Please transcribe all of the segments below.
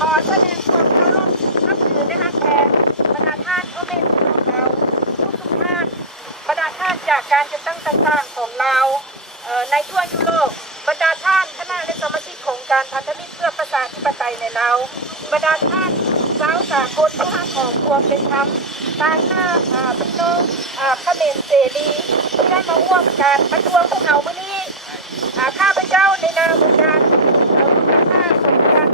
ขอแสดงความเคารพนับถือนะคะแทนบรรดาท่านพ่อแม่พี่น้องเราทุกท่านบรรดาท่านจากการจะตั้งต่างๆของเราในทั่วยุโรปบรรดาท่านคณะและสมาชิกของการพันธมิตรเพื่อประชาธิปไตยในเราบรรดาท่านสาวสากลผู้ห้าของความเป็นธรรมทางหน้าพี่น้องเขมรเสรีที่ได้มาร่วมการประท้วงพวกเราเมื่อนี้ข้าพเจ้าในนามองค์การคุณภาพของการ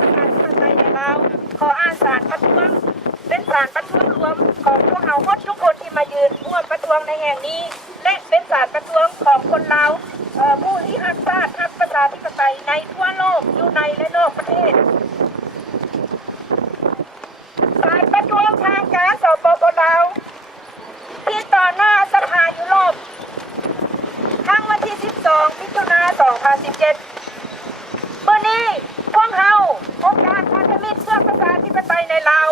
ประชาธิปไตยในเราขออาสาประท้วงเป็นสารประท้วงรวมของพวกเราหมดทุกคนที่มายืนร่วมประท้วงในแห่งนี้และเป็นสารประท้วงของคนเราผู้ที่รักชาติรักประชาธิปไตยในทั่วโลกอยู่ในและนอกประเทศสารประท้วงทางการสปปลาวที่ต่อหน้าสภายุโรปทั้งวันที่ 12 มิถุนายน 2017เมื่อนี้พวกเราองค์การพันธมิตรเพื่อประชาธิปไตยในลาว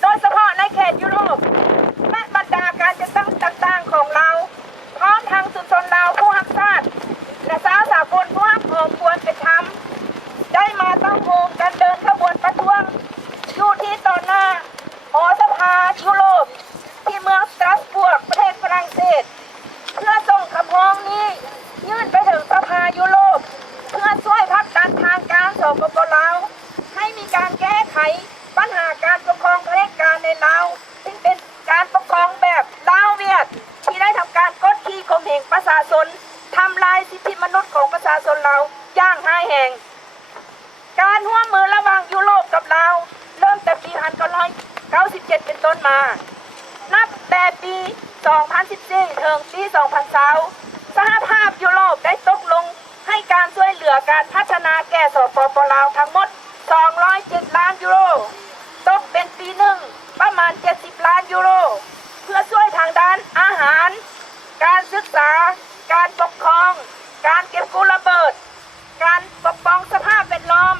โดยเฉพาะในเขตยุโรปและบรรดาการจะตั้งต่างๆของเราพร้อมทางสุชนลาวผู้รักชาติและสาวสากลผู้รักของควรเป็นธรรมได้มาตั้งวงกันเดินขบวนประท้วงอยู่ที่ต่อหน้าหอสภายุโรปที่เมืองสตราสบวร์กประเทศฝรั่งเศสเพื่อส่งคำร้องนี้ยื่นไปถึงสภายุโรปเพื่อช่วยผลักดันทางการสปปลาวให้มีการแก้ไขปัญหาการปกครองเผด็จการในลาวซึ่งเป็นการปกครองแบบลาวเวียดที่ได้ทำการกดขี่ข่มเหงประชาชนทำลายสิทธิมนุษย์ของประชาชนลาวอย่างร้ายแรงการร่วมมือระหว่างยุโรปกับลาวเริ่มแต่ปี 1997 เป็นต้นมานับแต่ปี 2014 ถึงปี 2020 สหภาพยุโรปได้ตกลงให้การช่วยเหลือการพัฒนาแก่สปปลาวทั้งหมด 207 ล้านยูโรตกเป็นปีหนึ่งประมาณ 70 ล้านยูโรเพื่อช่วยทางด้านอาหารการศึกษาการปกครองการเก็บกู้ระเบิดการปกป้องสภาพแวดล้อม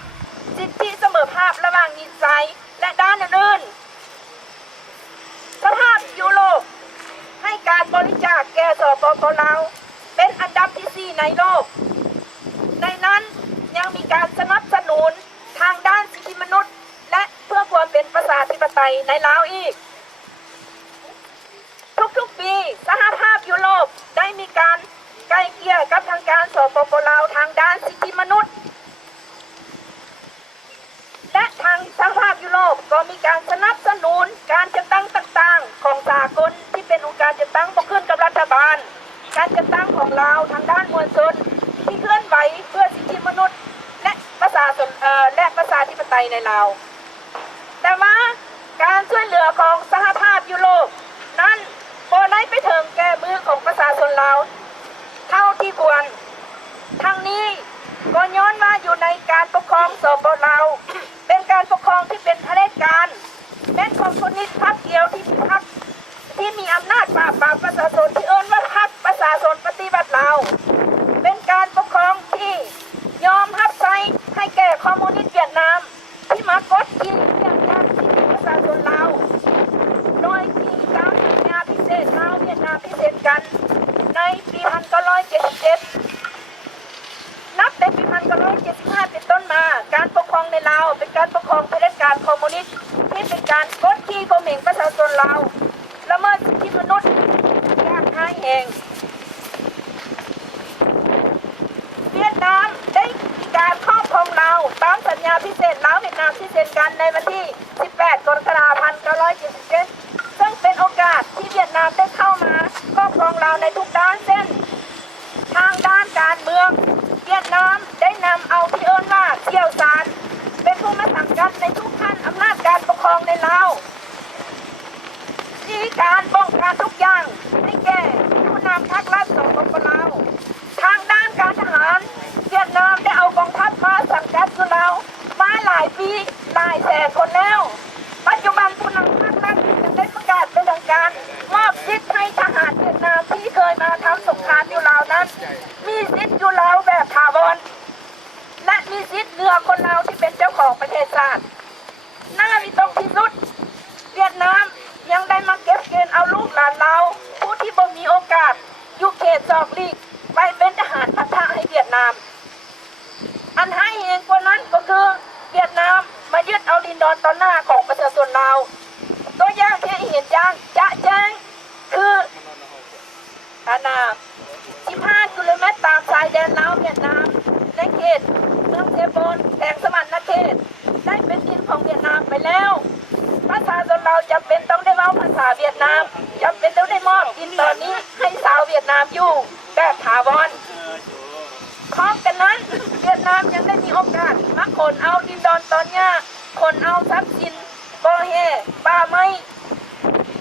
สิทธิเสมอภาพระหว่างหญิงชายและด้านอื่นๆสภาพยุโรปให้การบริจาคแก่สปปลาวเป็นอันดับที่ 4 ในโลกในนั้นยังมีการสนับสนุนทางด้านสิทธิมนุษย์และเพื่อความเป็นประชาธิปไตยในลาวอีกทุกๆปีสหภาพยุโรปได้มีการไกล่เกลี่ยกับทางการสปปลาวทางด้านสิทธิมนุษย์และทางสหภาพยุโรปก็มีการสนับสนุนการจัดตั้งต่างๆของสากลที่เป็นองค์การจัดตั้งบ่ขึ้นกับรัฐบาลการจัดตั้งของลาวทางด้านมวลชนที่เคลื่อนไหวเพื่อสิทธิมนุษย์และประชาธิปไตยในลาวแต่ว่าการช่วยเหลือของสหภาพยุโรปนั้นบ่ได้ไปถึงแก่มือของประชาชนลาวเท่าที่ควรทั้งนี้ก็ย้อนว่าอยู่ในการปกครองสปปลาวเป็นการปกครองที่เป็นเผด็จการเป็นคอมมิวนิสต์พรรคเดียวที่มีอำนาจปราบปรามประชาชนที่เอิ้นว่าพรรคประชาชนปฏิวัติลาวเป็นการปกครองที่ยอมรับใช้ให้แก่คอมมิวนิสต์เวียดนามที่มากดขี่เรียกร้องสิทธิประชาชนลาวโดยมีการสัญญาพิเศษลาวเวียดนามพิเศษกันในปี 1977 นับแต่ปี 1975 เป็นต้นมาการปกครองในลาวเป็นการปกครองเผด็จการคอมมิวนิสต์ที่เป็นการกดขี่ข่มเหงประชาชนลาวละเมิดสิทธิมนุษย์อย่างร้ายแรงเวียดนามได้มีการครอบครองลาวตามสัญญาพิเศษลาวเวียดนามที่เซ็นกันในวันที่ 18 กรกฎาคม 1977 ซึ่งเป็นโอกาสที่เวียดนามได้เข้ามาครอบครองลาวในทุกด้านเส้นทางด้านการเมืองเวียดนามได้นำเอาที่เอิ้นว่าเสี่ยวซานเป็นผู้มาสั่งการในทุกขั้นอำนาจการปกครองในลาวมีการป้องกันทุกอย่างให้แก่ผู้นำภาครัฐสปปลาวทางด้านการทหารเวียดนามได้เอากองทัพมาสังกัดสู่ลาวมาหลายปีหลายแสนคนแล้วปัจจุบันผู้นำภาครัฐยังได้ประกาศเป็นทางการมอบสิทธิ์ให้ทหารเวียดนามที่เคยมาทำสงครามอยู่ลาวนั้นมีสิทธิ์อยู่ลาวแบบถาวรและมีสิทธิ์เหนือคนลาวที่เป็นเจ้าของประเทศชาติน่าวิตกที่สุดเวียดนามยังได้มาเก็บเกณฑ์เอาลูกหลานลาวผู้ที่บ่มีโอกาสอยู่เขตจอกลีกไปเป็นทหารพัฒนาให้เวียดนามอันให้เองกว่านั้นก็คือ เวียดนามมายึดเอาดินดอนตอนหน้าของประชาชนลาวตัวอย่างที่เห็นอย่างจะแจ้งคือ15 กิโลเมตรตามชายแดนลาวเวียดนามในเขตเมืองเซโปนแขวงสมรรณเขตได้เป็นดินของเวียดนามไปแล้วประชาชนเราจำเป็นต้องได้เว้าภาษาเวียดนามจำเป็นต้องได้มอบดินตอนนี้ให้สาวเวียดนามอยู่แบบถาวรพร้อมกันนั้นเวียดนามยังได้มีโอกาสมาขนเอาดินดอนตอนนี้ขนเอาทรัพย์สินบ่อแห่ป่าไม้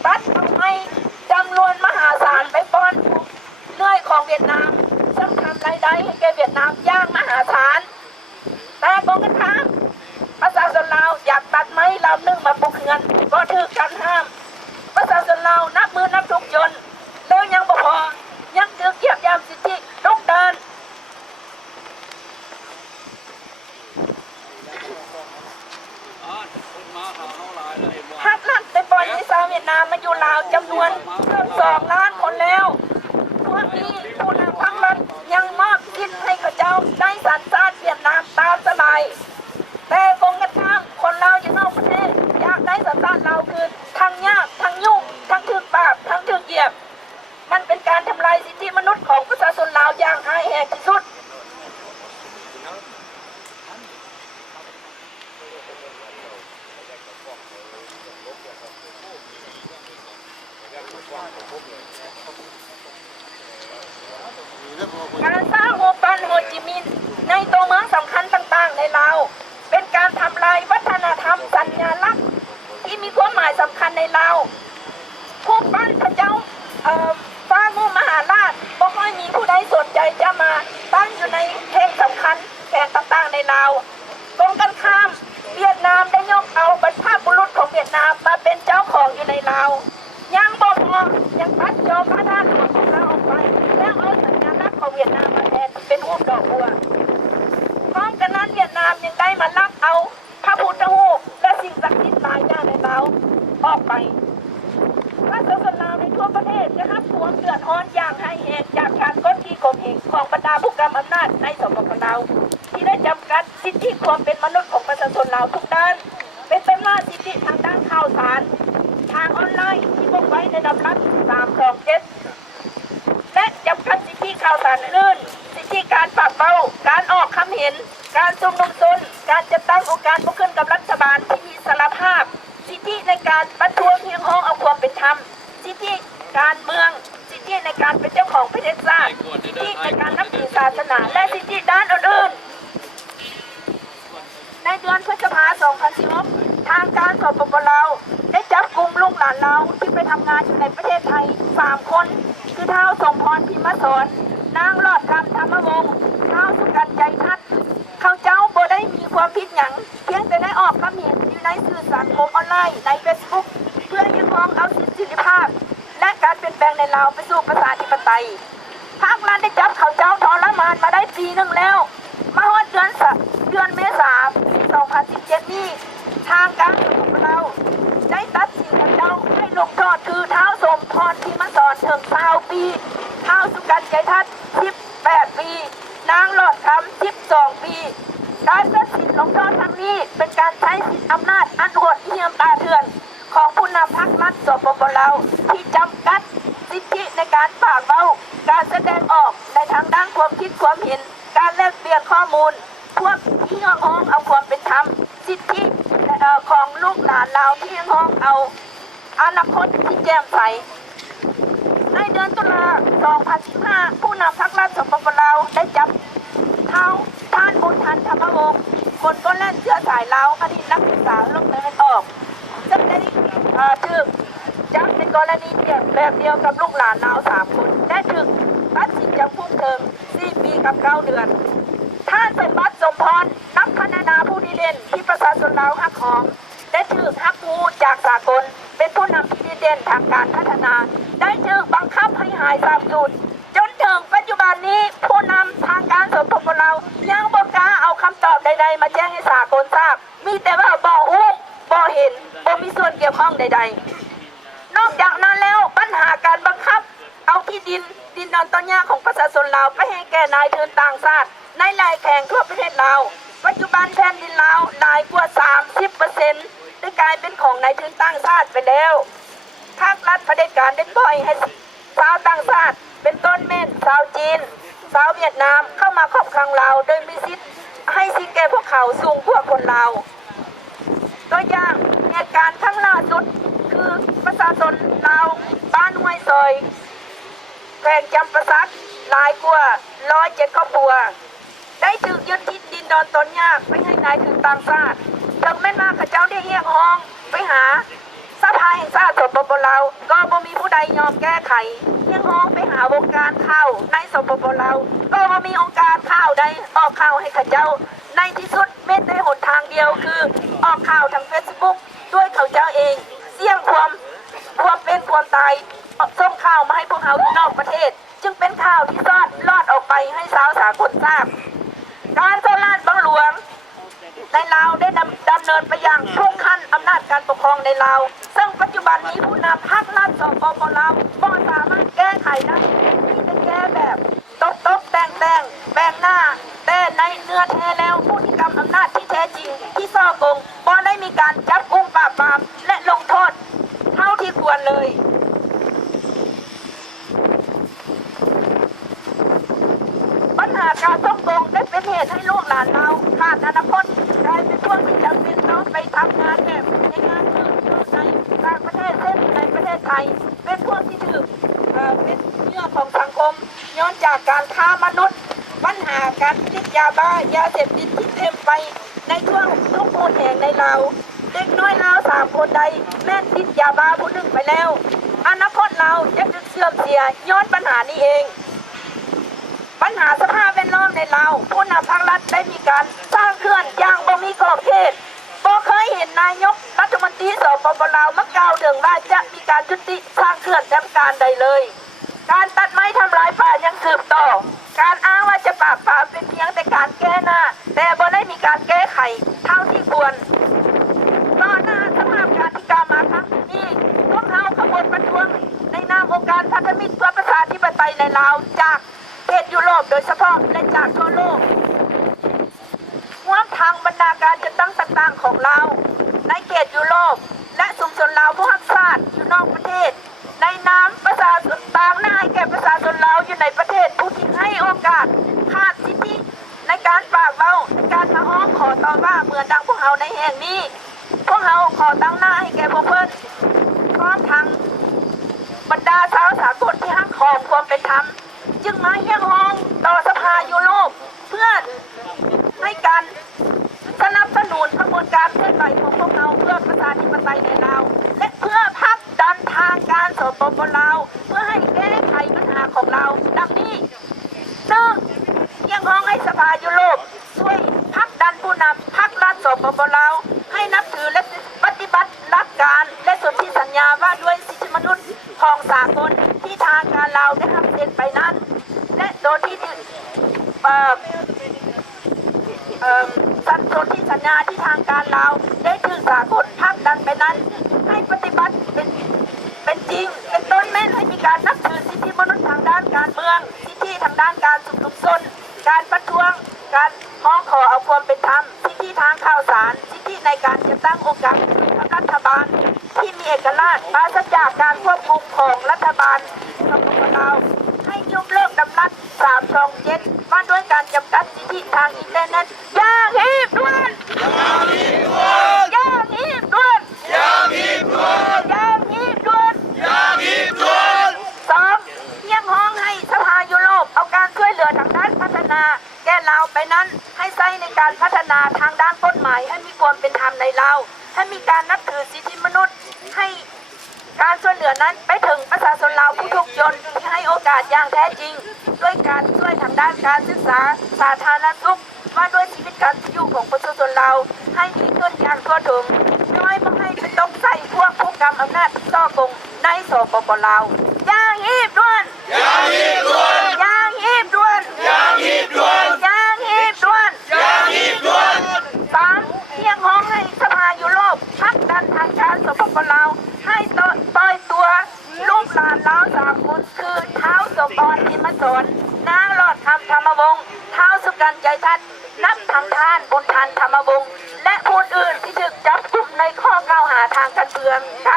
ตัดเอาไม้จำนวนมหาศาลไปป้อนเนื่อยของเวียดนามซึ่งทำรายได้ให้แก่เวียดนามย่างมหาศาลแต่ตรงกันข้ามประชาชนลาวอยากตัดไม้ลำนึงมาปลูกเงินก็ถือกันห้ามประชาชนลาวนับมือนับทุกจนแล้วยังบ่พอยังถือเกียบยามสิทธิทุกเดินหากลั่นไปปล่อยให้ชาวเวียดนามมาอยู่ลาวจำนวนเกือบ2 ล้านคนแล้วพวกนี้ผู้นำพักรัฐยังมอบสิทธิ์ให้เขาเจ้าได้สัญชาติเวียดนามตามสบายแต่ตรงกันข้ามคนลาวยังเอาประเทศอยากได้สัญชาติเราคือทั้งยากทั้งยุ่งทั้งถือปราบทั้งถือเหยียบมันเป็นการทำลายสิทธิมนุษย์ของประชาชนลาวอย่างร้ายแรงที่สุดการสร้างโฮปันโฮจิมินห์ในตัวเมืองสำคัญต่างๆในลาวเป็นการทำลายวัฒนธรรมสัญลักษณ์ที่มีความหมายสำคัญในลาวผู้ปั้นพระเจ้าฟ้างูมหาราชบ่ค่อยมีผู้ใดสนใจจะมาตั้งอยู่ในแห่งสำคัญแห่งต่างๆในลาวตรงกันข้ามเวียดนามได้ยกเอาบรรพบุรุษของเวียดนามมาเป็นเจ้าของอยู่ในลาวยังบ่พอยังตัดจอพระธาตุหลวงของเราออกไปแล้วเอาสัญลักษณ์ของเวียดนามมาแทนเป็นรูปดอกบัวพร้อมกันนั้นเวียดนามยังได้มาลักเอาพระพุทธรูปและสิ่งศักดิ์สิทธิ์หลายอย่างในลาวออกไปประชาชนลาวในทั่วประเทศจะรับความเดือดร้อนอย่างร้ายแรงจากการกดขี่ข่มเหงของบรรดาผู้กำอำนาจในสปปลาวที่ได้จำกัดสิทธิความเป็นมนุษย์ของประชาชนลาวทุกด้านเป็นต้นว่าสิทธิทางด้านข่าวสารทางออนไลน์ที่วงไว้ในลำดับ327และจำกัดสิทธิข่าวสารอื่นสิทธิการปากเป้าการออกคำเห็นการชุมนุมชนการจัดตั้งองค์การปกครองกับรัฐบาลที่มีอิสรภาพสิทธิในการประท้วงเรียกร้องเอาความเป็นธรรมสิทธิการเมืองสิทธิในการเป็นเจ้าของประเทศชาติสิทธิในการนับถือศาสนาและสิทธิด้านอื่นๆในเดือนพฤษภาคม 2016 ทางการสปปลาวได้จับกลุ่มลูกหลานเราที่ไปทำงานอยู่ในประเทศไทย3 คนคือท้าวสมพรพิมพ์สอนนางรอดคำธรรมวงศ์ท้าวสุกันใจทัศน์เขาเจ้าบ่ได้มีความผิดหยังเพียงแต่ได้ออกความเห็นอยู่ในสื่อสังคมออนไลน์ใน Facebook เพื่อเรียกร้องเอาสิทธิภาพและการเปลี่ยนแปลงในลาวไปสู่ประชาธิปไตยภาครัฐได้จับเขาเจ้าทรมานมาได้ปีหนึ่งแล้วมาฮอดเดือนเมษายน ปี 2017 นี้ทางการของเราได้ตัดสินเขาเจ้าให้ลงโทษคือท้าวสมพรพิมพ์สอนถึง20 ปีท้าวสุกันใจทัศน์18 ปีนางหลอดคำ12 ปีการตัดสินลงโทษครั้งนี้เป็นการใช้สิทธิอำนาจอันโหดเหี้ยมตาเถื่อนของผู้นำพรรครัฐสปปลาวที่จำกัดสิทธิในการปากเบ้าการแสดงออกในทางด้านความคิดความเห็นการแลกเปลี่ยนข้อมูลพวกที่เรียกร้องเอาความเป็นธรรมสิทธิของลูกหลานเราที่เรียกร้องเอาอนาคตที่แจ่มใสในเดือนตุลาคม 2015 ผู้นำพรรครัฐสปปลาวได้จับท่านบุญทันธรรมวงศ์คนต้นแรกเชื้อสายลาวอดีตนักศึกษาลงเนินออกซึ่งได้ถูกจับในกรณีแบบเดียวกับลูกหลานลาว3 คนและถูกตัดสินจำคุกถึง4 ปีกับ 9 เดือนท่านสมบัติสมพรนักพัฒนาผู้ดีเด่นที่ประชาชนลาวฮักหอมได้ถูกฮักมูจากสากลเป็นผู้นำที่ดีเด่นทางการพัฒนาได้ถูกบังคับให้หายสาบสูญจนถึงปัจจุบันนี้ผู้นำทางการสปปลาวยังบ่กล้าเอาคำตอบใดๆมาแจ้งให้สากลทราบมีแต่ว่าบ่ฮู้บ่เห็นบ่มีส่วนเกี่ยวข้องใดๆนอกจากนั้นแล้วปัญหาการบังคับเอาที่ดินดอนต้นหญ้าของประชาชนลาวไปให้แก่นายทุนต่างชาติในหลายแห่งทั่วประเทศลาว ปัจจุบันแผ่นดินลาวหลายกว่า 30%ได้กลายเป็นของนายทุนต่างชาติไปแล้วภาครัฐเผด็จการได้ปล่อยให้ชาวต่างชาติเป็นต้นเม่นชาวจีนชาวเวียดนามเข้ามาครอบครองลาวโดยมีสิทธิ์ให้สิทธิ์แก่พวกเขาสูงกว่าคนลาวตัวอย่างเหตุการณ์ครั้งล่าสุดคือประชาชนลาวบ้านห้วยซอยแขวงจำปาสักหลายกว่า107ครอบครัวได้ถูกยึดที่ดินดอนตนยากไปให้นายทุนต่างชาติถึงแม้ว่าข้าเจ้าได้เรียกร้องไปหาสภาแห่งชาติสปปลาวก็บ่มีผู้ใดยอมแก้ไขเรียกร้องไปหาวงการข่าวในสปปลาวก็บ่มีองค์การข่าวใดออกข่าวให้ข้าเจ้าในที่สุดเม็ดได้หนทางเดียวคือออกข่าวทาง Facebook ด้วยเขาเจ้าเองเสี่ยงความเป็นความตายส่งข่าวมาให้พวกเขานอกประเทศจึงเป็นข่าวที่ลอดออกไปให้สาวสากลทราบการโซลาดบังหลวงในลาวได้ดำเนินไปอย่างทุกขั้นอำนาจการปกครองในลาวซึ่งปัจจุบันนี้ผู้นำภาครัฐสปปลาวก็สามารถแก้ไขได้ที่จะแก้แบบตบแต่งแบ่งหน้าแต่ในเนื้อแท้แล้วผู้ที่กำอำนาจที่แท้จริงที่ซ่อโกงก็ได้มีการจับกุมปราบปรามและลงโทษเท่าที่ควรเลยปัญหาการซ่อโกงได้เป็นเหตุให้ลูกหลานเราขาดอนาคตกลายเป็นพวกที่จำเป็นต้องไปทำงานแบบในงานอื่นในต่างประเทศเช่นในประเทศไทยเป็นพวกที่ถือเป็นเหยื่อของสังคมย้อนจากการค้ามนุษย์ปัญหาการติดยาบ้ายาเสพติดที่เต็มไปในทั่วทุกมูลแห่งในลาวเด็กน้อยลาว3 คนใดแม่นติดยาบ้าผู้หนึ่งไปแล้วอนาคตเราจะถึงเสื่อมเสียย้อนปัญหานี้เองปัญหาสภาพแวดล้อมในลาวผู้นำภาครัฐได้มีการสร้างเขื่อนอย่างบ่มีขอบเขตบ่เคยเห็นนายกรัฐมนตรีสปปลาวมากล่าวถึงว่าจะมีการยุติสร้างเขื่อนทำการใดเลยการตัดไม้ทำลายป่ายังสืบต่อการอ้างว่าจะปราบปรามเป็นเพียงแต่การแก้หน้าแต่บ่ได้มีการแก้ไขเท่าที่ควรต่อหน้าสภาพการที่กล่าวมาครั้งนี้พวกเราขบวนประท้วงในนามองค์การพันธมิตรเพื่อประชาธิปไตยในลาวจากประเทศยุโรปโดยเฉพาะและจากทั่วโลกร่วมทางบรรดาการจัดตั้งต่างๆของเราในเขตยุโรปและชุมชนลาวผู้รักชาติอยู่นอกประเทศในนามประชาชนต่างหน้าให้แก่ประชาชนลาวอยู่ในประเทศผู้ที่ให้โอกาสขาดสิทธิในการปากเว้าในการมาฮ้องขอต่อว่าเหมือนดังพวกเราในแห่งนี้พวกเราขอตั้งหน้าให้แก่พวกเพิ่นพร้อมทั้งบรรดาชาวสากลที่ฮักของความเป็นธรรมจึงมาเรียกร้องต่อสภายุโรปเพื่อให้การสนับสนุนกระบวนการเคลื่อนไหวของพวกเราเพื่อประชาธิปไตยในลาวและเพื่อผลักดันทางการสปปลาวเพื่อให้แก้ไขปัญหาของเราดังนี้1เรียกร้องให้สภายุโรปช่วยผลักดันผู้นำภาครัฐสปปลาวให้นับถือและปฏิบัติหลักการและสนธิสัญญาว่าด้วยสิทธิมนุษย์ของสากลที่ทางการลาวได้ทำเซ็นไปนั้นและโดยที่สัญญาที่ทางการลาวได้ถือสากลผลักดันไปนั้นให้ปฏิบัติเป็นจริงเป็นต้นแม่นให้มีการนับถือสิทธิมนุษย์ทางด้านการเมืองสิทธิทางด้านการชุมนุมชนการประท้วงการร้องขอเอาความเป็นธรรมสิทธิทางข่าวสารสิทธิในการจัดตั้งองค์การรัฐบาลที่มีเอกราชปราศจากการควบคุมของรัฐบาลสปปลาวให้ยกเลิกดำรัส327ว่าด้วยการจำกัดสิทธิทางอินเทอร์เน็ตอย่างรีบด่วนอย่างรีบด่วน2เรียกร้องให้สภายุโรปเอาการช่วยเหลือทางด้านพัฒนาแก่ลาวไปนั้นให้ใช้ในการพัฒนาทางด้านกฎหมายให้มีความเป็นธรรมในลาวให้มีการนับถือสิทธิมนุษย์ให้การช่วยเหลือนั้นไปถึงประชาชนลาวผู้ทุกข์ยากที่ให้โอกาสอย่างแท้จริงด้วยการช่วยทางด้านการศึกษาสาธารณสุขว่าด้วยชีวิตการอยู่ของประชาชนลาวให้ดีขึ้นอย่างทั่วถึงน้อยไม่ให้เป็นต้องใส่พวกผู้กำอำนาจซ่อโกงในสปปลาวอย่างรีบด่วน3เรียกร้องให้สภายุโรปผลักดันทางการสปปลาวให้ปล่อยตัวลูกหลานลาว3 คนคือเท้าสมพร อิมสนนางหลอดคำธรรมวงศ์เท้าสุกันใจทัศน์ นับทำทานบุญทานธรรมวงศ์และผู้อื่นที่ถูกจับกุมในข้อกล่าวหาทางกา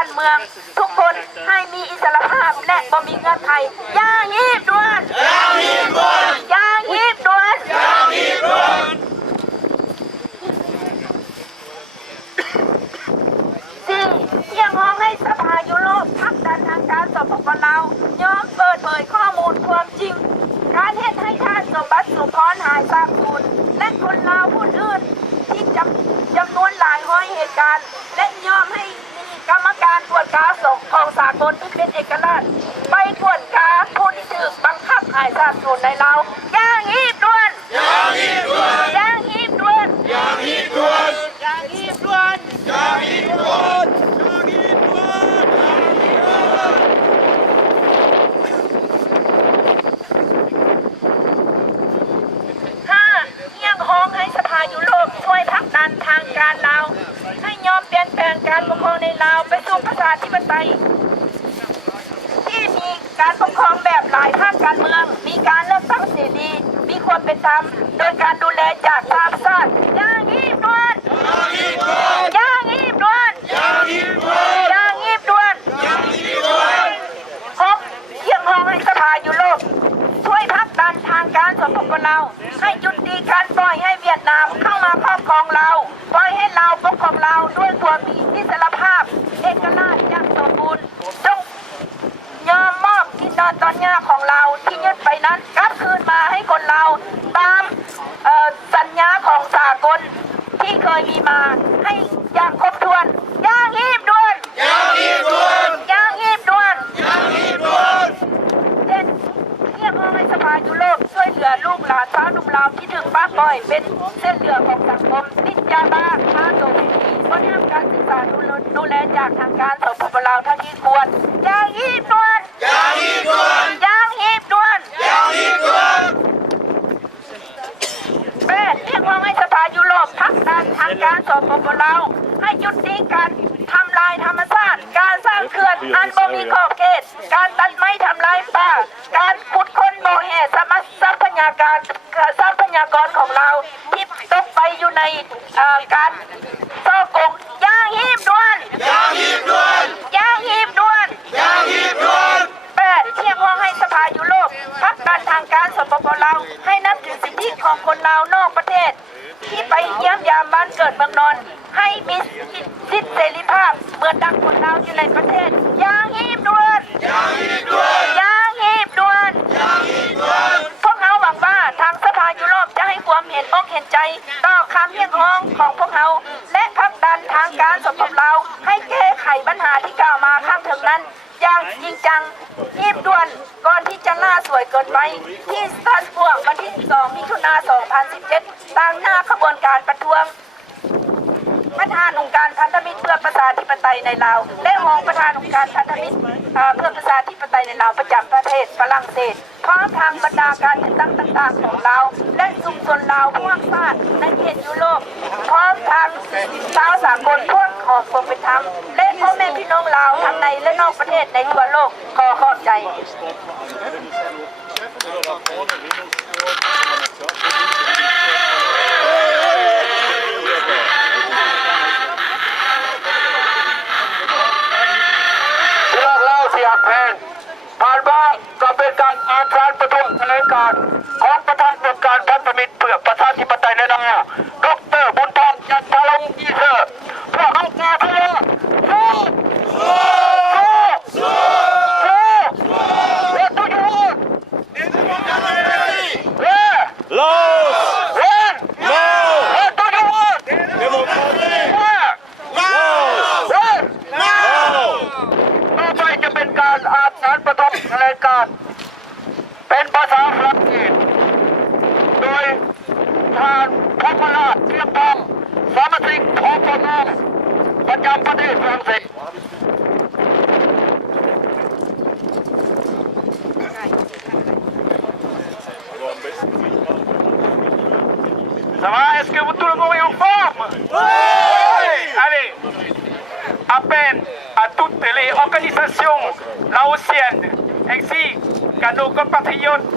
รเมืองทุกคนให้มีอิสรภาพและบ่มีเงื่อนไขอย่างยีบด่วนอย่างยีบด่วนอย่างยีบด่วนอย่างยีบด่วนสิ่งที่ยังห้องให้สภายุโรปพักดันทางการสปปลาวยอมเปิดเผยข้อมูลความจริงการเฮ็ดให้ทานสมบัติสุพรหายสาบสูญและคนลาวผู้อื่นที่จำนวนหลายร้อยเหตุการณ์และยอมให้มีกรรมการตรวจการส่งของสากลที่เป็นเอกราชไปตรวจการผู้ที่ถูกบังคับหายสาบสูญในลาวอย่างยีบด่วนอย่างยีบด่วนอย่างยีบด่วนอย่างยีบด่วนอย่างยีบด่วนอย่างยีบด่วนห้องให้สภายุโรปช่วยผลักดันทางการลาวให้ยอมเปลี่ยนแปลงการปกครองในลาวไปสู่ประชาธิปไตยที่มีการปกครองแบบหลายภาคการเมืองมีการเลือกตั้งเสรีมีความเป็นธรรมโดยการดูแลจากทางชาติอย่างยีบด่วนอย่างยีบด่วนอย่างยีบด่วนอย่างยีบด่วนอย่างยีบด่วนเยี่ยมห้องให้สภายุโรปช่วยผลักดันทางการสปปลาวให้ยุติการปล่อยให้เวียดนามเข้ามาครอบครองเราปล่อยให้เราปกครองเราด้วยความมีอิสรภาพเอกราชอย่างสมบูรณ์จงยอมมอบที่นอนตอนหญ้าของเราที่ยึดไปนั้นกลับคืนมาให้คนเราตามสัญญาของสากลที่เคยมีมาให้อย่างครบถ้วนอย่างยีบด่วนอย่างยีบด่วนอย่างยีบด่วนอย่างยีบด่วนเรียกร้องให้สภายุโรปช่วยเหลือลูกหลานชาวหนุ่มลาวที่ถูกป้าปล่อยเป็นเส้นเหลืองของสังคมติดยาบ้าค้าโสเภณีบริหารการศึกษาดูแลจากทางการสปปลาวทั้งที่ควรอย่างยีบด่วนอย่างยีบด่วนอย่างยีบด่วนอย่างยีบด่วนเรียกร้องให้สภายุโรปผลักดันทางการสปปลาวให้ยุติการทำลายธรรมชาติการสร้างเขื่อนอันบ่มีขอบเขตการตัดไม้ทำลายป่าการขุดค้นบ่อแห่ทรัพยากรของเราที่ตกไปอยู่ในการซ่อกงย่างยีบด่วนย่างยีบด่วนย่างยีบด่วนย่างยีบด่วนเที่ยงห้องให้สภายุโรปพักดันทางการสปปลาวให้นับถือสิทธิของคนลาวนอกประเทศที่ไปเยี่ยมยามบ้านเกิดเมืองนอนให้มีสิทธิเสรีภาพเหมือนดังคนลาวอยู่ในประเทศอย่างยีบด่วนอย่างยีบด่วนอย่างยีบด่วนอย่างยีบด่วนพวกเขาหวังว่าทางสภายุโรปจะให้ความเห็นอกเห็นใจต่อคำเรียกร้องของพวกเขาและผลักดันทางการสปปลาวให้แก้ไขปัญหาที่กล่าวมาข้างถึงนั้นอย่างจริงจังรีบด่วนก่อนที่จะล่าสวยเกินไปที่สตาร์ทบวกวันที่ 12 มิถุนายน 2017ตั้งหน้าขบวนการประท้วงประธานองค์การพันธมิตรเพื่อประชาธิปไตยในลาวและรองประธานองค์การพันธมิตรเพื่อประชาธิปไตยในลาวประจำประเทศฝรั่งเศสพร้อมทางบรรดาการจัดตั้งต่างๆของลาวและชุมชนลาวผู้รักษาในเขตยุโรปพร้อมทางชาวสากลพวกขอความเป็นธรรมและพ่อแม่พี่น้องลาวทั้งในและนอกประเทศในทั่วโลกขอขอบใจผ่านมาก็เป็นการอ่านการประท้วงแถลงการของประธานองค์การพันธมิตรเพื่อประชาธิปไตยในลาวดร.บุญทองจันทรงค์อีเซอร์เพื่อเข้าใจเพื่อสู้What do you want? Where? Laos! When? No! What do you want? Democracy! Where? Laos! When? No! ต่อไปจะเป็นการอ่านการประท้วงแถลงการเป็นภาษาฝรั่งเศสโดยท่านพมราชเทียมทองสมาชิกพปนประจำประเทศฝรั่งเศส Ça va? Est-ce que tout le monde est en forme? Oui! Allez, appel à toutes les organisations laotiennes ainsi qu'à nos compatriotes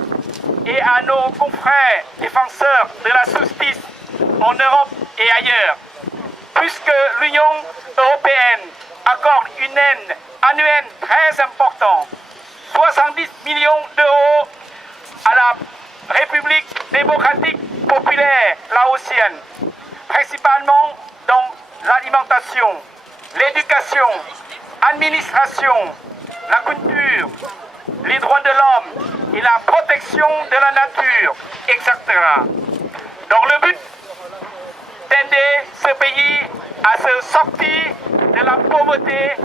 et à nos confrères défenseurs de la justice en Europe et ailleurs, puisque l'Union européenne accorde une aide annuelle très importante, 70 millions d'euros à la République démocratique populaire laotienne, principalement dans l'alimentation, l'éducation, l'administration, la culture, les droits de l'homme et la protection de la nature, etc. Dans le but d'aider ce pays à se sortir de la pauvreté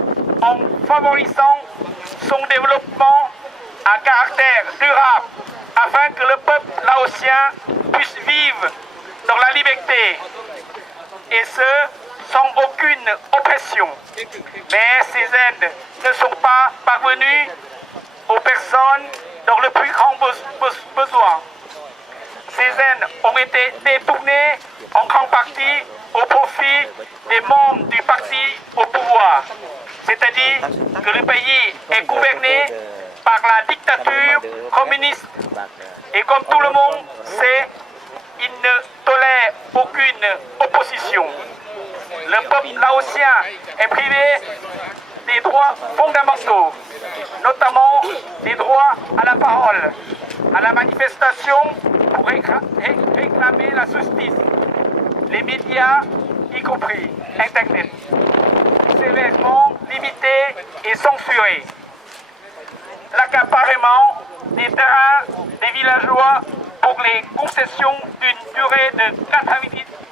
en favorisant son développement à caractère durable afin que le peuple laotien puisse vivre dans la liberté et ce, sans aucune oppression. Mais ces aides ne sont pas parvenues aux personnes dans le plus grand besoin. Ces aides ont été détournées en grande partie au profit des membres du parti au pouvoir. C'est-à-dire que le pays est gouverné par la dictature communiste. Et comme tout le monde sait, il ne tolère aucune opposition. Le peuple laotien est privé des droits fondamentaux, notamment des droits à la parole, à la manifestation pour réclamer la justice, les médias, y compris Internet, sévèrement limités et censurés. L'accaparement des terrains des villageois pour les concessions d'une durée de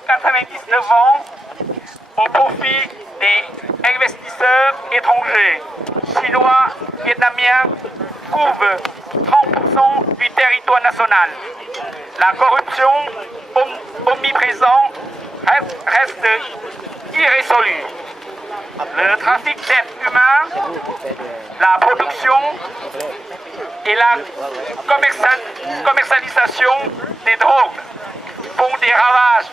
99 ans au profit des investisseurs étrangers, chinois, vietnamiens, couvrent 30% du territoire national. La corruption omniprésente reste irrésolue. Le trafic d'êtres humains, la production et la commercialisation des drogues font des ravages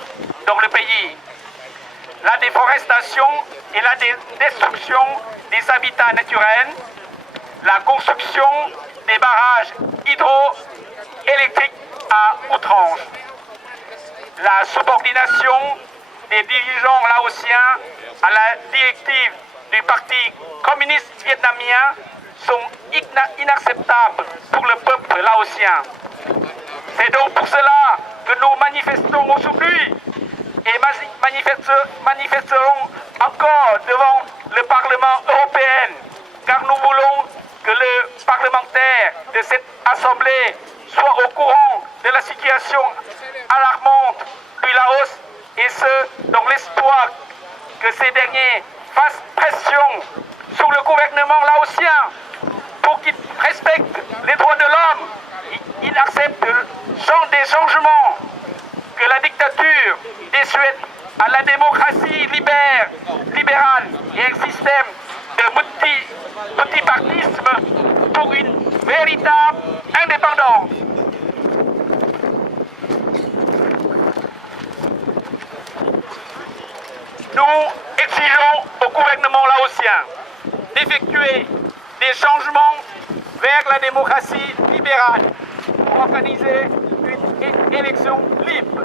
dans le pays. La déforestation et la destruction des habitats naturels, la construction des barrages hydroélectriques à outrance, la subordination des dirigeants laotiens à la directive du Parti communiste vietnamien sont inacceptables pour le peuple laotien. C'est donc pour cela que nous manifestons aujourd'hui et manifesterons encore devant le Parlement européen, car nous voulons que le parlementaire de cette Assemblée soit au courant de la situation alarmante du Laos, et ce, dans l'espoir que ces derniers fassent pression sur le gouvernement laotien pour qu'il respecte les droits de l'homme. Il accepte des changements que la dictature dissuade à la démocratie libérale et un système de multipartisme pour une véritable indépendance. Nous exigeons au gouvernement laotien d'effectuer des changements vers la démocratie libérale pour organiser une élection libre,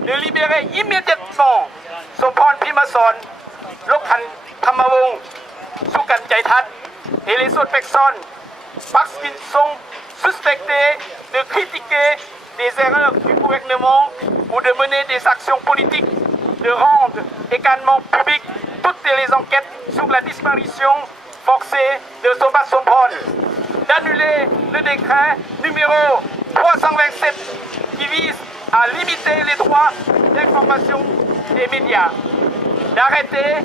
de libérer immédiatement Sompon Pimason, Lokhan Thamawong, Sukan Jaitat et les autres personnes parce qu'ils sont suspectés de critiquer des erreurs du gouvernement ou de mener des actions politiques, de rendre également publiques toutes les enquêtes sur la disparition forcée de Sombat Sompon, d'annuler le décret numéro 327 qui vise à limiter les droits d'information des médias, d'arrêter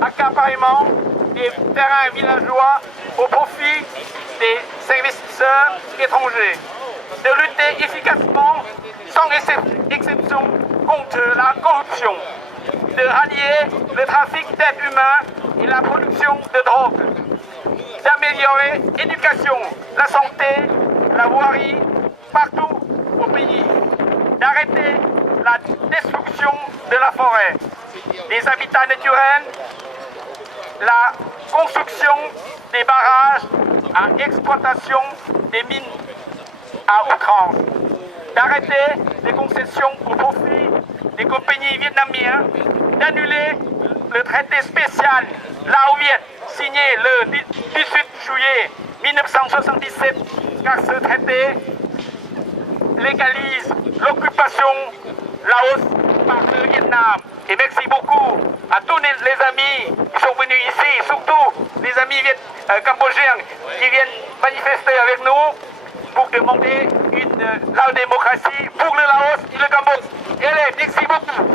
l'accaparement des terrains villageois au profit des investisseurs étrangers, de lutter efficacement, sans exception, contre la corruption, de rallier le trafic d'êtres humains et la production de drogue, d'améliorer l'éducation, la santé, la voirie, partout au pays, d'arrêter la destruction de la forêt, des habitats naturels, la construction des barrages à exploitation des mines à outrance, d'arrêter les concessions au profit des compagnies amis vietnamiens d'annuler le traité spécial Lao-Viet signé le 18 juillet 1977, car ce traité légalise l'occupation Laos par le Vietnam. Et merci beaucoup à tous les amis qui sont venus ici, surtout les amis cambodgiens qui viennent manifester avec nous pour demander la démocratie pour le Laos et le Cambodge. Et allez, merci beaucoup.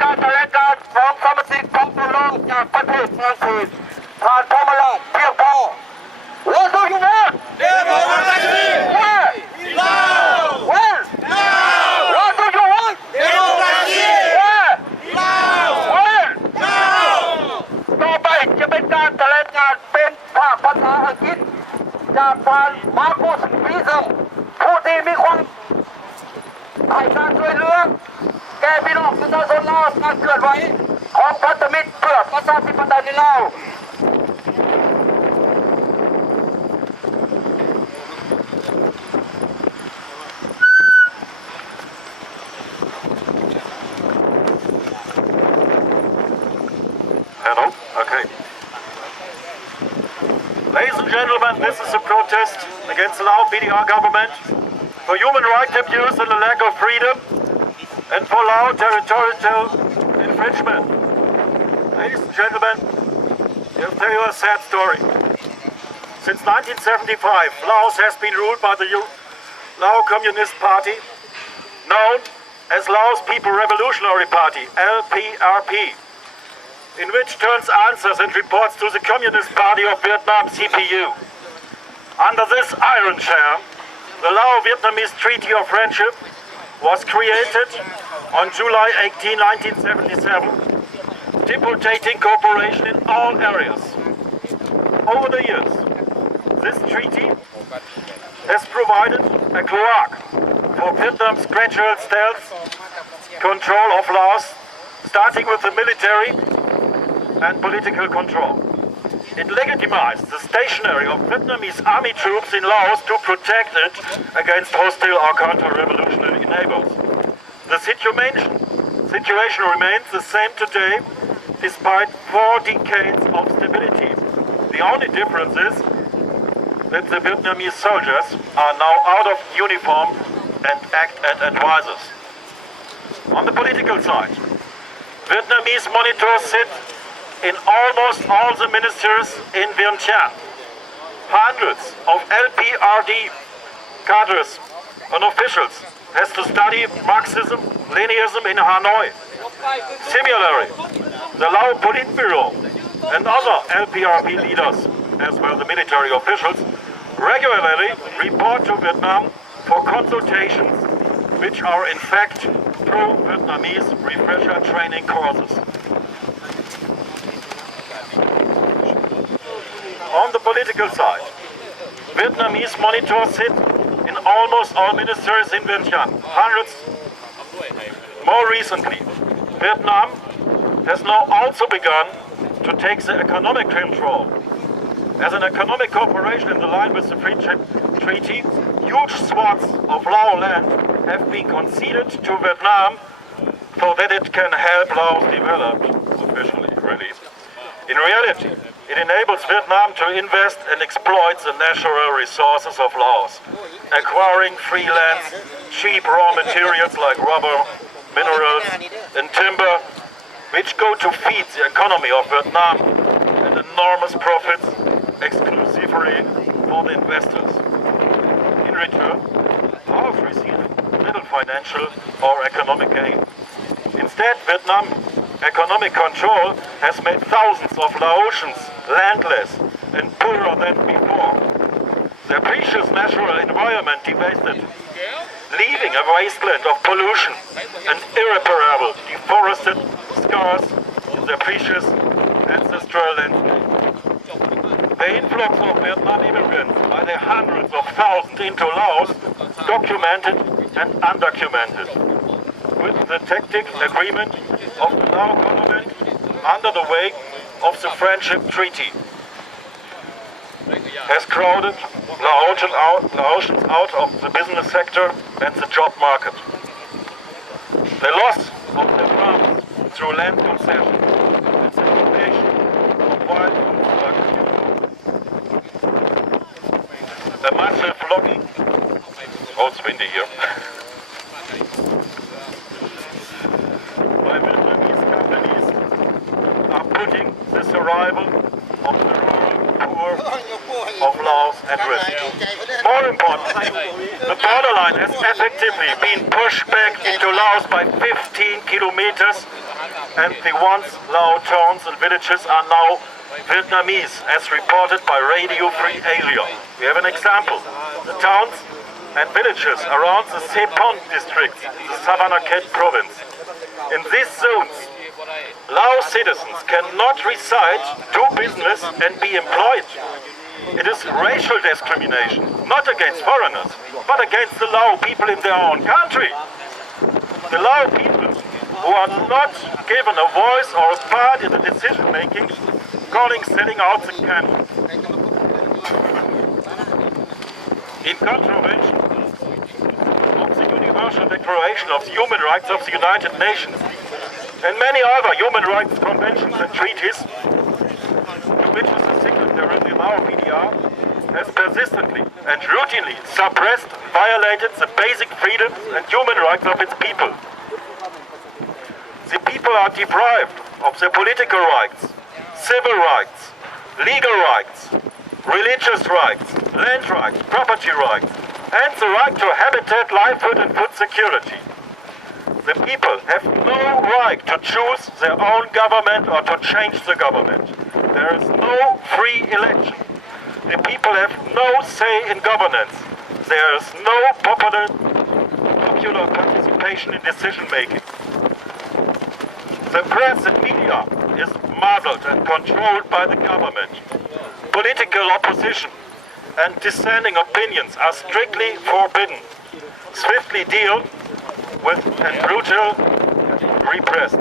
การของสมาชิกของผู้ร้องจากประเทศฝรั่งเศสผ่านพรมราชเพียงพอ What do you want? Democracy! Where? Lao! Where? Lao! What do you want? Democracy! Where? Lao! Where? Lao! ต่อไปจะเป็นการแถลงการเป็นภาษาอังกฤษจากทางมาร์คุสพีเซอร์ผู้ที่มีความให้การช่วยเหลือแก่พี่น้องประชาชนลาวการเคลื่อนไหวของพันธมิตรเพื่อประชาธิปไตยในลาว Hello? Okay. Ladies and gentlemen, this is a protest against the Lao PDR government for human rights abuse and the lack of freedom and for Lao territorial infringement. Ladies and gentlemen, I'll tell you a sad story. Since 1975, Laos has been ruled by the Lao Communist Party, known as Laos People Revolutionary Party, LPRP, in which turns answers and reports to the Communist Party of Vietnam, CPU. Under this iron chair, the Lao-Vietnamese Treaty of Friendship was created on July 18, 1977, stipulating cooperation in all areas. Over the years, this treaty has provided a cloak for Vietnam's gradual stealth control of Laos, starting with the military and political control. It legitimized the stationary of Vietnamese army troops in Laos to protect it against hostile or counter-revolutionary neighbors. The situation remains the same today, despite 4 decades of stability. The only difference is that the Vietnamese soldiers are now out of uniform and act as advisors. On the political side, Vietnamese monitors sit in almost all the ministers in Vientiane. Hundreds of LPRD cadres and officials has to study Marxism, Leninism in Hanoi. Similarly, the Lao Politburo and other LPRP leaders, as well the military officials, regularly report to Vietnam for consultations, which are in fact pro-Vietnamese refresher training courses. On the political side, Vietnamese monitors sit in almost all ministries in Vientiane, hundreds. More recently, Vietnam has now also begun to take the economic control. As an economic cooperation in the line with the Friendship Treaty, huge swaths of Lao land have been conceded to Vietnam so that it can help Laos develop officially, really. In reality, it enables Vietnam to invest and exploit the natural resources of Laos, acquiring free lands, cheap raw materials like rubber, minerals and timber, which go to feed the economy of Vietnam and enormous profits exclusively for the investors. In return, Laos receives little financial or economic gain. Instead, Vietnam economic control has made thousands of Laotians landless and poorer than before. Their precious natural environment devasted, leaving a wasteland of pollution and irreparable deforested scars in their precious ancestral landscape. The influx of Vietnam immigrants by the hundreds of thousands into Laos, documented and undocumented, with the tacit agreement of the Lao government under the wake of the Friendship Treaty. has crowded Laotians out of the business sector and the job market. The loss of their farms through land concessions and the invasion of wild a massive logging. Oh, it's windy here. By Vietnamese companies are putting the survival of the rural poor of Laos at risk. More importantly, the borderline has effectively been pushed back into Laos by 15 kilometers, and the once Lao towns and villages are now Vietnamese, as reported by Radio Free Asia. We have an example. The towns and villages around the Sepon district, the Savannakhet province. In these zones, Lao citizens cannot reside, do business and be employed. It is racial discrimination, not against foreigners, but against the Lao people in their own country. The Lao people who are not given a voice or a part in the decision making, calling selling out the cannon. In contravention of the Universal Declaration of the Human Rights of the United Nations and many other human rights conventions and treaties, to which the signatory, the Lao PDR, has persistently and routinely suppressed, violated the basic freedoms and human rights of its people. The people are deprived of their political rights, civil rights, legal rights, religious rights, land rights, property rights, and the right to habitat, livelihood and food security. The people have no right to choose their own government or to change the government. There is no free election. The people have no say in governance. There is no popular participation in decision making. The press and media is muzzled and controlled by the government. Political opposition and dissenting opinions are strictly forbidden, swiftly dealt with and brutal repressed.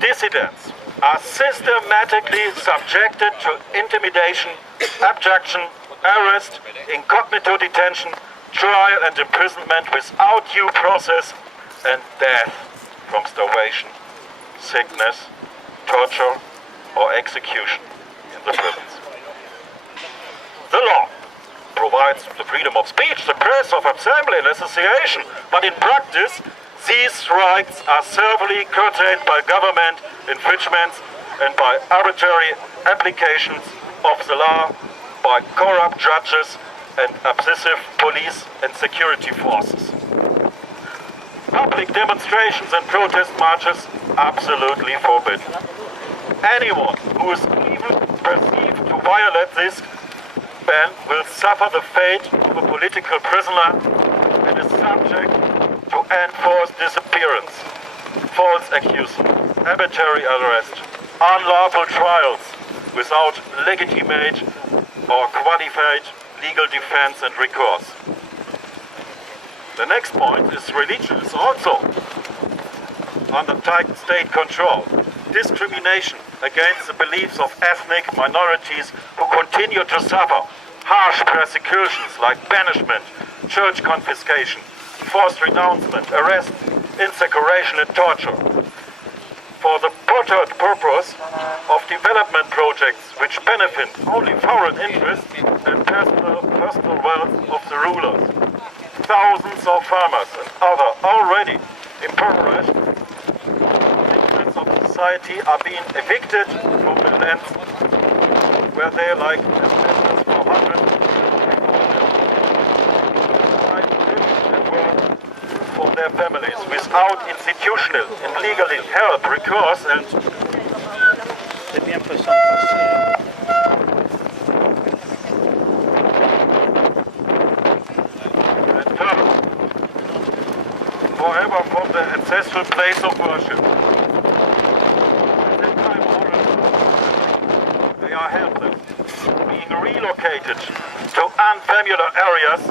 Dissidents are systematically subjected to intimidation, abduction, arrest, incognito detention, trial and imprisonment without due process, and death from starvation, sickness, torture, or execution in the prisons. The law provides the freedom of speech, the press, of assembly and association, but in practice, these rights are severely curtailed by government infringements and by arbitrary applications of the law by corrupt judges and obsessive police and security forces. Public demonstrations and protest marches absolutely forbidden. Anyone who is even perceived to violate this ban will suffer the fate of a political prisoner and is subject to enforced disappearance, false accusation, arbitrary arrest, unlawful trials without legitimate or qualified legal defense and recourse. The next point is religion is also under tight state control. Discrimination against the beliefs of ethnic minorities who continue to suffer harsh persecutions like banishment, church confiscation, forced renouncement, arrest, incarceration and torture. For the purpose of development projects which benefit only foreign interests and personal wealth of the rulers. Thousands of farmers and other already impoverished segments of society are being evicted from the lands where they, like ancestors for hundreds, and work for their families without institutional and legally help, recourse and C'est bien pour ça passer. forever from their ancestral place of worship. At that time already, they are helpless, being relocated to unfamiliar areas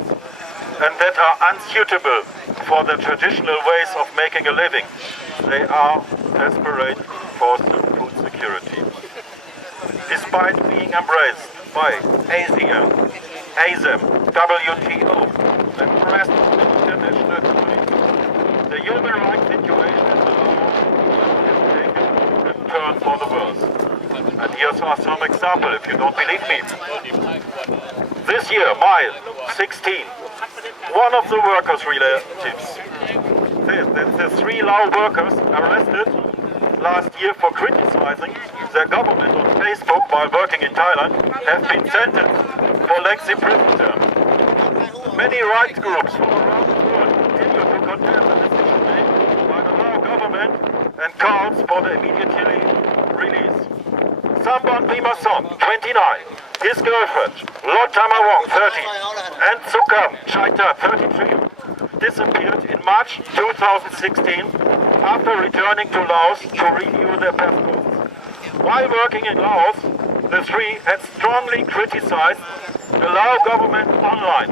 and that are unsuitable for the traditional ways of making a living. They are desperate for food security. Despite being embraced by ASEAN, ASEM, WTO, and the rest of the international community. The human rights situation in Belarus is taken a turn for the worse. And here's some example if you don't believe me. This year, May 16, one of the workers' relatives, the 3 Lao workers arrested last year for criticizing their government on Facebook while working in Thailand, have been sentenced for lengthy prison terms. Many rights groups from around the world continue to condemn the decision made by the Lao government and calls for the immediate release. Samban Pimason, 29, his girlfriend, Lotamawong, 30, and Sukam Chaita, 33, disappeared in March 2016 after returning to Laos to renew their passports. While working in Laos, the 3 had strongly criticized the Lao government online,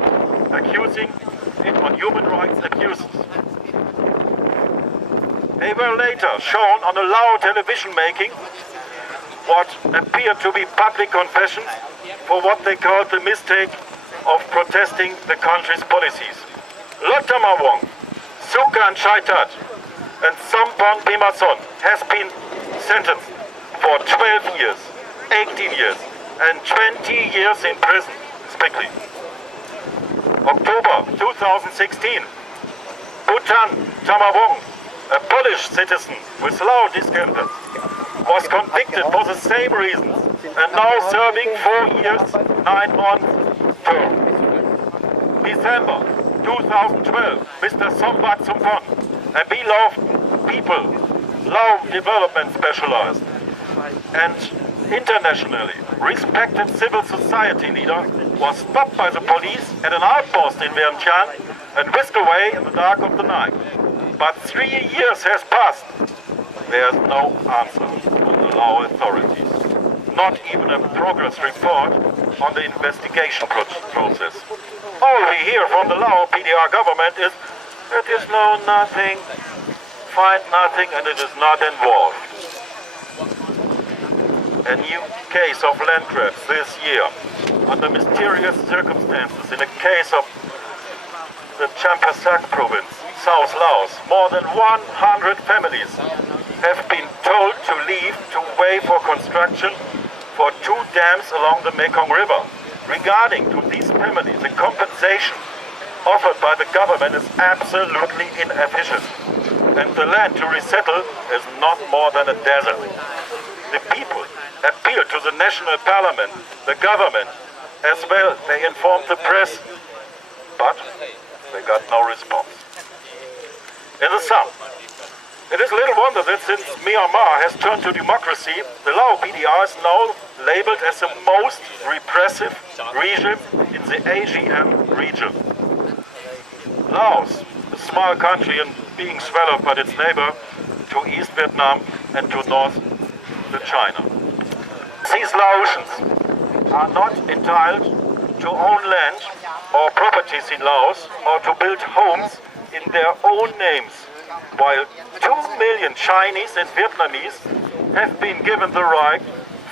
accusing it on human rights abuses. They were later shown on a Lao television making what appeared to be public confessions for what they called the mistake of protesting the country's policies. Lotamawong, Sukan Chaitat, and Sampon Pimason has been sentenced for 12 years, 18 years, and 20 years in prison, respectively. October 2016, Bhutan Tamawong, a Polish citizen with Lao descendants, was convicted for the same reasons and now serving 4 years, 9 months term. December 2012, Mr. Sombat Sumpon, a beloved people, Lao development specialist, and internationally respected civil society leader, was stopped by the police at an outpost in Vientiane and whisked away in the dark of the night. But 3 years has passed. There is no answer from the Lao authorities. Not even a progress report on the investigation process. All we hear from the Lao PDR government is, it is no nothing, find nothing, and it is not involved. A new case of land grabs this year, under mysterious circumstances, in a case of the Champasak province, South Laos. More than 100 families have been told to leave to wait for construction for 2 dams along the Mekong River. Regarding to these families, the compensation offered by the government is absolutely inefficient, and the land to resettle is not more than a desert. The people appeal to the national parliament, the government, as well. They informed the press, but they got no response. In the sum, it is little wonder that since Myanmar has turned to democracy, the Lao PDR is now labeled as the most repressive regime in the ASEAN region. Laos, a small country and being swallowed by its neighbor to East Vietnam and to North to China. These Laotians are not entitled to own land or properties in Laos or to build homes in their own names, while 2 million Chinese and Vietnamese have been given the right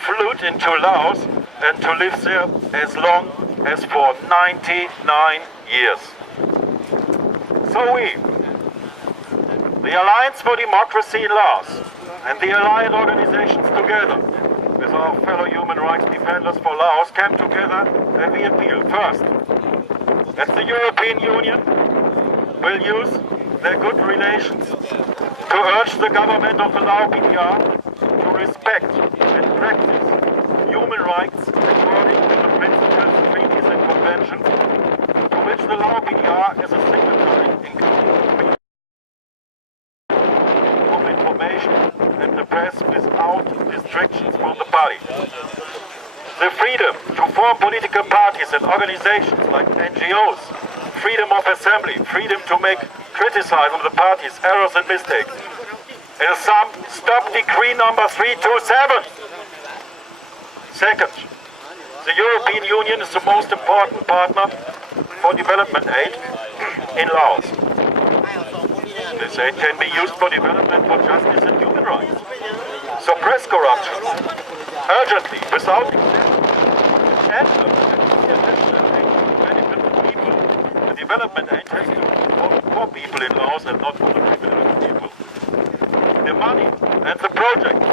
float into Laos and to live there as long as for 99 years. So we, the Alliance for Democracy in Laos, and the allied organizations together with our fellow human rights defenders for Laos came together and we appeal first that the European Union will use their good relations to urge the government of the Lao PDR to respect and practice human rights according to the principles, treaties and conventions to which the Lao PDR is a signatory, including of information and the press without restrictions from the party. The freedom to form political parties and organizations like NGOs, freedom of assembly, freedom to make criticize of the party's errors and mistakes. In sum, stop decree number 327. Second, the European Union is the most important partner for development aid in Laos. This aid can be used for development, for justice and human rights. Suppress corruption urgently, without international aid to benefit the people. The development aid has to be for the poor people in Laos and not for the privileged people. The money and the project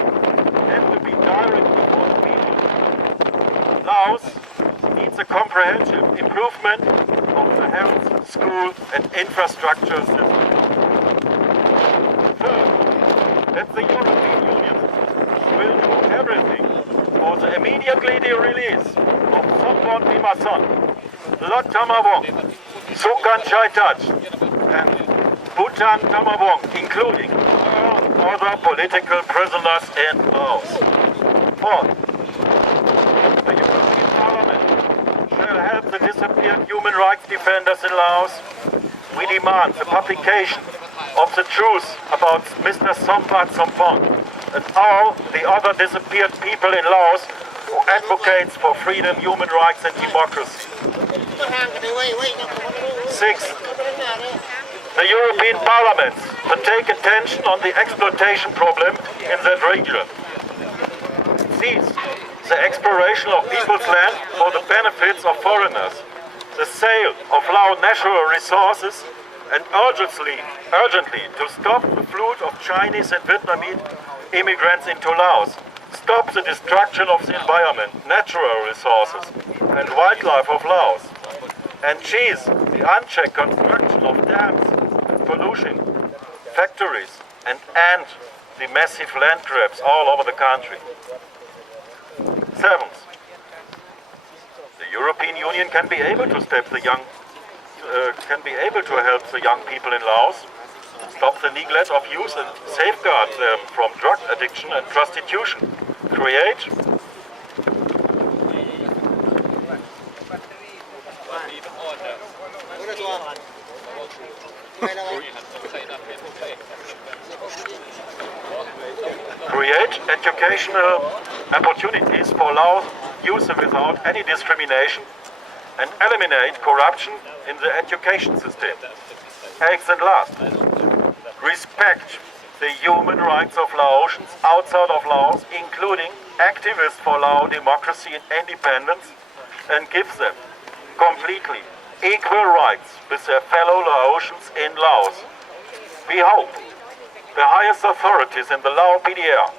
have to be directly for the people. Laos needs a comprehensive improvement of the health, school and infrastructure system. Third, that the European Union will do everything for the immediately the release of Somphon Vimmason, Lot Tamawong, Sukan Chaitat and Bhutan Tamawong, including all other political prisoners in Laos. Fourth, the European Parliament shall help the disappeared human rights defenders in Laos. We demand the publication of the truth about Mr. Sompat Somphon and all the other disappeared people in Laos who advocates for freedom, human rights and democracy. Sixth, the European Parliament to take attention on the exploitation problem in that region. Cease the exploration of people's land for the benefits of foreigners, the sale of Lao natural resources, and urgently to stop the flood of Chinese and Vietnamese immigrants into Laos, stop the destruction of the environment, natural resources, and wildlife of Laos, and cease the unchecked construction of dams, pollution, factories, and end the massive land grabs all over the country. Seventh, the European Union can be able to help the young people in Laos, stop the neglect of youth and safeguard them from drug addiction and prostitution. Create educational opportunities for Lao youth without any discrimination and eliminate corruption in the education system. Eighth and last, respect the human rights of Laotians outside of Laos, including activists for Lao democracy and independence, and give them completely equal rights with their fellow Laotians in Laos. We hope the highest authorities in the Lao PDR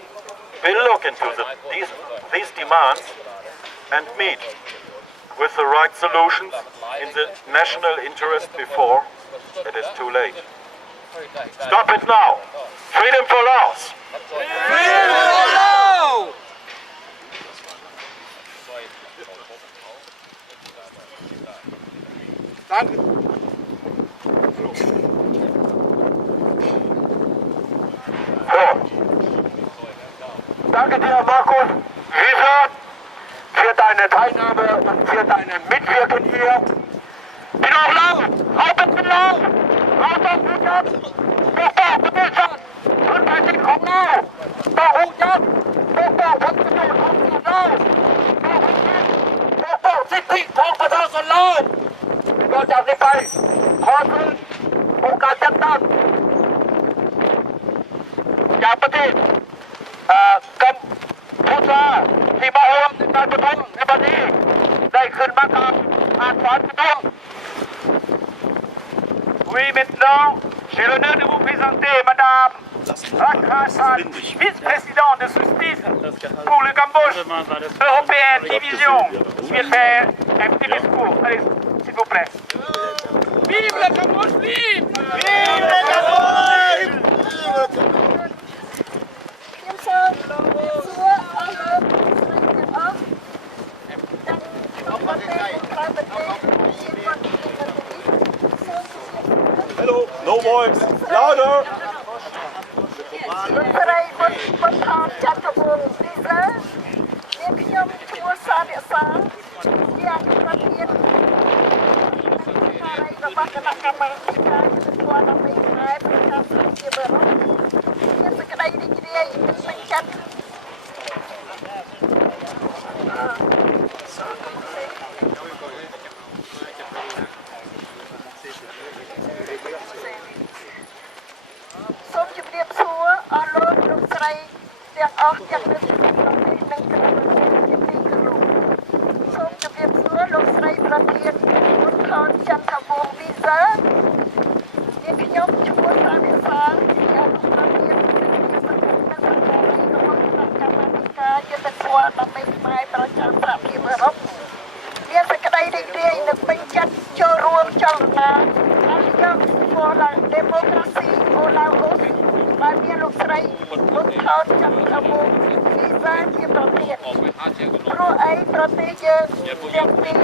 will look into these demands and meet with the right solutions in the national interest before it is too late. Stop it now! Freedom for Laos! Freedom for Laos! Danke dir, Markus Wieser, für deine Teilnahme und für dein Mitwirken hier. Genau, Laos! Auf mit Laos! Raus aus dem Job! Pokok Pemirsa! Berkaitanของเราต้องรู้จักปกป้องผลประโยชน์ของชาวเราปกป้องสิทธิของประชาชนเราต่อจากนี้ไปขอคืนโอกาสจัดตั้งจากประเทศกัมพูชาที่มาร่วมในการประท้วงในวันนี้ได้ขึ้นมาการอ่านสารประท้วง Oui, maintenant, j'ai l'honneur de vous présenter Madame Rakhasan, vice-présidente de Justice pour le Cambodge, européenne division, qui va faire un petit discours. Allez, s'il vous plaît. Vive le Cambodge, vive! Vive le Cambodge! Hello, no voice, louder! ស្រីបុត្រថនចន្ទវង្សពីសើនាងខ្ញុំឈ្មោះសារិសាជាអនុប្រធានការរបស់គណៈកម្មាធិការព័ត៌មានខ្មែរប្រចាំជាបរិបទមានសេចក្តីរីករាយនិងពេញចិត្តសូមជម្រាបសួរអស់លោកស្រីទាំងអស់ទាំងនៅក្នុងប្រទេសនិងក្រៅប្រទេសជាទីគោរពសូមជម្រាប មុនថតចន្ទវងវីសាមានខ្ញុំឈ្មោះសាភិសាលជាអនុប្រធាននិងសកម្មរបស់គណៈកម្មាធិការយុទ្ធសាស្ត្រដើម្បីស្វែងប្រចាំសហភាពអឺរ៉ុបមានសេចក្តីរីករាយនិងពេញចិត្តចូលរួមចលនា ADL Demonstration អូឡាអូសដែលមានលោកស្រីមុនថតចន្ទវងវីសាជាប្រធានព្រោះអីប្រទេសយើងទាំងពីរ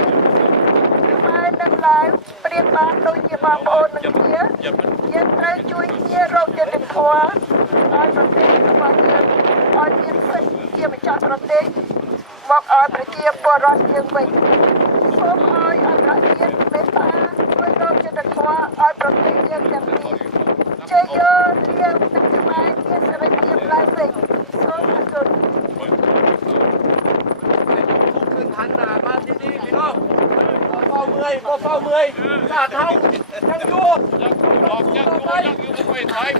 ហើយនឹងឡើយព្រៀបបានដូចជាបងប្អូននឹងគ្នាយើងត្រូវជួយគ្នារកយុត្តិធម៌ឲ្យប្រទេសរបស់យើងឲ្យមានសិទ្ធិជាម្ចាស់ប្រទេសមកឲ្យប្រជាពលរដ្ឋយើងវិញសូមឲ្យអន្តរជាតិមេត្តាជួយរកយុត្តិធម៌ឲ្យប្រទេសយើងទាំងពីរជ័យយោលាទឹកខ្មែរមានសេរីភាពឡើងវិញសូមអរគុណ หันหน้ามาที่นี่พี่น้องเฝ้าเมื่อยเฝ้าเมื่อยกาดเท้ายังอยู่ไม่ตาย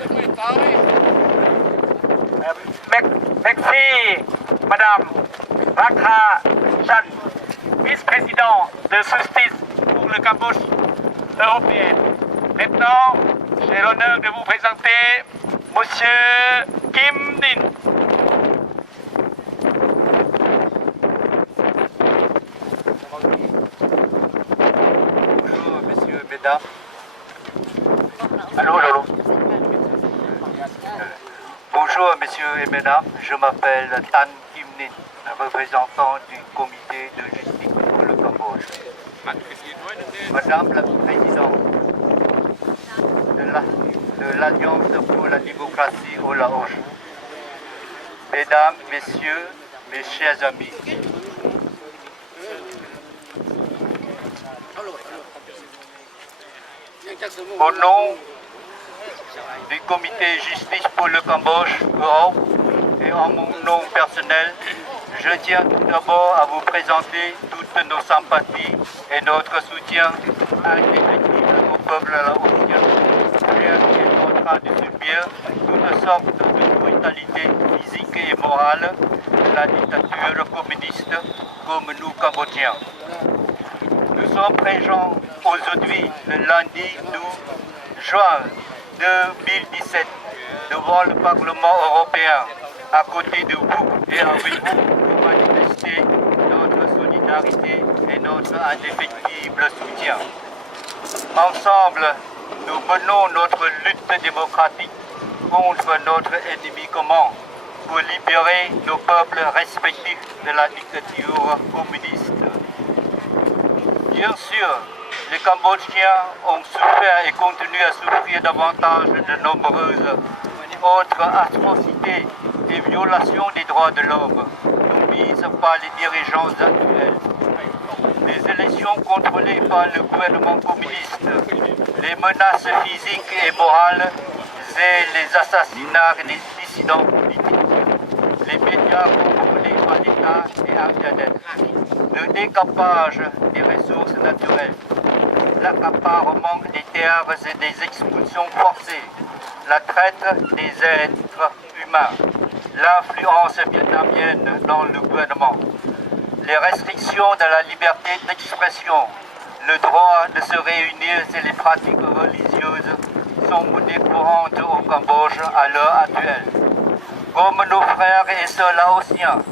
Merci Madame Rakha Chan, vice-président de justice pour le Cambodge européen. Maintenant, j'ai l'honneur de vous présenter Monsieur Kim Nin. Mesdames. Allô. Bonjour messieurs et mesdames, je m'appelle Tan Kim Nin, représentant du comité de justice pour le Cambodge. Madame la présidente de l'Alliance pour la démocratie au Laos. Mesdames, messieurs, mes chers amis. Au nom du comité justice pour le Cambodge, Europe, et en mon nom personnel, je tiens tout d'abord à vous présenter toutes nos sympathies et notre soutien indéfectible au peuple laotien, qui est en train de subir toutes sortes de brutalités physiques et morales de la dictature communiste comme nous Cambodgiens. Nous sommes présents aujourd'hui, le lundi 12 juin 2017, devant le Parlement européen, à côté de vous et avec vous, pour manifester notre solidarité et notre indéfectible soutien. Ensemble, nous menons notre lutte démocratique contre notre ennemi commun pour libérer nos peuples respectifs de la dictature communiste. Bien sûr, les Cambodgiens ont souffert et continuent à souffrir davantage de nombreuses autres atrocités et violations des droits de l'homme commises par les dirigeants actuels. Les élections contrôlées par le gouvernement communiste, les menaces physiques et morales et les assassinats des dissidents politiques, les médias contrôlés par l'État et Internet, le décapage des ressources naturelles, l'accaparement des terres et des expulsions forcées, la traite des êtres humains, l'influence vietnamienne dans le gouvernement, les restrictions de la liberté d'expression, le droit de se réunir et les pratiques religieuses sont monnaie courante au Cambodge à l'heure actuelle. Comme nos frères et sœurs laotiens,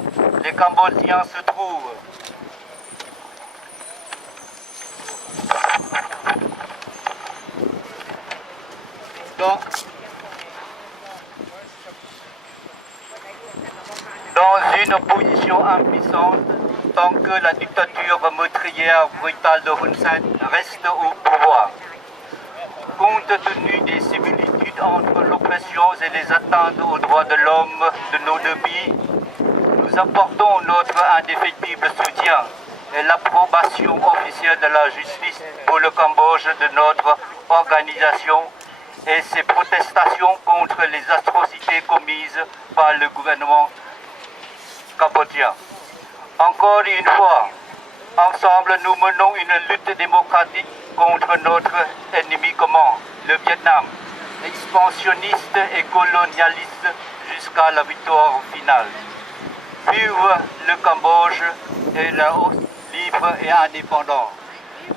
les Cambodgiens se trouvent dans une position impuissante tant que la dictature meurtrière brutale de Hun Sen reste au pouvoir. Compte tenu des similitudes entre l'oppression et les atteintes aux droits de l'homme de nos deux pays, nous apportons notre indéfectible soutien et l'approbation officielle de la justice pour le Cambodge de notre organisation et ses protestations contre les atrocités commises par le gouvernement cambodgien. Encore une fois, ensemble nous menons une lutte démocratique contre notre ennemi commun, le Vietnam, expansionniste et colonialiste jusqu'à la victoire finale. Vive le Cambodge et Laos libre et indépendant.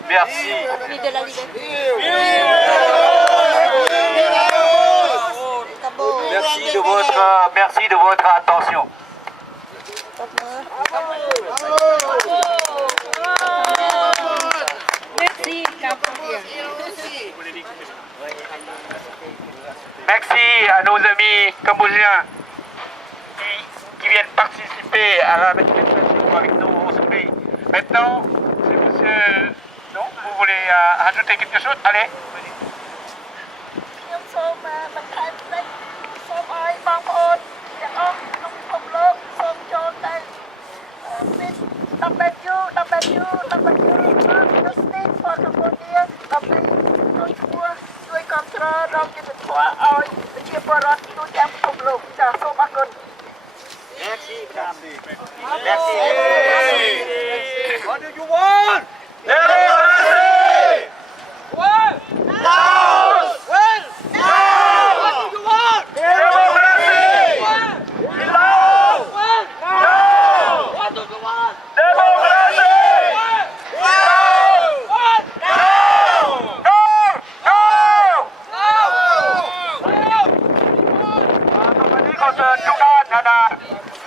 Merci. Vive de la liberté. Merci de votre attention. Merci, Merci à nos amis cambodgiens qui viennent participer à la manifestation avec nous aujourd'hui. Maintenant, c'est monsieur... Non, vous voulez ajouter quelque chose? Allez. ខ្ញុំសូមបន្ថែមផ្លេចសូមឲ្យបងប្អូនទាំងអស់ក្នុងពិភពលោកសូមចូលទៅ www.justice for Cambodia ដើម្បីជួយគ្រប់គ្រងរកយុត្តិធម៌ឲ្យប្រជាពលរដ្ឋទូទាំងពិភពលោកចាសសូមអរគុណ Merci. What do you want? Democracy! What? No! When? No! What do you want? Democracy! What? No! When? No! What do you want? Democracy! What? No! What? No! No! No! No! ตรงนี้ขอเชิญทุกท่านนะ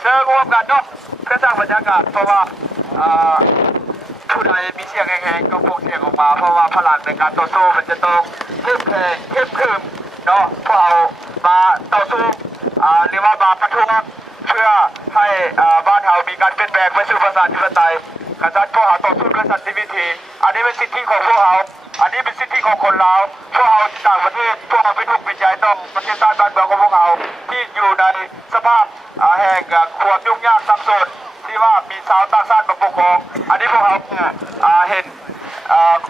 เชิญร่วมกันเนาะเพื่อสร้างบรรยากาศเพราะว่าผู้ใดมีเสียงแห้งๆก็พกเสียงออกมาเพราะว่าพลังในการต่อสู้มันจะต้องเข้มแข็งเข้มขึ้นเนาะพวกเรามาต่อสู้เรียกว่ามาประท้วงเพื่อให้บ้านเรามีการเปลี่ยนแปลงไปสู่ประชาธิปไตยกษัตริย์พวกเราต่อสู้ด้วยสันติวิธีอันนี้เป็นสิทธิของพวกเราอันนี้เป็นสิทธิของคนลาวพวกเราต่างประเทศพวกเราเป็นทุกข์เป็นใจต้องประเทศชาติบ้านเมืองของพวกเราที่อยู่ในสภาพแห่งความยุ่งยากซับซ้อนที่ว่ามีชาวต่างชาติมาปกครองอันนี้พวกเราเห็น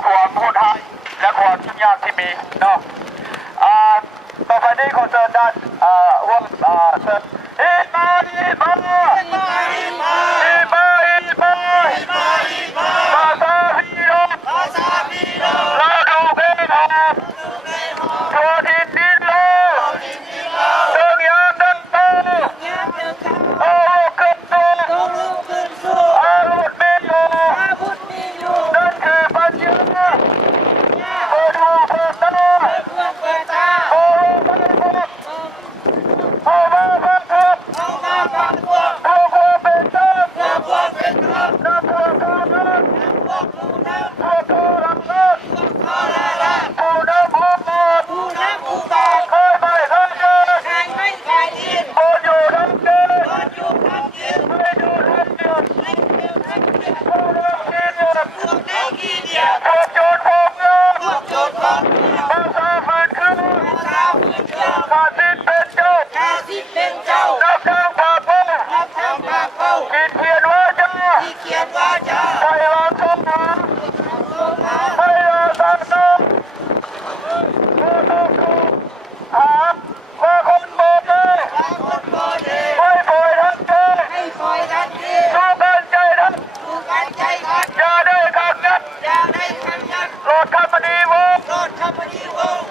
ความโหดร้ายและความยุ่งยากที่มีเนาะต่อไปนี้ขอเชิญด้านร่วมเชิญอีมาอีมาอีมาอีมาอีมาอีมาอีมาอีมาภาษาพี่น้องภาษาพี่น้องลาดูเพลงโชว์ดินดินโลเดินยามเดินโตโอ้ขึ้นโตอาวุธมีอยู่นั่นคือปัญญาโอ้ดูเพื่อนตาโอ้ไม่พบโอ้มาพักพบโอ้ความเป็นธรรมนับพวกการเงินพวกผู้รักเงินผู้นำผู้บาปเคยไม่เคยเจอโอ้อยู่ทั้งเดินไม่ดูทั้งเดือนผู้รักที่เดียวพวกโจรพวกเงินภาษาฝืนขึ้นข้าสิทธิ์เป็นเจ้านับทางผ่าเป้าขีดเขียนว่าจ้าไปวางช่องทางไปสร้างน้ำผู้ต้องถูกหาว่าคนโบเก้ไม่ปล่อยทั้งใจสู้กันใจทั้งอย่าได้ขัดงัดโหลดคำปฏิวง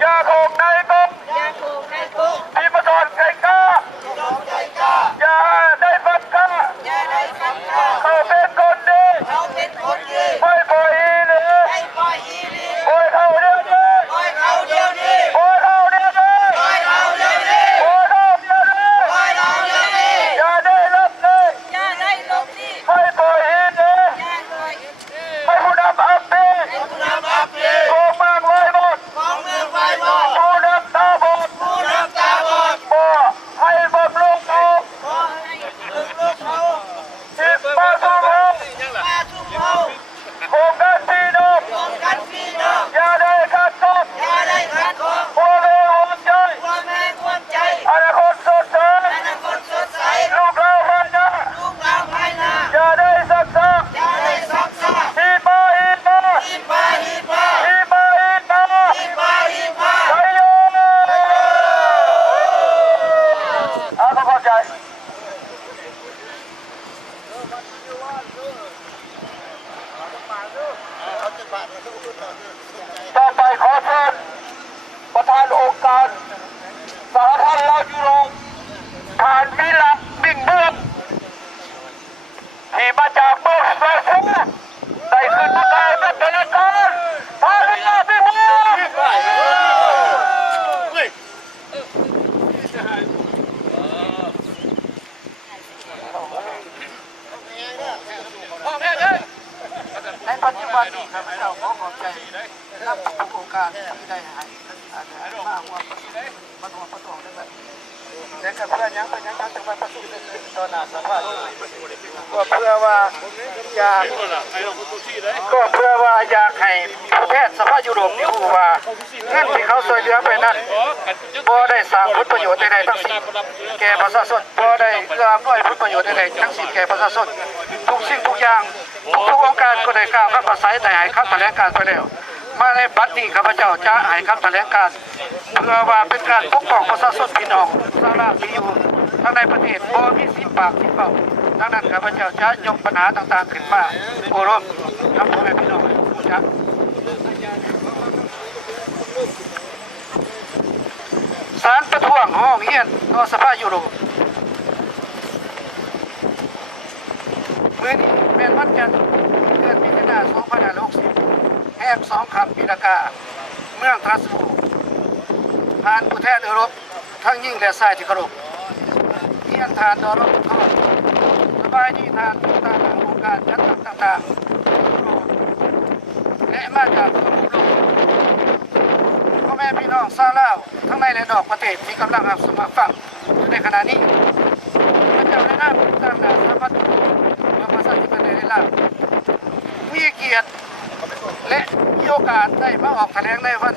อย่าโขกในกงที่ประสอนใจกล้าอย่าได้ฟังข้าเขาเป็นคนดีไม่ปล่อยอีหลีปล่อยเขาเดียวดีปล่อยเขาเดียวดีปล่อยเขาเดียวดีอย่าได้รับเลยให้ปล่อยอีหลีให้ผู้นำอับปีโกงเมืองไว้หมดผู้นำตาบอดบ่ให้บำรุงเขาที่มาสู่เขาโครงการพี่น้องอย่าได้ขัดข้องพ่อแม่ห่วงใจอนาคตสดใสลูกเราภายหน้าอย่าได้ซักซ้ำฮีมาฮีมาใช่โยต้องเข้าใจต่อไปขอเชิญประธานองค์การสหพันธ์ลาวยุโรปผ่านมิลักบิ่งเมืองที่มาจากเมืองสาฟูได้ขึ้นประกาศเป็นทางการ ขอขอบใจรับผู้โครงการที่ได้ให้มาหัวประตูได้แบบแต่กับเพื่อนยังเป็นยังจังหวัดประสุทธิ์ตอนหน้าสภาก็เพื่อว่าอยากก็เพื่อว่าอยากให้ประเทศสภายุโรปนี่รู้ว่าเงินที่เขาช่วยเหลือไปนั้นบ่ได้สร้างผลประโยชน์ใดๆทั้งสิ้นแก่ประชาชนบ่ได้เอื้ออำนวยผลประโยชน์ใดๆทั้งสิ้นแก่ประชาชนทุกสิ่งทุกอย่างทุกองค์การก็ได้กล่าวคำปราศัยได้ให้คำแถลงการไปแล้วมาในบัดนี้ข้าพเจ้าจะให้คำแถลงการเพื่อว่าเป็นการปกป้องประชาชนพี่น้องชาวนาที่อยู่ทั้งในประเทศบ่มีสิทธิ์ปากสิทธิ์เป้าดังนั้นข้าพเจ้าจะยกปัญหาต่างๆขึ้นมาโอ้ร่วมกับพ่อแม่พี่น้องผู้จักศาลประท้วงห้องเฮียนต่อสภายุโรปมื้อนี้เป็นวันจันทร์เดือนมิถุนายน2560แห่ง2 ค่ำปีละกาเมืองทรัสบูรณ์ผ่านผู้แทนยุโรปทั้งยิ่งและชายที่เคารพเฮียนทานดอรบเขาสบายดีทานต่างๆองค์การจัดตั้งต่างๆและมาจากทั่วโลกพ่อแม่พี่น้องชาวลาวทั้งในและนอกประเทศที่กำลังรับสมัครฟังอยู่ในขณะนี้พระเจ้าในนามต่างๆสาพันธ์ประชาธิปไตยในลาวมีเกียรติและมีโอกาสได้มาออกแถลงในวัน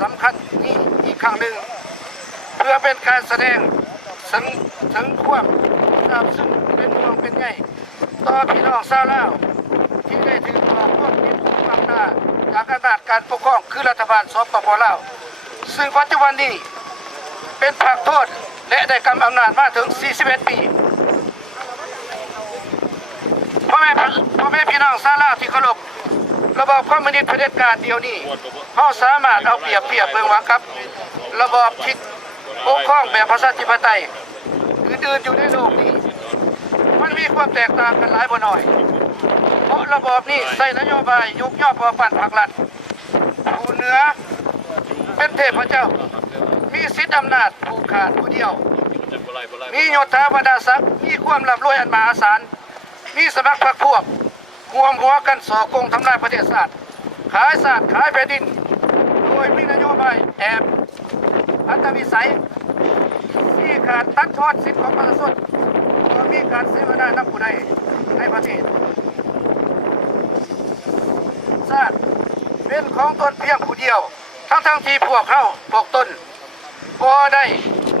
สำคัญนี้อีกครั้งหนึ่งเพื่อเป็นการแสดงถึงความซาบซึ้งเป็นห่วงเป็นใยต่อพี่น้องชาวลาวที่ได้ถือครองพวกนี้ผู้อำนาจจากอำนาจการปกครองคือรัฐบาลสปป.ลาวซึ่งปัจจุบันนี้เป็นภาคโทษและได้กำอำนาจมาถึง41 ปีพ่อแม่พี่น้องชาวลาวที่เคารพระบอบคอมมิวนิสต์เผด็จการเดียวนี้เขาสามารถเอาเปรียบเบิ่งว่าครับระบอบที่ปกครองแบบประชาธิปไตยอื่นๆอยู่ในโลกนี้มันมีความแตกต่างกันหลายบ่น้อยเพราะระบอบนี้ใส่นโยบายยกย่อพอปั่นภาครัฐผู้เหนือเป็นเทพเจ้ามีสิทธิอำนาจผูกขาดผู้เดียวมียศถาบรรดาศักดิ์มีความร่ำรวยอันมหาศาลมีสมัครพรรคพวกรวมหัวกันสอกงทำลายประเทศชาติขายศาสตร์ขายแผ่นดินโดยมีนโยบายแอบอัตวิสัยที่ขาดตัดทอดสิทธิของประชาชนโดยมีการเสวนานับผู้ใดในประเทศชาติเป็นของตนเพียงผู้เดียวทั้งที่พวกเขาพวกตนบ่ได้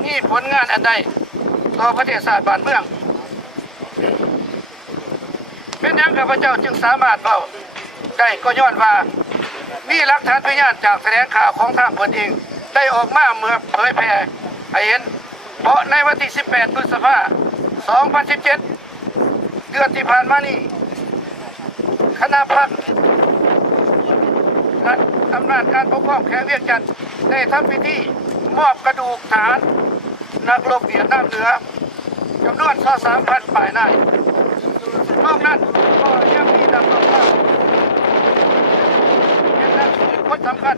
มีผลงานอันใดต่อประเทศชาติบ้านเมืองเป็นอย่างข้าพเจ้าจึงสามารถเบาได้ก็ย้อนว่ามีหลักฐานพยานจากแถลงข่าวของทางตนเองได้ออกมาเมื่อเผยแพร่ให้เห็นเพราะในวันที่18 พฤษภาคม 2017 เดือนที่ผ่านมานี้คณะพรรคและอำนาจการปกครองแขวงเวียงจันทร์ได้ทำพิธีมอบกระดูกฐานนักรบเวียดนามเหนือจำนวน23,000 ฝ่ายนายนอกนั้นก็ยังมีนักรบลาวเป็นนักสืบคนสำคัญ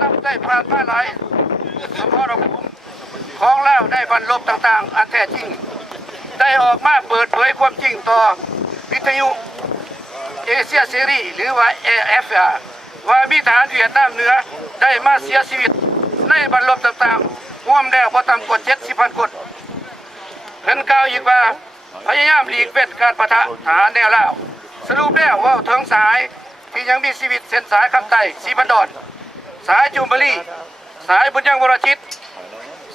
นับได้ผ่านมาหลายสมรภูมิของลาวได้บรรลบต่างๆอันแท้จริงได้ออกมาเปิดเผยความจริงต่อวิทยุเอเชียเสรีหรือว่า AFR ว่ามีทหารเวียดนามเหนือได้มาเสียชีวิตในบรรลบต่างๆรวมแล้วบ่ต่ำกว่า 70,000 คนเพิ่นกล่าวอีกว่าพยายามหลีกเว้นการปะทะทหารแนวลาวสรุปแล้วว่าถึงสายที่ยังมีชีวิตเส้นสายคำไต่สีบันดอนสายจุมบุรีสายบุญยังวรชิต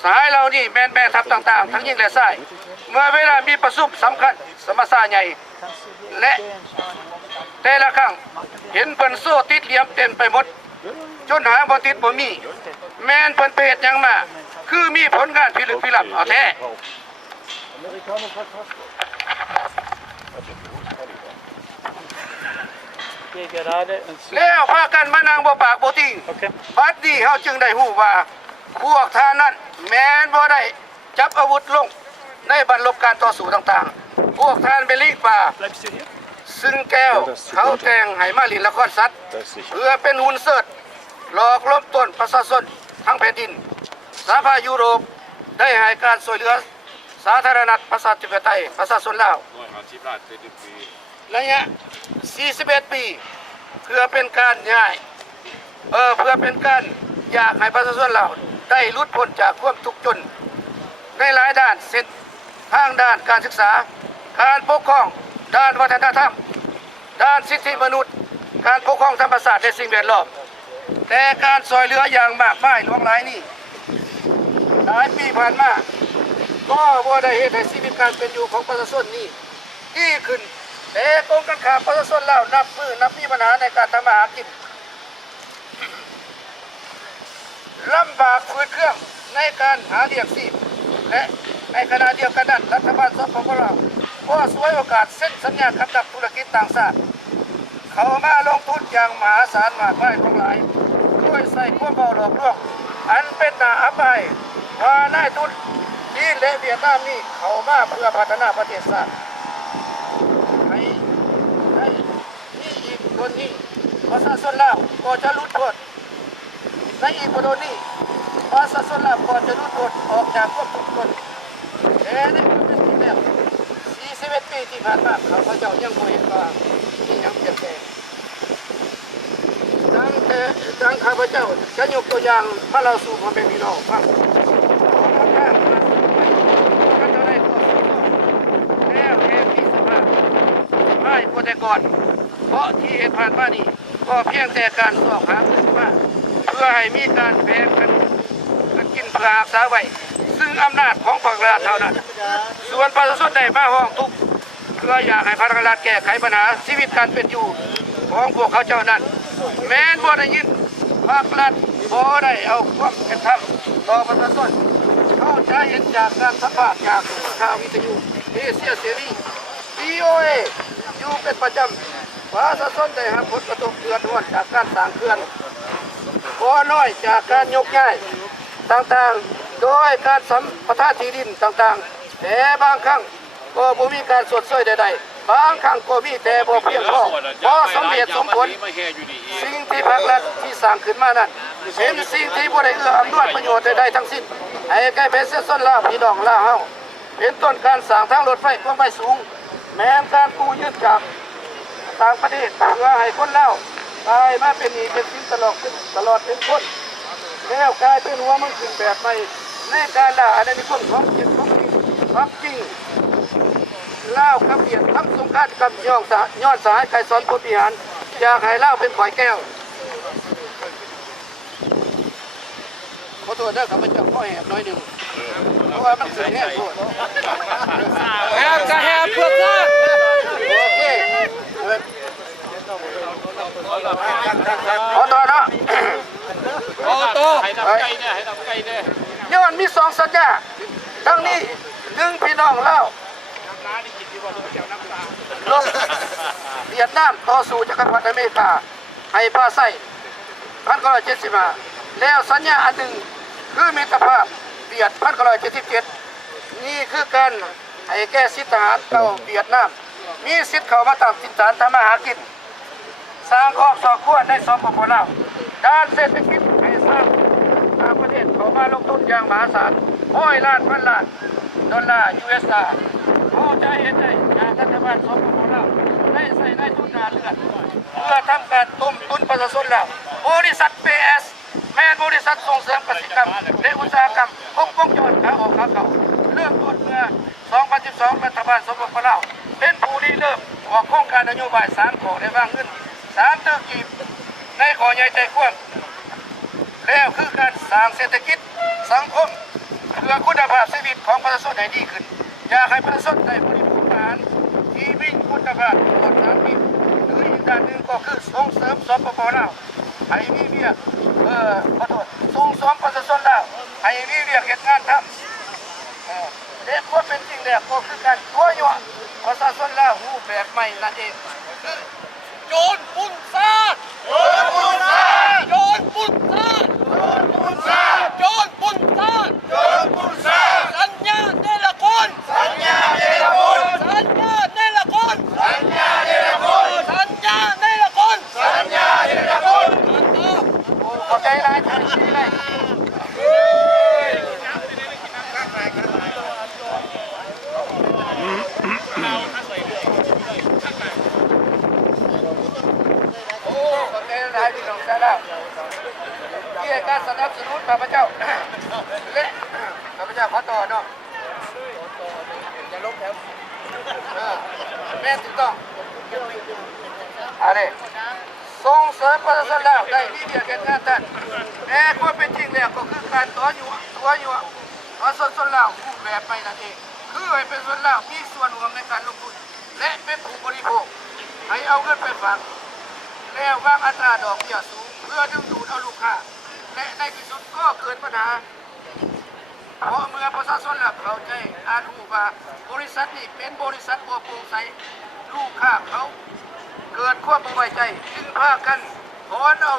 สายเหล่านี้แม่ทัพต่างๆทั้งยิ่งและสายเมื่อเวลามีประชุมสำคัญสมสาใหญ่และแต่ละครั้งเห็นเพิ่นโซ่ติดเหลี่ยมเต็มไปหมดจนหาบ่ติดบ่มีแม่นเพิ่นไปเฮ็ดหยังมาคือมีผลงานพิลึกพิลั่นเอาแท้แล้วพากันมานั่งบ่ปากบ่ติงบัดนี้เฮาจึงได้ฮู้ว่าพวกท่านนั้นแม่นบ่ได้จับอาวุธลงในบรรลบการต่อสู้ต่างๆพวกท่านเป็นลิงป่าซึ่งแก้วเขาแต่งให้มาลินละครสัตว์เพื่อเป็นหุ่นเสิร์ชหลอกลบต้นประชาชนทั้งแผ่นดินสหภาพยุโรปได้ให้การช่วยเหลือสาธารณรัฐประชาธิปไตยประชาชนลาวระยะ41 ปี เพื่อเป็นการย้ายเพื่อเป็นการอยากให้ประชาชนเราได้หลุดพ้นจากความทุกข์จนในหลายด้านเช่นทางด้านการศึกษาการปกครองด้านวัฒนธรรมด้านสิทธิมนุษย์การปกครองธรรมศาสตร์และสิ่งแวดล้อมแต่การซอยเหลืออย่างมากมายหลวงหลายนี่หลายปีผ่านมาก็บ่ได้เห็นให้ชีวิตการเป็นอยู่ของประชาชนนี่ดีขึ้นแต่ตรงกันข้ามประชาชนเรานับมีปัญหาในการทำมาหากินลำบากฝืดเครื่องในการหาเลี้ยงชีพและในขณะเดียวกันนั้นรัฐบาลสปปลาวก็สวยโอกาสเส้นสัญญากับนักธุรกิจต่างชาติเขามาลงทุนอย่างมหาศาลมากมายหลากหลายโดยใส่ความเบาหลอกลวงอันเป็นหน้าอับอายว่านายทุนจีนและเวียดนามนี่เขามาเพื่อพัฒนาประเทศชาติให้นี่อีกคนนี้ประชาชนลาวก็จะหลุดพ้นในอีกประเด็นนี้ประชาชนลาวก็จะหลุดพ้นออกจากความทุกข์ทนแต่ในความเป็นจริงแล้ว41 ปีที่ผ่านมาข้าพเจ้ายังไม่เห็นว่าที่ยังเปลี่ยนแปลงดังข้าพเจ้าจะยกตัวอย่างมาเล่าสู่พ่อแม่พี่น้องฟังก็จะได้ข้อสรุปแล้วมีสภาพไม่ควรแต่ก่อนเพราะที่เหตุผ่านมานี่ก็เพียงแต่การสอบหาเงินมาเพื่อให้มีการแบ่งกันกินเพื่อรักษาไว้ซึ่งอำนาจของภาครัฐเท่านั้นส่วนประชาชนได้มาห้องทุกเพื่ออยากให้ภาครัฐแก้ไขปัญหาชีวิตการเป็นอยู่ของพวกเขาเจ้านั้นแม้นบ่ได้ยินภาครัฐบ่ได้เอาความเป็นธรรมต่อประชาชนเขาจะเห็นจากการสัมภาษณ์จากข่าววิทยุเอเชียเสรี VOA อยู่เป็นประจำประชาชนได้รับผลกระทบเดือดร้อนจากการสร้างเขื่อนบ่น้อยจากการยกย้ายต่างๆโดยการสัมปทานที่ดินต่างๆแต่บางครั้งก็บ่มีการสดสวยใดๆบางครั้งก็มีแต่บ่เพียงพอบ่สมเหตุสมผลสิ่งที่ภาครัฐที่สร้างขึ้นมานั้นเป็นสิ่งที่บ่ได้เอื้ออำนวยประโยชน์ใดๆทั้งสิ้นให้แก่ประชาชนลาวพี่น้องลาวเฮาเป็นต้นการสร้างทางรถไฟความไปสูงแม้การกู้ยืมจากต่างประเทศเพื่อให้คนลาวกลายมาเป็นหนี้เป็นสินตลอดเป็นคนแล้วกลายเป็นหัวมึงขึ้นแบบใหม่ในการล่าอาณานิคมของจริงความจริงลาวกับเวียดทำสงครามกับย้อนสายไก่สอนผู้บริหารอยากให้ลาวเป็นข่อยแก้วขอโทษนะข้าพเจ้าข้อแหบน้อยหนึ่งเพราะว่ามันเสียแน่โทษแหบก็แหบเพื่อซะโอเคขอโทษนะขอโทษให้ทำไก่เนี่ยย้อนมี2 สัญญาทั้งนี้1พี่น้องลาวลบเวียดนามต่อสู้จักรพรรดิอเมริกาให้พาไส้1975แล้วสัญญาอันหนึ่งคือมิตรภาพเวียด1977นี่คือการให้แก่สิทธิทหารเก่าเวียดนามมีสิทธิ์เข้ามาตั้งถิ่นฐานทำมาหากินสร้างครอบครัวในสปปลาวด้านเศรษฐกิจให้สร้างต่างประเทศเข้ามาลงทุนอย่างมหาศาล100 ล้านพันล้านดอลลาร์ US เขาจะเห็นได้จากรัฐบาลสปปลาวได้ใส่ในทุนนาเลือดเพื่อทำการต้มตุนประชาชนลาวบริษัท PS แม่นบริษัทส่งเสริมเกษตรกรรมและอุตสาหกรรมครบวงจรขาออกขาเข้าเริ่มต้นเมื่อ 2012 รัฐบาลสปปลาวเป็นผู้ริเริ่มออกโครงการนโยบาย3 ข้อได้วางเงิน3 ตึกกีบในข้อใหญ่ใจกว้างแล้วคือการสร้างเศรษฐกิจสังคมเพื่อคุณภาพชีวิตของประชาชนให้ดีขึ้นอยากให้ประชาชนได้บริโภคอาหารที่มีคุณภาพปลอดสารพิษหรืออีกด้านหนึ่งก็คือส่งเสริมสปปลาวให้มีเวียกส่งเสริมประชาชนลาวให้มีเวียกเหตุงานทำและก็เป็นจริงแล้วก็คือการยั่วยุประชาชนลาวรูปแบบใหม่นั่นเองโจรปุ้นซ่าโจรปุ้นซ่าโจรปุ้นซ่าโจรปุ้นซ่าโจรปุ้นซ่าโจรปุ้นซ่าสัญญาเนรคุณสัญญาเนรคุณสัญญาเนรคุณสัญญาเนรคุณสัญญาเนรคุณสัญญาเนรคุณขอบใจหลายท่านที่เลยโอ้ หลายพี่น้องชาวลาวที่ให้การสนับสนุนข้าพเจ้าและข้าพเจ้าขอต่อเนาะอย่าลบแถวแม่ถูกต้องอะไรส่งเสริมประชาชนลาวได้มีเดียเกิดงานท่านแต่ความเป็นจริงแล้วก็คือการต่ออยู่ประชาชนลาวรูปแบบไปนั่นเองคือให้เป็นส่วนลาวมีส่วนร่วมในการลงทุนและเป็นผู้บริโภคให้เอาเงินไปฝากแล้ววางอัตราดอกเบี้ยสูงเพื่อดึงดูดเอาลูกค้าและในที่สุดก็เกิดปัญหาเพราะเมื่อประชาชนเข้าใจรู้ว่าบริษัทนี้เป็นบริษัทบ่โปร่งใสลูกค้าเขาเกิดความไม่ไว้ใจจึงพากันถอนเอา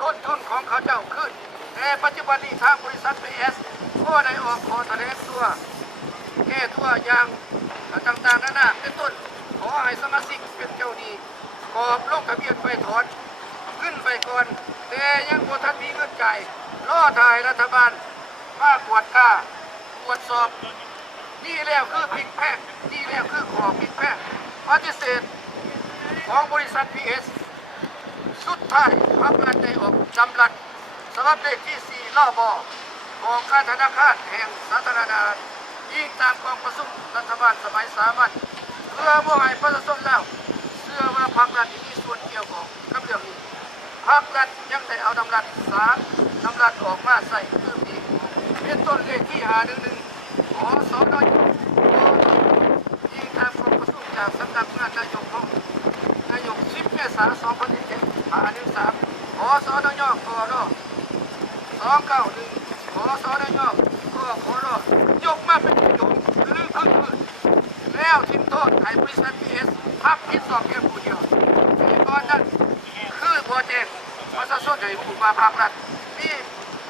ต้นทุนของเขาเจ้าขึ้นแต่ปัจจุบันนี้ทางบริษัท PS ก็ได้ออกขอแถลงตัวแก้ตัวอย่างต่างๆนานาเป็นต้นขอให้สมาชิกเป็นเจ้าหนี้ขอบลงทะเบียนไปถอนขึ้นไปก่อนแต่ยังบ่ทันมีเงินจ่ายรอถ่ายรัฐบาลมากวดกาตรวจสอบนี่แล้วคือผิดแพงนี่แล้วคือขอผิดแพงปฏิเสธของบริษัท PS สุดท้ายพรรครัฐได้ออกจำรัดสำหรับเลขที่4ล่อบของการธนาคารแห่งสาธารณรัฐยิ่งตามกองประชุมรัฐบาลสมัยสามัญเพื่อบ่ให้ประชาชนแล้วเชื่อว่าพรรครัฐมีส่วนเกี่ยวข้องกับเรื่องนี้พรรครัฐยังได้เอานำรัฐนำรัฐออกมาใส่เพิ่มอีกเป็นต้นเลขที่511ขอสนยยิ่งตามกองประชุมจากสำนักงานนายก10 เมษายน 2017 513ขอสนยกร291ขอสนยขอรยกมาเป็นยกหรือขึ้นแล้วทิ้งโทษให้บริษัท PS พักผิดสอบเพียงผู้เดียวในตอนนั้นคือบ่แจ้งประชาชนได้รู้ว่าภาครัฐมี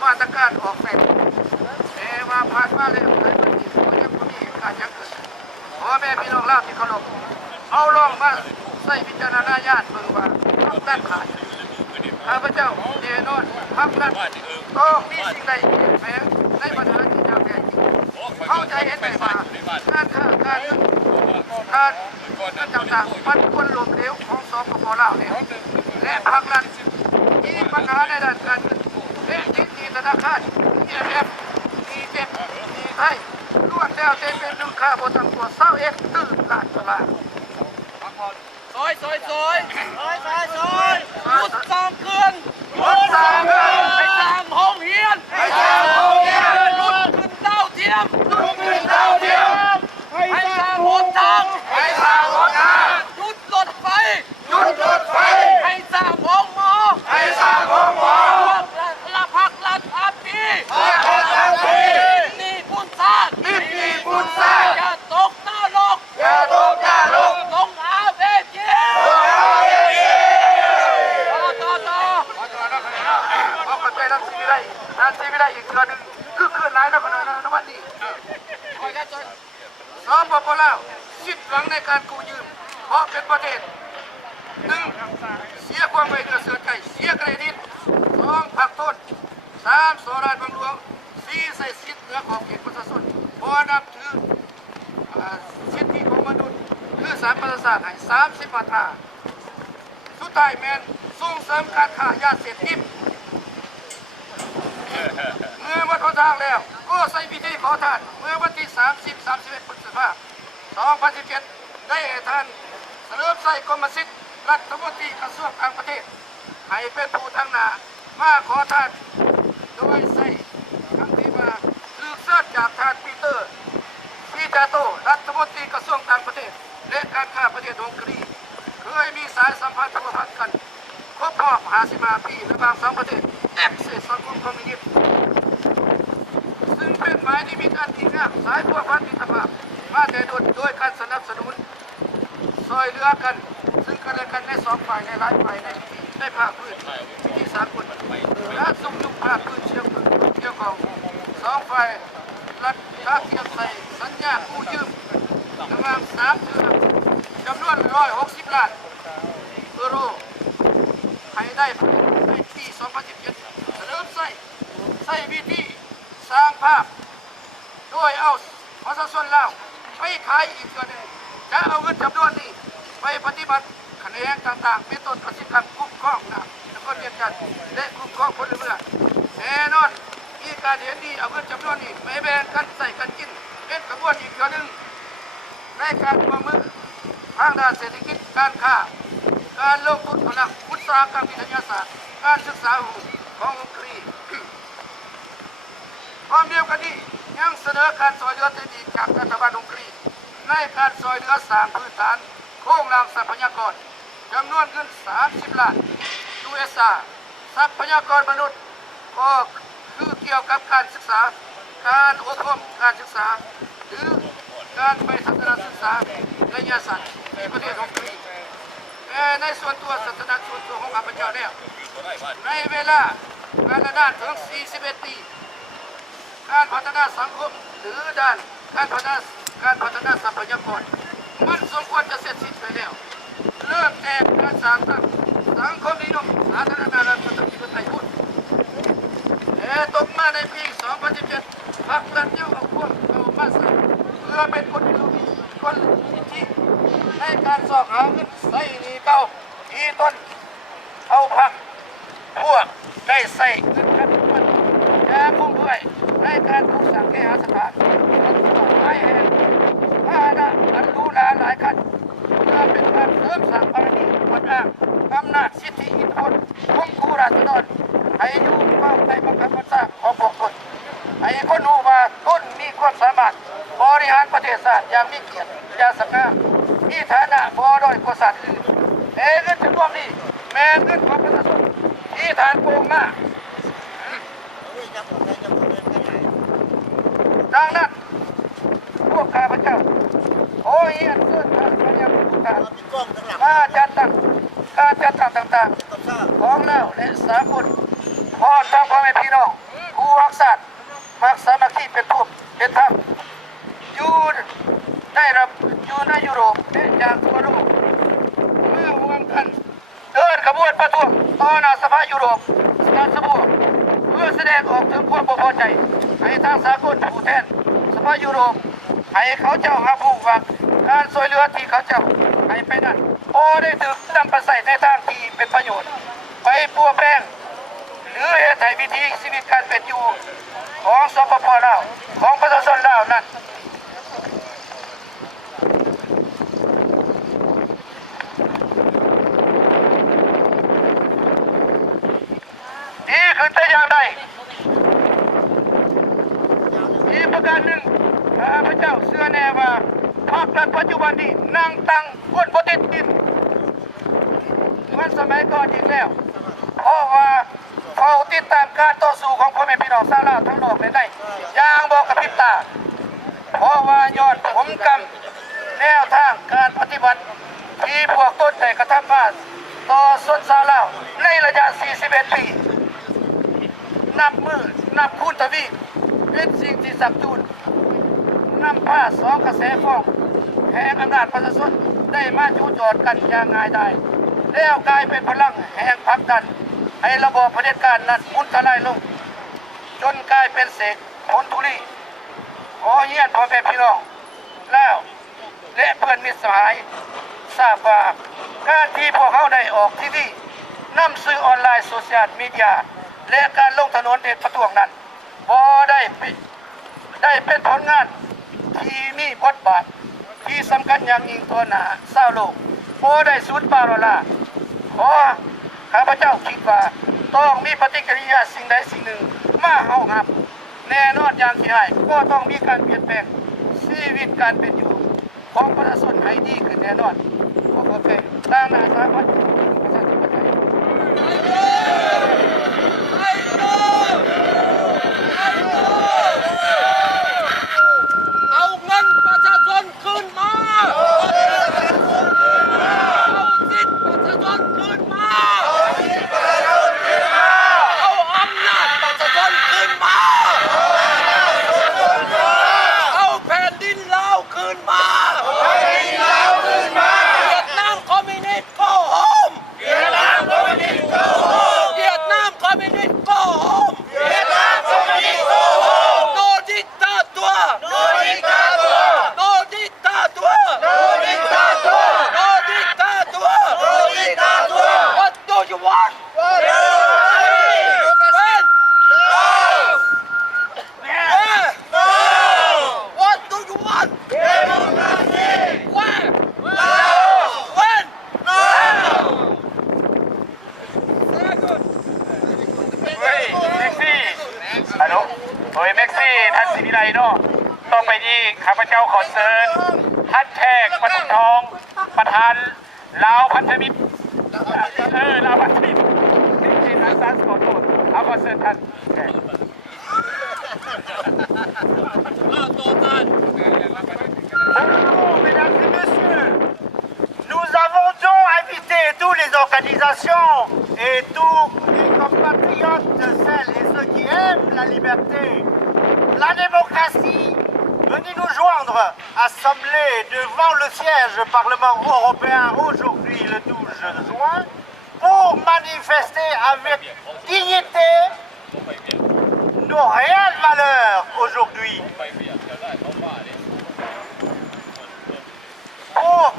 มาตรการออกแบบแต่ว่าผ่านมาแล้วหลายปีก็ยังบ่มีการยังเกิดพ่อแม่พี่น้องลาวที่เคารพเอาลองมาใส่พิจารณาญาณเบิ่งว่าภาครัฐขาดข้าพเจ้าแน่นอนภาครัฐต้องมีสิ่งใดเปลี่ยนแปลงในปัญหาที่แท้จริงเข้าใจเห็นไหมว่าการค้าการเงินต่างๆมันควรล้มเหลวของสปป.ลาวแล้วและภาครัฐมีปัญหาในด้านการเงินและที่ธนาคาร IMF มีเจ็บมีไทยล้วนแล้วแต่เป็นลูกค้าบ่ต่ำกว่า21 ล้านดอลลาร์ซอยพุทธสามเกลือนให้สร้างห้องเฮียนลุดขึ้นดาวเทียมให้สร้างหนทางยุดรถไฟให้สร้างห้องหมอละพักรัฐอาปีนี่บุญชาติอย่าตกนรกลงอาเวจีต่อเอาไปนั่นสิไม่ได้อีกเดือนนึงคือหลายนะคนนั้นวันนี้สปป.ลาวสิ้นหวังในการกู้ยืมเพราะเป็นประเทศ1เสียความไว้เนื้อเสือใจเสียเครดิต2ผักต้น3โซลาร์บางหลวง4ใส่สิทธิ์เหนือขอบเขตประชาชนบ่นับถือสิทธิของมนุษย์คือสารประชาชนให้30 มาตราสุดท้ายแมนส่งเสริมการค้ายาเสพติดเมื่อวัดทางแล้วก็ใส่พิธีขอทานเมื่อวันที่31 พฤษภาคม 2017 ได้ท่านเสริมใส่กรมสิทธิ์รัฐมนตรีกระทรวงต่างประเทศให้เป็นผู้ทางหน้ามาขอทานโดยใส่ทั้งที่มาสืบเสิร์ชจากท่านปีเตอร์พีจาโตรัฐมนตรีกระทรวงต่างประเทศและการค้าประเทศฮังการีเคยมีสายสัมพันธ์ทางวัฒนธรรมกันครบรอบ55 ปีระหว่าง2 ประเทศแอบเสสังคมคอมมิวนิสต์ซึ่งเป็นหมายนิมิตอันดีงามสายพัวพันมิตรภาพมาแต่โดยการสนับสนุนซอยเหลือกันซึ่งกันและกันใน2 ฝ่ายในหลายฝ่ายในภาคพื้นพิธีสากลและสุขยุคภาคพื้นเชียงพื้นเกี่ยวกับ2 ฝ่ายรัฐค่าเทียมใส่สัญญากู้ยืมระหว่าง3 เดือนจำนวน160 ล้านยูโรให้ได้ในปี 2017 เริ่มใส่วิธีสร้างภาพโดยเอาประชาชนลาวไปขายอีกตัวหนึ่งจะเอาเงินจำนวนนี้ไปปฏิบัติแขนงต่างๆเป็นต้นประสิทธิภาพคุ้มครองนะแล้วก็ กันและคุ้มครองพลเมืองแน่นอนมีการเห็นดีเอาเงินจำนวนนี้ไม่แบ่งกันใส่กันกินเป็นกระบวนอีกอย่างหนึ่งในการร่วมมือทางด้านเศรษฐกิจการค้าการลงทุนพลังอุตสาหกรรมวิทยาศาสตร์การศึกษาขององค์กรีความเดียวกันนี้ยังเสนอการซอยเหลือที่ดีจากรัฐบาลองค์กรีในการซอยเหลือสร้างพื้นฐานโครงสร้างทรัพยากรจำนวนเงิน30 ล้านUSทรัพยากรมนุษย์ก็คือเกี่ยวกับการศึกษาการอบรมการศึกษาหรือการไปทัศนศึกษาระยะสั้นในประเทศองค์กรีแต่ในส่วนตัวศาสนาส่วนตัวของข้าพเจ้าแล้วในเวลาการนานถึง41 ปีการพัฒนาสังคมหรือด้านการพัฒนาทรัพยากรมันสมควรจะเสร็จสิ้นไปแล้วเริ่มแต่การสร้างสังคมนิยมสาธารณรัฐประชาธิปไตยพุทธแต่ตกมาในปี 2017 พรรครัฐเยาวพวกเอามาใส่เพื่อเป็นคนที่ในการสอบหาเงินใส่หนี้เก่าที่ต้นเอาพรรคพวกได้ใส่เงินกันมันยาคุ้มด้วยในการถูกสั่งแก้หาสถานหลายแห่งพาณะอันรู้หลายขั้นเพื่อเป็นการเสริมสร้างบารมีอวดอ้างอำนาจสิทธิอิทธิพลของผู้ราษฎรให้อยู่ภายใต้บังคับบัญชาของพวกตนให้คนรู้ว่าตนมีความสามารถบริหารประเทศชาติอย่างมีเกียรติยศง่ามีฐานะบ่ด้อยกว่าสัตว์อื่นแต่เงินจำนวนนี้แม้เงินของประชาชนที่ทานโกงมาดังนั้นพวกข้าพเจ้าโอ้ยอันเสื่อมทางพญาพุทธาการจัดตั้งต่างๆของเราและสากลพอทางพ่อแม่พี่น้องผู้รักษามักสามัคคีเป็นทุกเป็นธรรมอยู่ได้รับอยู่ในยุโรปและจากทั่วโลกเมื่อรวมกันเดินขบวนประท้วงต่อหน้าสภายุโรปสตาร์สบูเพื่อแสดงออกถึงความพอใจให้ทางสากลผู้แทนสภายุโรปให้เขาเจ้ารับรู้ว่าการช่วยเหลือที่เขาเจ้าให้ไปนั้นพอได้ถูกนำไปใส่ในทางที่เป็นประโยชน์ไปปัวแป้งหรือเหตุให้วิธีชีวิตการเป็นอยู่ของสปป.ลาวของประชาชนลาวนั้นนี่คือตัวอย่างใดอีกประการหนึ่งข้าพเจ้าเชื่อแน่ว่าพรรครัฐปัจจุบันนี้นั่งตั้งคนประเทศดินเหมือนสมัยก่อนอีกแล้วเพราะว่าเขาติดตามการต่อสู้ของพ่อแม่พี่น้องชาวลาวทั้งโลกเลยได้อย่างบอกกับพริบตาเพราะว่ายอดผมกำแนวทางการปฏิบัติที่พวกต้นแต่กระทำมาต่อส่วนชาวลาวในระยะ41 ปีนับมือนับคูณทวีเป็นสิ่งที่สับจูนนำผ้าสองกระแสฟองแห่งอำนาจประชาชนได้มาจูจอดกันอย่างง่ายดายแล้วกลายเป็นพลังแห่งผลักดันให้ระบอบเผด็จการนั้นมุนทลายลงจนกลายเป็นเศษผลทุลีขอเยี่ยนพ่อแม่พี่น้องแล้วและเพื่อนมิตรสหายทราบว่าการที่พวกเขาได้ออกทีวีนำสื่อออนไลน์โซเชียลมีเดียและการลงถนนเด็ดประท้วงนั้นบ่ได้เป็นผลงานที่มีบทบาทที่สำคัญอย่างยิ่งต่อหน้าชาวโลกบ่ได้สูญเปล่าล่ะขอข้าพเจ้าคิดว่าต้องมีปฏิกิริยาสิ่งใดสิ่งหนึ่งมาเฮาครับแน่นอนอย่างที่ให้ก็ต้องมีการเปลี่ยนแปลงชีวิตการเป็นอยู่ของประชาชนให้ดีขึ้นแน่นอนขอบคุณตั้งหน้าสามัญประชาธิปไตยเอาเงินประชาชนคืนมาเอาสิทธิประชาชนคืนมาเอาอำนาจประชาชนคืนมาเอาแผ่นดินลาวคืนมาเวียดนามคอมมิวนิสต์go home เวียดนามคอมมิวนิสต์ go home no dictator no dictator what do you want ฮัลโหลโอ้ยแม็กซี่ท่านศิวิไลเนาะต่อไปนี้ข้าพเจ้าขอเชิญท่านแขกปทุมทองประธานลาวพันธมิตรลาวพันธมิตรที่ทางซานขอโทษเอาขอเชิญท่านแขก Bonjour, mesdames et messieurs. Nous avons donc invité toutes les organisations et tous les compatriotes, celles et ceux qui aiment la liberté, la démocratie, venez nous joindre, assemblés devant le siège du Parlement européen aujourd'hui, le 12 juin, pour manifester avec dignité nos réelles valeurs aujourd'hui. Pour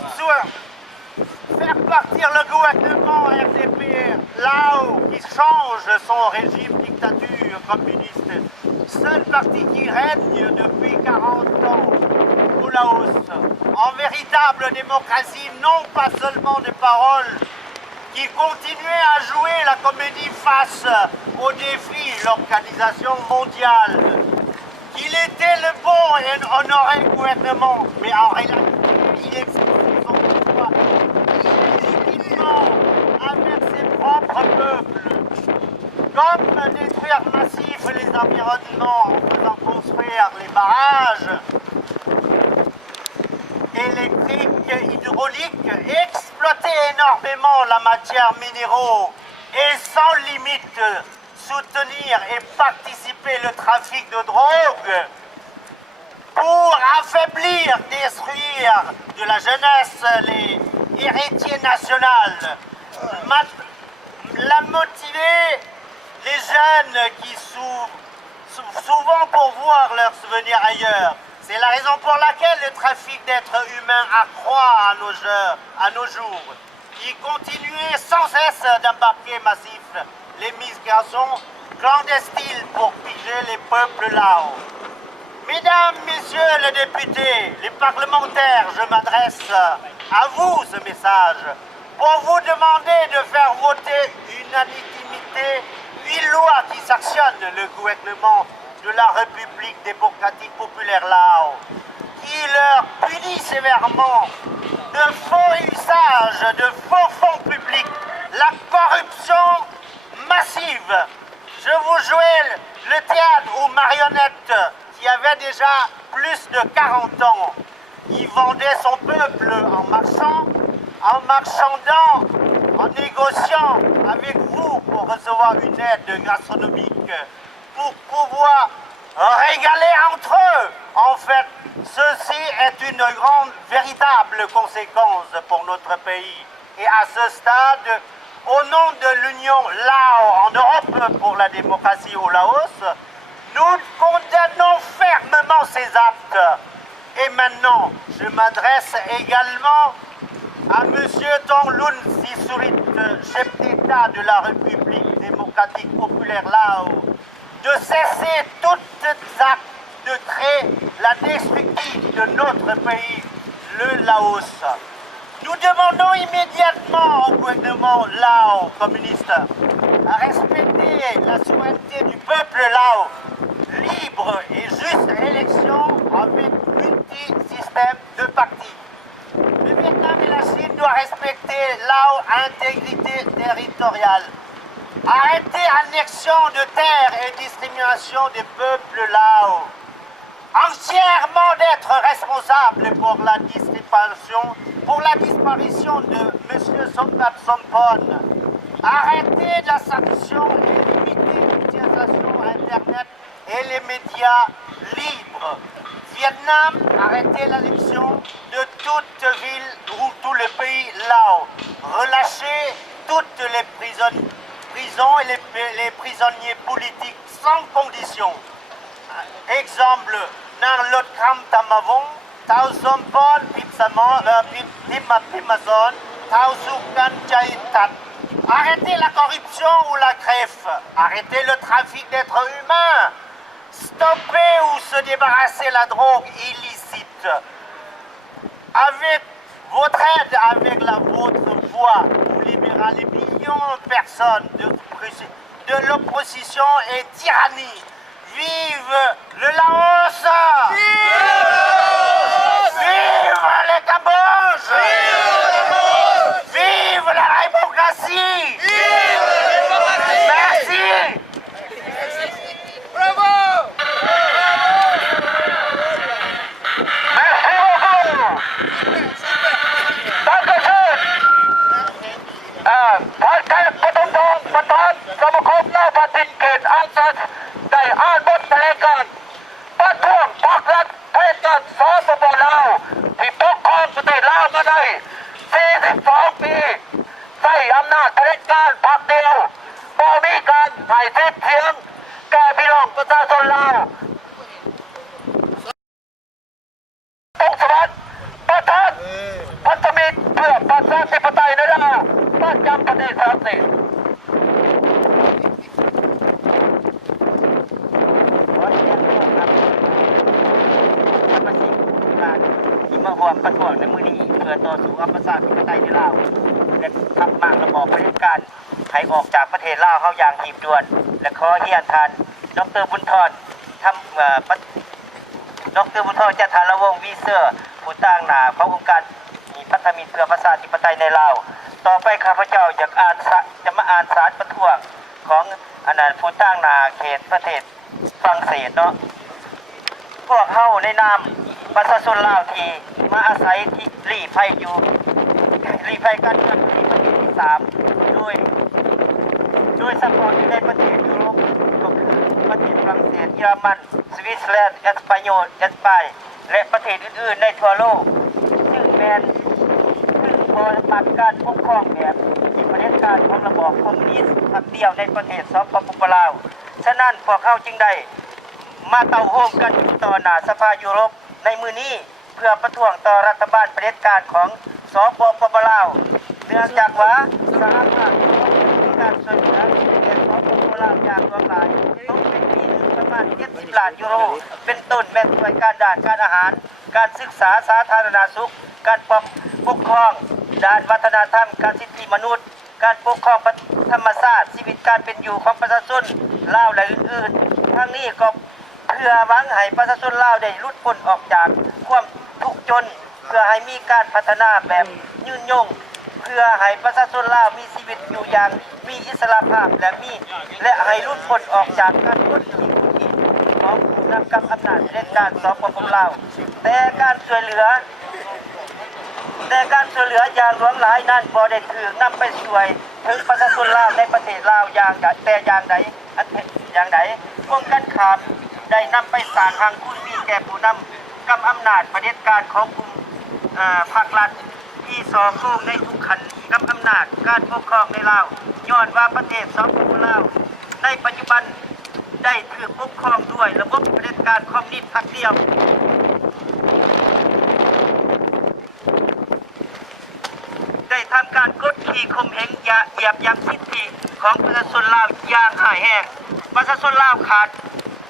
faire partir le gouvernement RDP Lao qui change son régime dictature communiste, seul parti qui règne depuis 40 ans au Laos, en véritable démocratie, non pas seulement des paroles, qui continuait à jouer la comédie face aux défis de l'organisation mondiale, qu'il était le bon et honoré gouvernement, mais en réalité, il exerçait son pouvoir illégitimement avec ses propres peuples, comme détruire massif les environnements en faisant construire les barrages électriques, hydrauliques, exploiter énormément la matière minéraux et sans limite soutenir et participer au trafic de drogue, pour affaiblir, détruire de la jeunesse les héritiers nationaux, la motiver les jeunes qui souvent pour voir leurs souvenirs ailleurs. C'est la raison pour laquelle le trafic d'êtres humains accroît à nos jours. Il continuait sans cesse d'embarquer massif les migrations clandestines pour piger les peuples lao. Mesdames, messieurs les députés, les parlementaires, je m'adresse à vous ce message pour vous demander de faire voter unanimité 8 lois qui sanctionnent le gouvernement de la République démocratique populaire Lao, qui leur punit sévèrement de faux usage, de faux fonds publics, la corruption massive. Je vous jouais le théâtre aux marionnettes qui avait déjà plus de 40 ans. Il vendait son peuple en marchandant, en négociant avec vous pour recevoir une aide gastronomique, pour pouvoir régaler entre eux. En fait, ceci est une grande, véritable conséquence pour notre pays. Et à ce stade, au nom de l'Union Lao en Europe pour la démocratie au Laos, nous condamnons fermement ces actes. Et maintenant, je m'adresse également à M. Thongloun Sisurit, chef d'État de la République démocratique populaire Lao, de cesser tout acte de créer la destruction de notre pays, le Laos. Nous demandons immédiatement au gouvernement Lao communiste à respecter la souveraineté du peuple Lao, libre et juste élection avec multi-système de partis. Le Vietnam et la Chine doivent respecter Lao intégrité territoriale. Arrêter annexion de terres et discrimination des peuples Lao. Entièrement d'être responsable pour la disparition de M. Sombat Sompon. Arrêter la sanction et limiter l'utilisation Internet et les médias libres. Vietnam, arrêter l'addiction de toute ville ou tout le pays Lao. Relâcher toutes les prisons et les prisonniers politiques sans condition. Exemple, dans l'autre Kram Tamavong, Tao Sompon, Pimazon, Tao Sukan Jaitat. Arrêtez la corruption ou la greffe. Arrêtez le trafic d'êtres humains. Stopper ou se débarrasser la drogue illicite. Avec votre aide avec votre voix pour libérer les millions de personnes de l'opposition et tyrannie. Vive le Laos! Vive le Cambodge! Vive la démocratie! Merci! Bravo! Merci beaucoup! Dankeschön! ท่านแทนปฐมพงศ์ประธานสมาคมเล่าปฏิเขตอาสาได้อ่านบทแถลงการณ์ประท้วงพรรครัฐเทศบาลสปปลาวที่ปกครองประเทศลาวมาได้42 ปีใช้อำนาจเผด็จการพรรคเดียวบ่มีการให้สิทธิ์เสียงแก่พี่น้องประชาชนลาวองค์สวัสดิ์ประธานพันธมิตรเพื่อประชาธิปไตยในลาวประจำประเทศฝรั่งเศส ขอเรียนร่วมกับสมาชิกทุกท่านที่มาร่วมประท้วงในมื้อนี้เพื่อต่อสู้กับประชาธิปไตยในลาวและขับมางระบอบเผด็จการให้ออกจากประเทศลาวเฮาอย่างรีบด่วน และขอเรียนท่านดร.บุญธรดร.บุญธรจันทารวงศ์วีเซอร์ผู้ต่างหน้าขององค์การพันธมิตรเพื่อประชาธิปไตยในลาวต่อไปข้าพเจ้าจะมาอ่านสารประท้วงของผู้ต่างหน้าเขตประเทศฝรั่งเศสเนาะพวกเฮาในนามประชาชนลาวที่มาอาศัยที่ลี้ภัยการเมืองที่ประเทศที่3โดยสปอร์ตในประเทศยุโรปก็คือประเทศฝรั่งเศสเยอรมันสวิตเซอร์แลนด์สเปนและประเทศอื่นๆในทั่วโลกซึ่งแม้นปฏิบัติการปกครองแบบที่ประเทศการของระบอบคอมมิวนิสต์พรรคเดียวในประเทศสปปลาวฉะนั้นพวกเขาจึงได้มาเต่าโฮมกันต่อหน้าสภายุโรปในมือนี้เพื่อประท้วงต่อรัฐบาลประเทศการของสปปลาวเนื่องจากว่าสหภาพยุโรปมีการช่วยเหลือแก่สปปลาวอย่างหลากหลายต้องเป็นปีนึงประมาณ70 ล้านยูโรเป็นต้นแม้ช่วยการด้านการอาหารการศึกษาสาธารณสุขการปกครองด้านวัฒนธรรมการสิทธิมนุษย์การปกครองธรรมชาติชีวิตการเป็นอยู่ของประชาชนลาวและอื่นๆทั้งนี้ก็เพื่อหวังให้ประชาชนลาวได้หลุดพ้นออกจากความทุกข์จนเพื่อให้มีการพัฒนาแบบยืนยงเพื่อให้ประชาชนลาวมีชีวิตอยู่อย่างมีอิสระภาพและให้หลุดพ้นออกจากการกดขี่ของผู้นำกำอำนาจเผด็จการสปปลาวแต่การช่วยเหลืออย่างหลวงหลายนั้นบ่ได้ถูกนำไปช่วยถึงประชาชนลาวในประเทศลาวอย่างใดพวกกันข้ามได้นำไปสร้างทางคุณมีแก่ผู้นำกำอำนาจเผด็จการของกลุ่มภาครัฐที่สอโกงในทุกขันกำอำนาจการปกครองในลาวย้อนว่าประเทศสปปลาวในปัจจุบันได้ถูกปกครองด้วยระบบเผด็จการคอมมิวนิสต์พรรคเดียวได้ทำการกดขี่ข่มเหงเหยียบย่ำสิทธิของประชาชนลาวอย่างหายแห้งประชาชนลาวขาด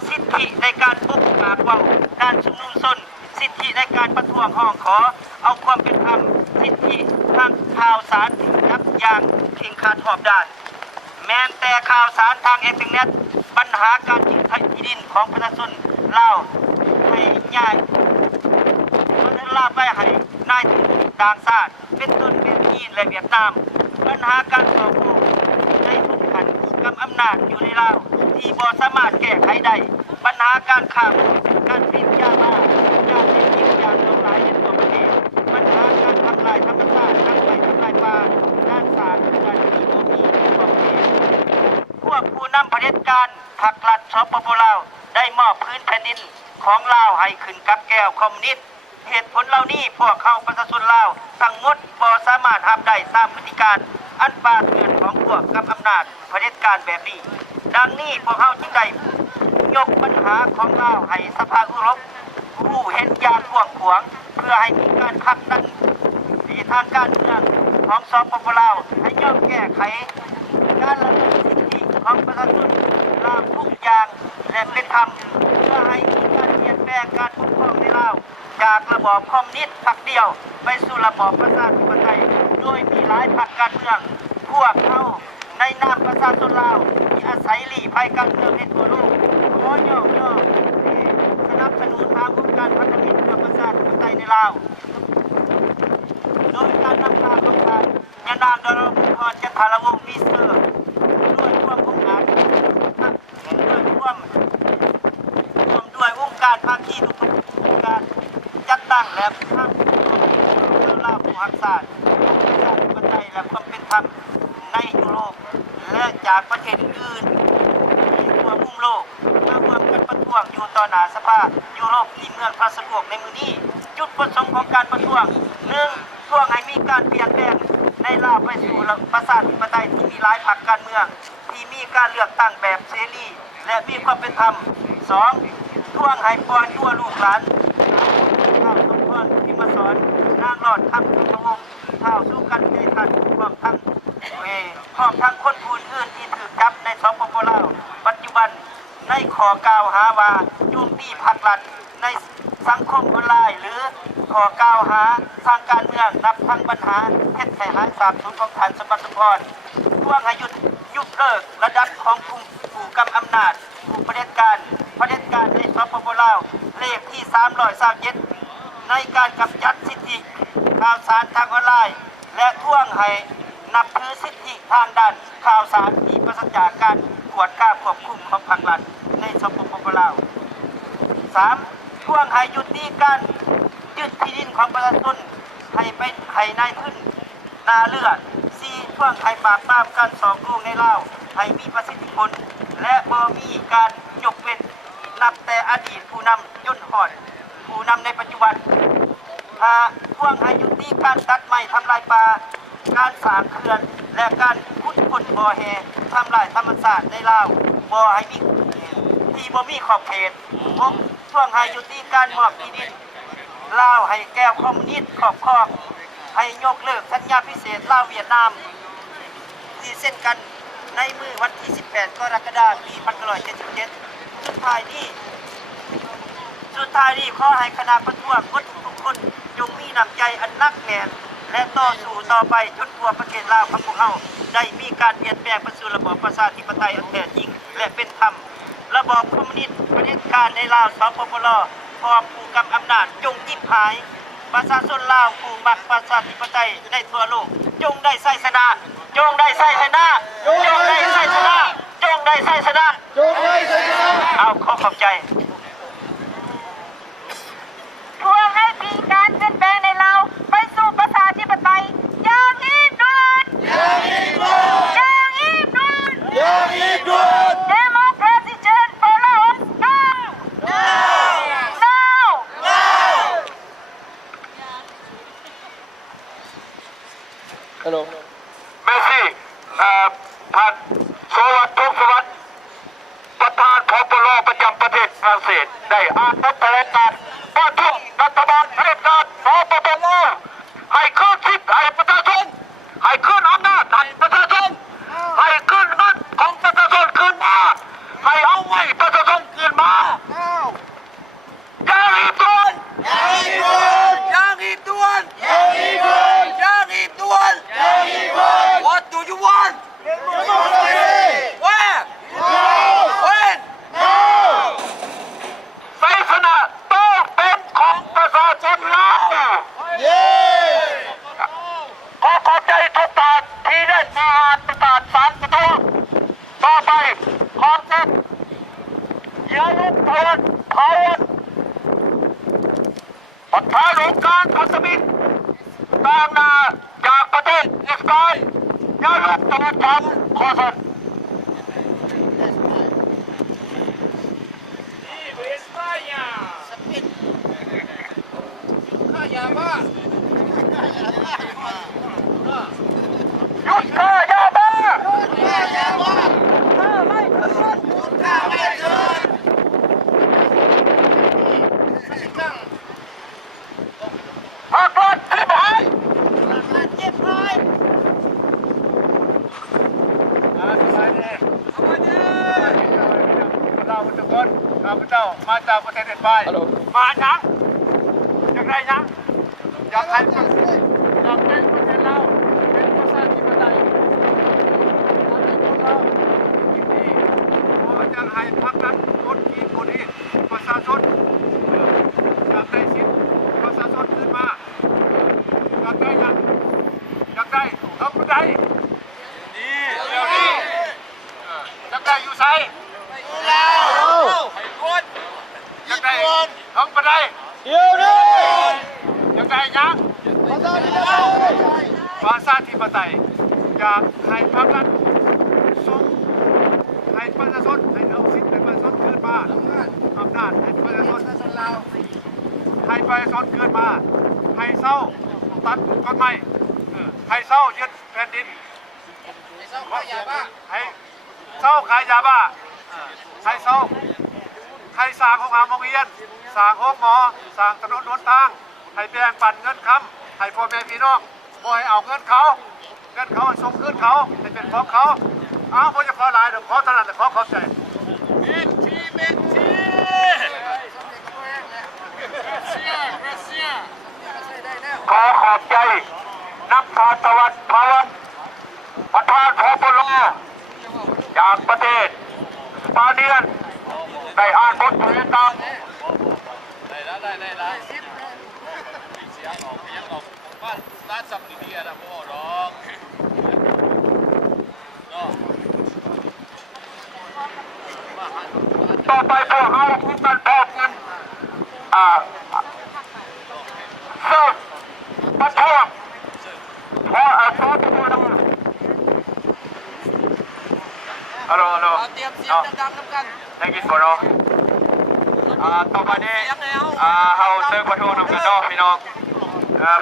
สิทธิในการปกป้องการชุมนุมชนสิทธิในการประท้วงห้องขอเอาความเป็นธรรมสิทธิทางข่าวสารยับอย่างทิ้งขาดหอบด้านแม้แต่ข่าวสารทางอินเทอร์เน็ตปัญหาการยึดที่ดินของประชาชนลาวให้ย้ายประชาชนลาวไปให้นายต่างชาติเป็นต้นแบบจีนและเวียดนามปัญหาการต่อสู้ในทุกขันกำอำนาจอยู่ในลาวที่บ่สามารถแก้ไขได้ปัญหาการฆ่าการผลิตยาบ้ายาเสพติดอย่างหลากหลายในตัวประเทศปัญหาการทำลายธรรมชาติทำลายป่าด้านสารการมีโอมีของประเทศพวกผู้นำเผด็จการพรรครัฐสปปลาวได้มอบพื้นแผ่นดินของลาวให้ขึ้นกับแก้วคอมมิวนิสต์เหตุผลเหล่านี้พวกเขาประชาชนลาวทั้งหมดบ่สามารถรับได้ตามพฤติการอันป่าเถื่อนของพวกกำอำนาจเผด็จการแบบนี้ดังนี้พวกเขาจึงได้ยกปัญหาของลาวให้สภายุโรปผู้เห็นอย่างกว้างขวางเพื่อให้มีการผลักดันทางการเมืองของสปปลาวให้ยอมแก้ไขการละเมิดสิทธิของประชาชนลาวทุกอย่างและเป็นธรรมเพื่อให้มีการเปลี่ยนแปลงการปกครองในลาว จากระบอบคอมมิวนิสต์พรรคเดียวไปสู่ระบอบประชาธิปไตยโดยมีหลายพรรคการเมืองพวกเขาในนามประชาชนลาวที่อาศัยลี้ภัยการเมืองในทั่วโลกขอย่อสนับสนุนทางองค์การพันธมิตรเพื่อประชาธิปไตยในลาวโดยการนำพาของทางยานางดรบุญพรจันทารวงศ์มิสเตอร์ด้วยความองอาจด้วยองค์การภาคีทุกๆองค์การจัดตั้งและทางลาวผู้รักษาประชาธิปไตยและความเป็นธรรมในยุโรปและจากประเทศอื่นทั่วมุมโลกมาร่วมกันประท้วงอยู่ต่อหน้าสภายุโรปที่เมืองพาสบวกในมื้อนี้จุดประสงค์ของการประท้วง1ท้วงให้มีการเปลี่ยนแปลงในลาวไปสู่ประชาธิปไตยที่มีหลายพรรคการเมืองที่มีการเลือกตั้งแบบเสรีและมีความเป็นธรรม2ท้วงให้ปล่อยตัวลูกหลานท้าวสมพรที่มาสอนนางรอดคำพระวงศ์ท้าวสู้กันใจทันพร้อมทั้งคนผู้อื่นที่ถูกจับในสปป.ลาวปัจจุบันในขอกล่าวหาว่าโจมตีพรรครัฐในสังคมออนไลน์หรือขอกล่าวหาทางการเมืองนับทั้งปัญหาเฮ็ดให้หายสาบสูญของท่านสมบัติสมพรท้วงให้หยุดยุบเลิกระดับของกลุ่มผู้กำอำนาจผู้เผด็จการในสปป.ลาวเลขที่327ในการกำจัดสิทธิข่าวสารทางออนไลน์และท้วงให้นับถือสิทธิทางด้านข่าวสารที่ปราศจากการกวดขันควบคุมของภาครัฐในสปป.ลาว 3. ท้วงให้ยุติการยึดที่ดินของประชาชนให้นายทุนนาเลือด 4. ท้วงให้ปราบปรามการสองโกงในลาวให้มีประสิทธิผลและบ่มีการยกเว้นนับแต่อดีตผู้นำจนฮอดผู้นำในปัจจุบัน 5. ท้วงให้ยุติการตัดไม้ทำลายป่าการสร้างเขื่อนและการขุดค้นบ่อแห่ทำลายธรรมชาติในลาวบ่ให้มีที่บ่มีขอบเขต 6. ท้วงให้ยุติการมอบที่ดินลาวให้แก้วคอมมิวนิสต์ครอบครองให้ยกเลิกสัญญาพิเศษลาวเวียดนามที่เซ็นกันในมื้อวันที่18กรกฎาคมปี1977สุดท้ายนี้ขอให้คณะประท้วงทุกคนจงมีน้ำใจอันหนักแน่นและต่อสู้ต่อไปจนทั่วประเทศลาวของพวกเราได้มีการเปลี่ยนแปลงไปสู่ระบอบประชาธิปไตยอันแท้จริงและเป็นธรรมระบอบคอมมิวนิสต์เผด็จการในลาวสปป.ลพร้อมผู้กำอำนาจจงจิบหายประชาชนลาวผู้มักประชาธิปไตยในทั่วโลกจงได้ชัยชนะจงได้ชัยชนะจงได้ชัยชนะจงได้ชัยชนะเอาขอบใจทวงให้มีการเปลี่ยนแปลงในลาวไปสู่ประชาธิปไตยอย่างรีบด่วนDemonstration for Laos now Hello เมสซี่ท่านโซวัตทุกสวัสดิ์ประธานพปลประจำประเทศฝรั่งเศสได้อ่านบทแถลงการณ์ว่าทุกรัฐบาลเผด็จการสปปลให้คืนสิทธิ์ให้ประชาชนให้คืนอำนาจให้ประชาชนให้คืนเงินของประชาชนคืนมาให้เอาไว้ประชาชนคืนมาอย่ารีบด่วน What do you want Where When ชัยชนะต้องเป็นของประชาชนลาวขอขอบใจทุกท่านที่ได้มาอ่านประกาศสารประท้วงต่อไปขอเชิญอย่าลุกเถิดเผาประธานองค์การพันธมิตรต่างนาจากประเทศอิสราเอลอย่าลุกเถิดเผาขอเชิญหยุดฆ่ายาบ้าภาครัฐที่หายเราทุกคนข้าพเจ้ามาจากประเทศเนปาล Hello มาจาก ได้ยังอยากให้ประเทศเราเป็นประชาธิปไตยอยากให้พรรคนั้นกดขี่กดอีกประชาชนอยากได้สิทธิ์ประชาชนขึ้นมาอยากได้ยังอยากได้เอาไปได้นี่เดี๋ยวนี้อยากได้อยู่ไสให้กดอยากได้เอาไปได้เดี๋ยวนี้อยากได้ยังประชาธิปไตยอยากให้พรรคนั้นส่งให้ประชาชนให้เอาสิทธิ์ให้ประชาชนขึ้นมาอำนาจให้ประชาชนให้ประชาชนขึ้นมาให้เศร้าตัดต้นไม้ให้เศร้ายึดแผ่นดินให้เศร้าขายยาบ้าให้เศร้าขายยาบ้าให้เศร้าให้สร้างโรงงานโรงเรียนสร้างห้องหมอสร้างถนนหนทางให้แบ่งปันเงินคำให้พ่อแม่พี่น้องบ่ให้เอาเงินเขาส่งคืนเขาให้เป็นของเขาเอาผมจะขอหลายเดี๋ยวขอเท่านั้นแต่ขอขอบใจเมนทีขอขอบใจนักการตะวันพาวันประธานพปลจากประเทศสปาเนียนได้อ่านบทเรียนตามได้เสียงออกยังออกบ้านร้านสับดีๆนะพ่อร้องต่อไปพวกเราทุกท่านพบกันเสิร์ฟประท้วงเพราะอาชีพตัวเราฮัลโหลเตรียมเสียงดังๆน้ำกันได้กินบ่เนาะต่อไปนี้เราเสิร์ฟประท้วงนำกันเนาะพี่น้อง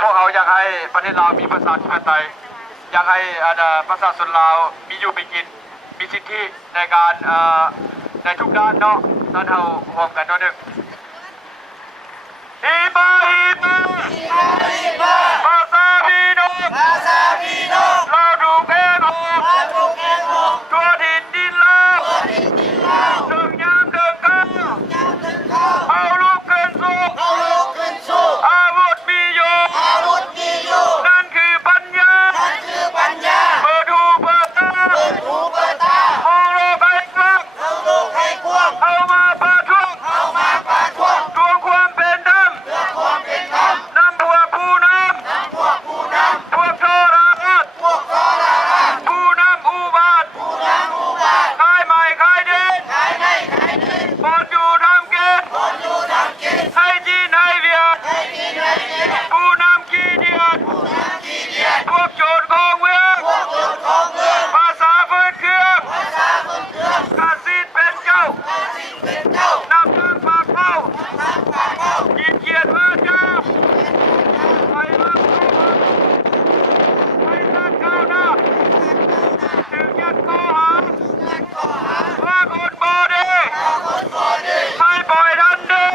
พวกเราอยากให้ประเทศลาวมีประชาธิปไตยอยากให้ประชาชนลาวมีอยู่มีกินมีสิทธิในการในทุกด้านเนาะด้านเราห่วงกันเนาะหนึ่งฮีบาภาษาพี่น้องเราดูแก่หงทั่วถิ่นดินลาวเดินยามเดินก้าวเอาลูกเกินสู้อาวุธมีอยู่นั่นคือปัญญาเปิดหูเปิดตามองโลกให้กว้างเอามาประท้วงทวงความเป็นธรรมนำพวกผู้นำพวกทรราชผู้นำอุบาทขายไม่ขายเด่นบนอยู่ทำกินให้จีนให้เวียดผู้นำขี้เดียดพวกโจรของเมืองภาษาพื้นเครื่องกสิทธิ์เป็นเจ้านำทางฝากเป้ากินเกียรติเพื่อเจ้าไปรับไปสัตว์ก้าวหน้าถึงยันข้อหาว่าคนบอดีให้ปล่อยทันที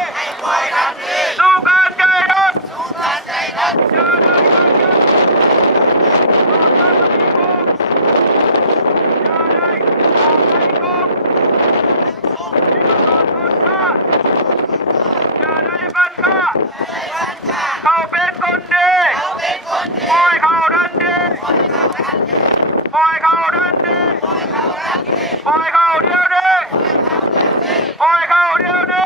สู้การใจรักเจอหนึ่งกันอย่าได้ออกให้กบที่มันโดนคนฆ่าอย่าได้บันฆ่าเขาเป็นคนดีปล่อยเขาทันทีปล่อยเขาทันทีปล่อยเขาเดียวดีปล่อยเขาเดียวดี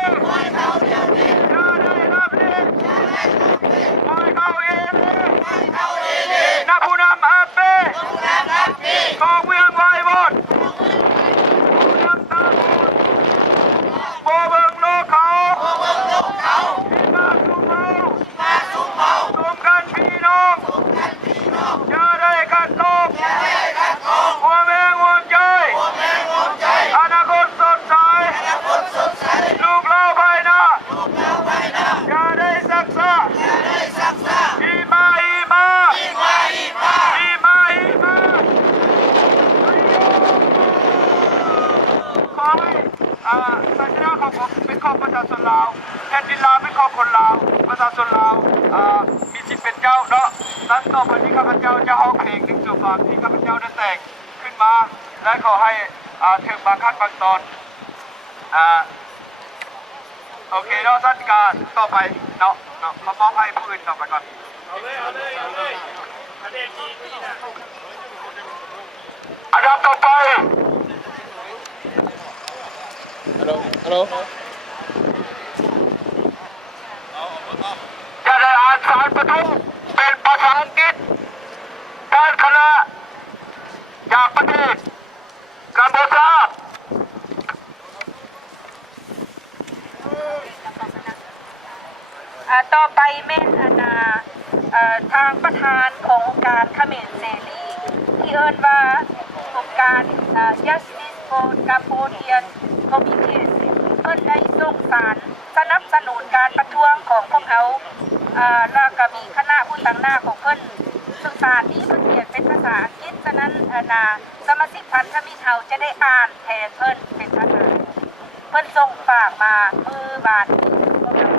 อย่าได้รับเลี้ยงปล่อยเขาเองนักผู้นำอาเป้ของเมืองไวโวดผู้นำตาโบเบิงโลกเขาที่มาสุ่มเมาสุ่มกันพี่น้องอย่าได้ขัดตกหัวแมงหัวใจอนาคตสดใสลูกเราภายหน้าอย่าได้ซักซ่าอีมาขอให้ศาสนาของผมเป็นของประชาชนลาวแผ่นดินลาวเป็นของคนลาวประชาชนลาวมีสิทธิ์เป็นเจ้าเนาะนั้นต่อไปนี้ข้าพเจ้าจะร้องเพลงถึงจุดความที่ข้าพเจ้าได้แต่งขึ้นมาและขอให้ถึงบางขั้นบางตอน โอเคเนาะท่านการต่อไปเนาะเขามอบให้ผู้อื่นต่อไปก่อนอันดับต่อไปจะได้อ่านสารประท้วงเป็นภาษาอังกฤษด้านคณะจากประเทศกัมพูชาต่อไปเม่นทางประธานขององค์การเขมรเสรีที่เอิ้นว่าองค์การJustice for Cambodian Committees เพิ่นได้ส่งสารสนับสนุนการประท้วงของพวกเขาแล้วก็มีคณะผู้ต่างหน้าของเพิ่นซึ่งสารนี้เพิ่นเขียนเป็นภาษาอังกฤษฉะนั้นสมาชิกพันธมิตรเราจะได้อ่านแทนเพิ่นเป็นภาษาเพิ่นส่งฝากมามือบาทพวกเรา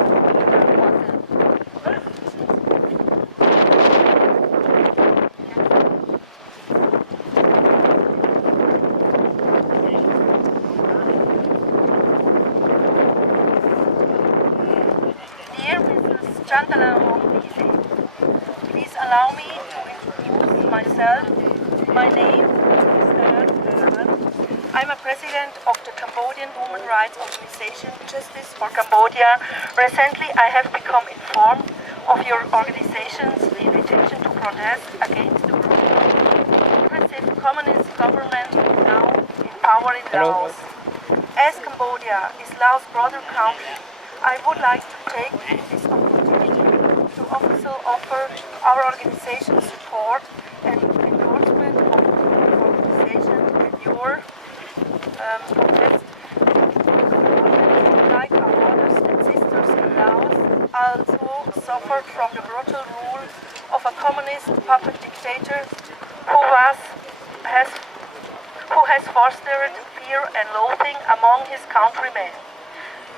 Chandler please allow me to introduce myself. My name is Mr. I'm a president of the Cambodian Human Rights Organization Justice for Cambodia. Recently, I have become informed of your organization's invitation to protest against the repressive communist government now in power in Laos. As Cambodia is Laos' brother country, I would like to take this opportunity to also offer our organization's support and endorsement of the organization and your protest. Cambodians, like our brothers and sisters in Laos, also suffered from the brutal rule of a communist puppet dictator who has fostered fear and loathing among his countrymen.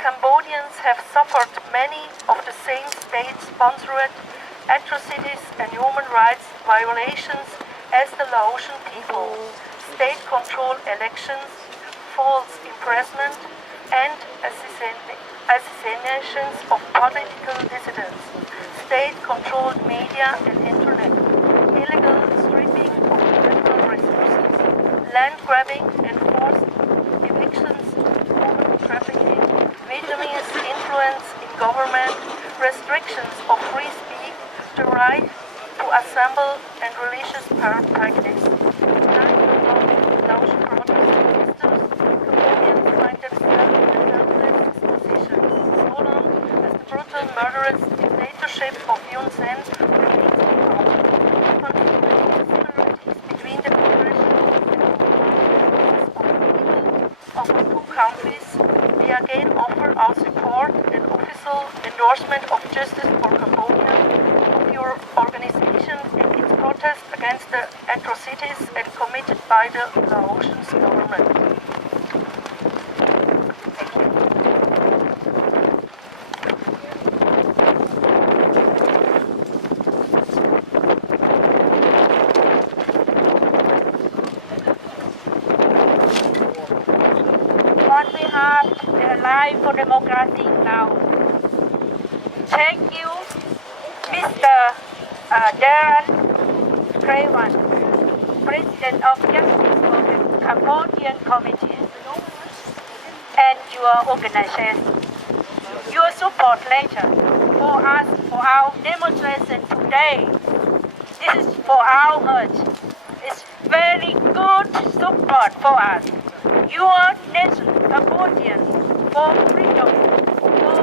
Cambodians have suffered many of the same state-sponsored atrocities and human rights violations as the Laotian people: state-controlled elections, false imprisonment, and assassinations of political dissidents, state-controlled media and internet, illegal stripping of natural resources, land grabbing and forced evictions, human trafficking, Vietnamese influence in government, restrictions of free speech, the right to assemble and religious practice. Like Laotian brothers and sisters, Cambodians find themselves in a helpless position so long as the brutal murderous dictatorship of Hun Sen remains in power. Considering the similarities between the oppression and people of the two countries, we again offer our support and official endorsement of Justice for Cambodia, of your organization and its protest against the atrocities and committed by the Laotian government. On behalf of the Alliance for Democracy now, thank you, Mr. Darren Craven, President of Justice for the Cambodian Committee, and your organization. Your support letter for us for our demonstration today. This is for our urge. It's very good support for us. Your nation, Cambodian, for freedom, for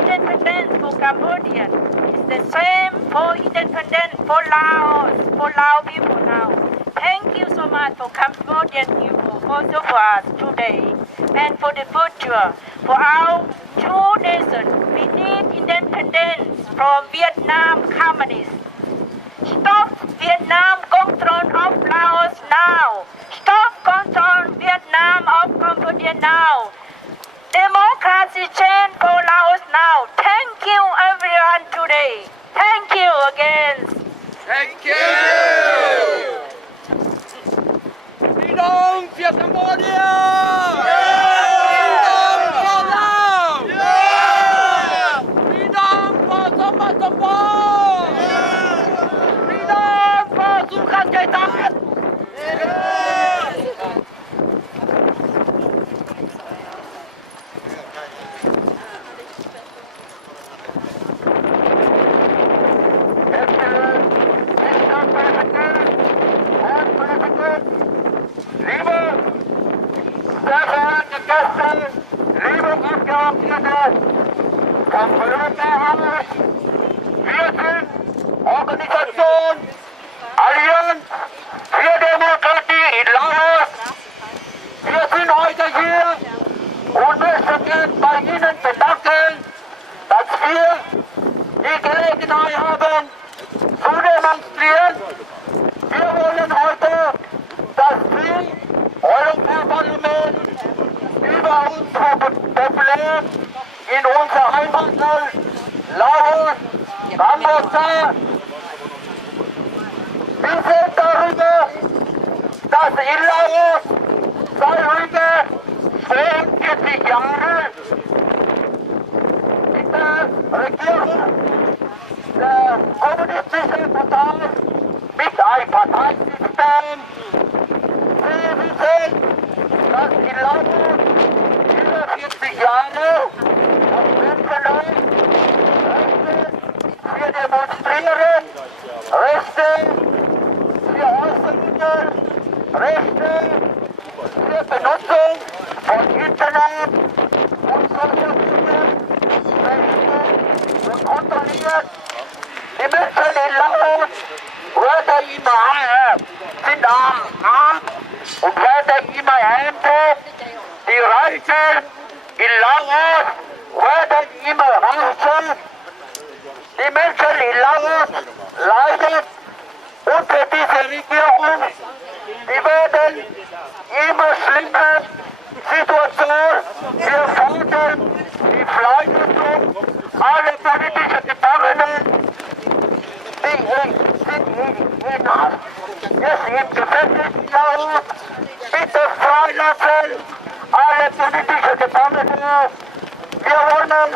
independence for Cambodia, is the same for independence for Laos people now. Thank you so much for Cambodian people for support us today and for the future. For our two nations, we need independence from Vietnam communists. Stop Vietnam control of Laos now. Stop control Vietnam of Cambodia now. Democracy change for Laos now. Thank you everyone today. Thank you again. Thank you พี่น้องเสียกัมพูชาพี่น้องชาวลาว Leute, vom Bürgerhaus, wir sind Organisation Allianz für Demokratie in Laos. Wir sind heute hier und möchten gerne bei Ihnen bedanken, dass wir die Gelegenheit haben, zu demonstrieren. Wir wollen heute, dass Sie, Europaparlament, über unsere Probleme in unser Heimatland Laos, Kambodscha, wir sind darüber, dass in Laos seit über 42 Jahren in der Regierung der kommunistischen Partei mit einem Parteisystem. Sie wissen, dass in Laos über 40 Jahre das Menschenrecht, Rechte für Demonstrieren, Rechte für Äußerungen, Rechte für Benutzung von Internet und Social Media, Rechte und kontrolliert. Die Menschen in Laos werden immer sind arm und werden immer ärmer. Die Reichen in Laos werden immer reicher. Die Menschen in Laos leiden unter dieser Regierung. Die werden immer schlimmer Situation. Wir fordern die Freilassung aller politischen Gefangenen, die sind in Haft, jetzt im Gefängnis in Laos. Bitte freilassen alle politischen Gefangene. Wir wollen,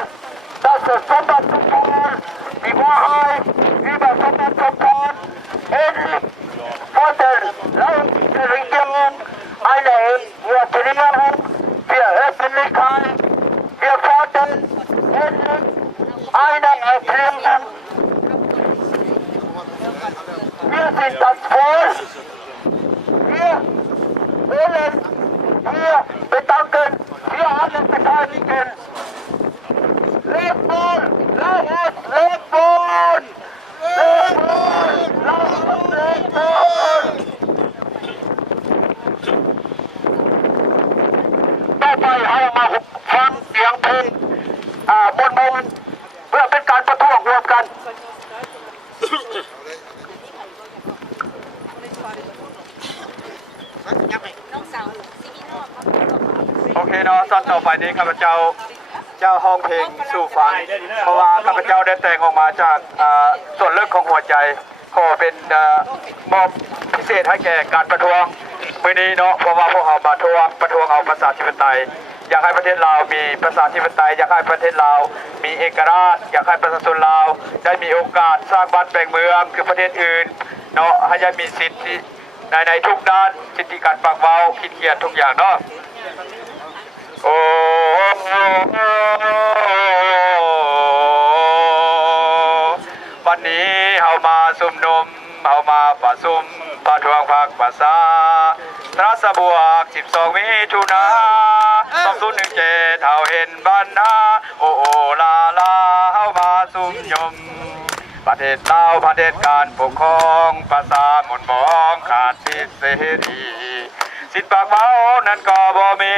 dass das Sonderverfahren, die Wahrheit über Sonderverfahren endlich von der laotischen Regierung eine Erklärung für Öffentlichkeit. Wir fordern endlich eine Erklärung. Wir sind das Volk. Wir wollen hier bedanken für alle Beteiligten. Lebt wohl! Laos, lebt wohl! Lebt wohl! Laos, lebt wohl! ต่อไปให้มาฟังเสียงเพลงมนเพื่อเป็นการประท้วงรวมกัน โอเคเนาะตอนต่อไปนี้ข้าพเจ้าห้องเพลงสู่ฟังเพราะว่าข้าพเจ้าได้แต่งออกมาจากส่วนลึกของหัวใจขอเป็นมอบพิเศษให้แก่การประท้วงมื้อนี้เนาะเพราะว่าพวกเรามาประท้วงเอาประชาธิปไตยอยากให้ประเทศลาวมีประชาธิปไตยอยากให้ประเทศลาวมีเอกราชอยากให้ประชาชนลาวได้มีโอกาสสร้างบ้านแปลงเมืองคือประเทศอื่นเนาะให้ได้มีสิทธิในทุกด้านสิทธิการปากเว้าคิดเขียนทุกอย่างเนาะโอ้วันนี้เฮามาชุมนุมเฮามาประชุมประท้วงภาคภาษาตรัสบวก12 มิถุนา2017เฮาเห็นบ้านนาโอลาเฮามาชุมนุมประเทศลาวประเทศการปกครองภาษามนต์มองขาดสิทธิเสรีสิทธิปากเว้านั้นก็บ่มี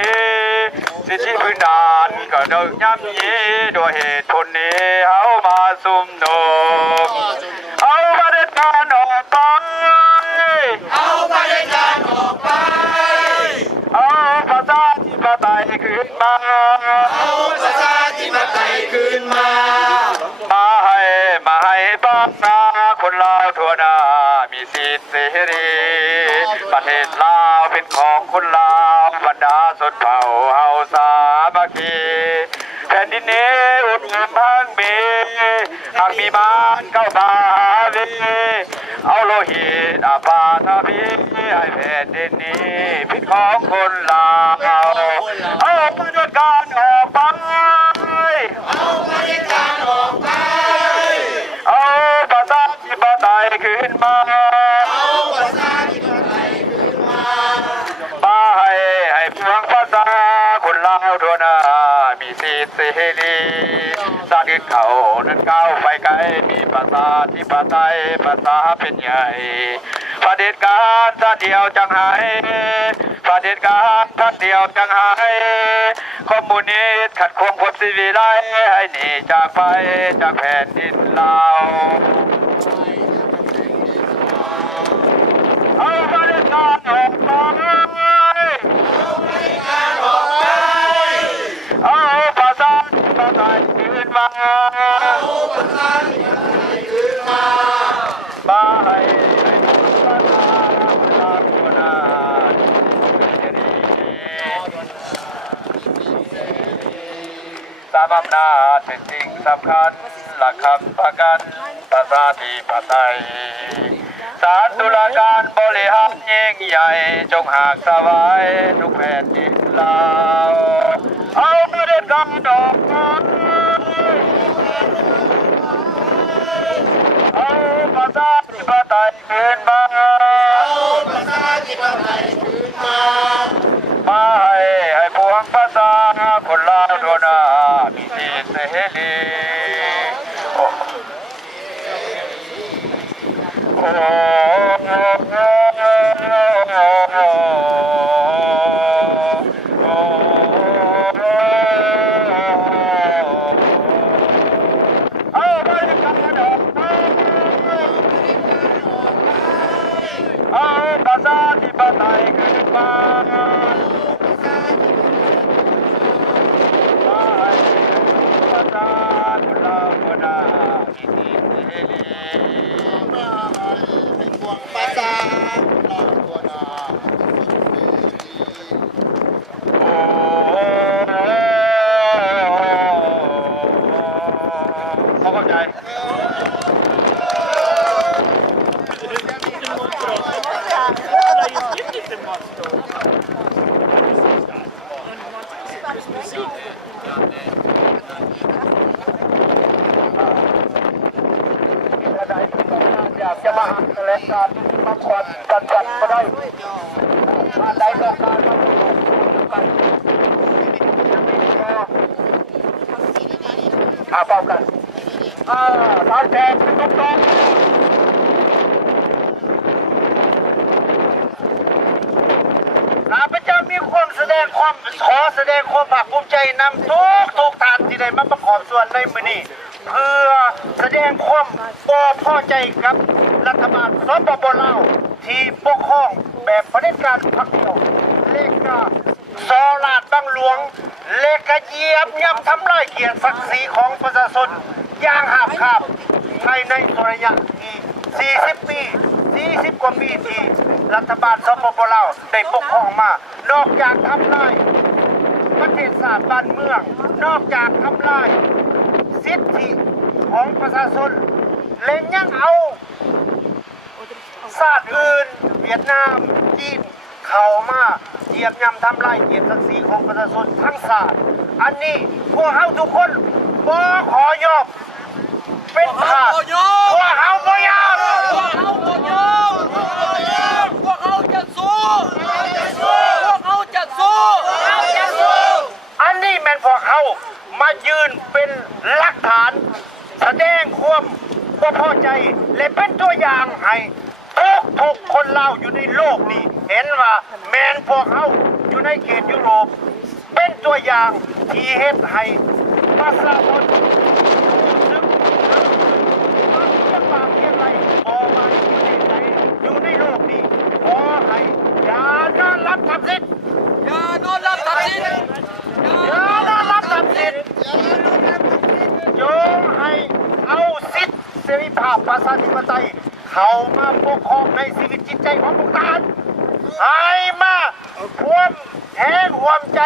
สิทธิพื้นฐานก็เดินย่ำยีด้วยเหตุผลนี้เฮามาชุมนุมเอาประเด็จการออกไปเอาประเด็จการออกไปเอาประชาธิปไตยคืนมาเอาประชาธิปไตยคืนมาให้บ้านนาคนลาวทั่วหน้ามีสิทธิเสรีประเทศลาวเป็นของคนลาวบรรดาชนเผ่าเฮาสามัคคีแผ่นดินนี้อุดมพังมีหากมีบ้านเข้ามาเวเอาโลหิตอาปาทพีให้แผ่นดินนี้เป็นของคนลาวเอาปฏิบัติการออกไปเอาปฏิบัติการออกไปเอาประชาธิปไตยคืนมาเอาประชาธิปไตยคืนมาให้พวงภาษาคนลาวทั่วหน้ามีสิท เสรีสร้างขึ้นเขานั้นก้าวไปไกลมีประชาธิปไตยภาษาเป็นใหญ่ประเด็จการท่าเดียวจังหายประเด็จการท่าเดียวจังหายคอมมิวนิสต์ขัดขวางความสิวิไลให้หนีจากไปจากแผ่นดินลาวเอาประเด็จการออกไปเอาภาษาภาษาคืนมามาให้ภาษาลาโคนาสามอำนาจเป็นสิ่งสำคัญหลักคำประกันประชาธิปไตยศาลตุลาการบริหารยิ่งใหญ่จงหากสวายทุกแผ่นดินลาวเอาประเด็จการดอกเอาภาษาธิปไตยคืนมามาให้พวงภาษาคนลาวทั่วหน้ามีสิทธิเสรีโอ้ภาษาธิปไตยขึ้นมาภาษาคนลาวทั่วหน้ามีสิทธิเสรีเข้าใจอยากจะมาแถลงการมาขวัญกันจัดมาได้มาได้ต้องการมาดูกันเป่ากันตอนแทนต้องต้องข้าพเจ้ามีความขอแสดงความภาคภูมิใจนำทุกท่านที่ได้มาประกอบส่วนในมื้อนี้เพื่อแสดงความบ่พอใจกับรัฐบาลสปป.ลาวที่ปกครองแบบเผด็จการพรรคเดียวเลกาซอลาดบังหลวงเลกาเหยียบย่ำทำลายเกียรติศักดิ์ศรีของประชาชนอย่างหาบคาบภายในระยะที่40 ปี 40 กว่าปีที่รัฐบาลสปป.ลาวได้ปกครองมานอกจากทำลายประเทศชาติบ้านเมืองนอกจากทำลายสิทธิของประชาชนและยังเอาชาติอื่นเวียดนามจีนเข้ามาเหยียบย่ำทำลายเกียรติศักดิ์ศรีของประชาชนทั้งชาติอันนี้พวกเขาทุกคนบ่ขอยอมเป็นทาสพวกเขาบ่ยอมพวกเขาจะสู้พวกเขาจะสู้อันนี้แม่นพวกเขามายืนเป็นหลักฐานแสดงความบ่พอใจและเป็นตัวอย่างให้ทุกคนลาวอยู่ในโลกนี้เห็นว่าแม่นพวกเขาอยู่ในเขตยุโรปเป็นตัวอย่างที่เฮ็ดให้ประชาชนซึ่งปากเพียงไรออกมาอยู่ในโลกนี้ขอให้อย่านอนรับทับสิทธิ์อย่านอนรับทับสิทธิ์อย่านอนรับทับสิทธิ์จงให้เอาสิทธิเสรีภาพประชาธิปไตยเข้ามาปกครองในชีวิตจิตใจของพวกท่านให้มาความแห่งความใจ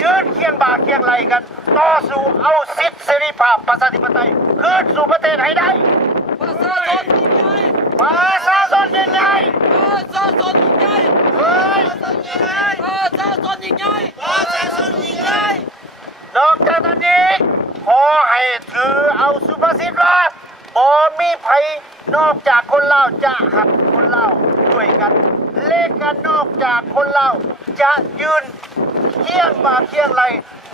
ยืนเคียงบ่าเคียงไหลกันต่อสู้เอาสิทธิเสรีภาพประชาธิปไตยคืนสู่ประเทศให้ได้ประชาชนยังไงนอกจากนี้ขอให้ถือเอาสุภาษิตว่าบ่มีภัยนอกจากคนลาวจะหักคนลาวด้วยกันเลขกันนอกจากคนลาวจะยืน เคียงบ่าเคียงไหล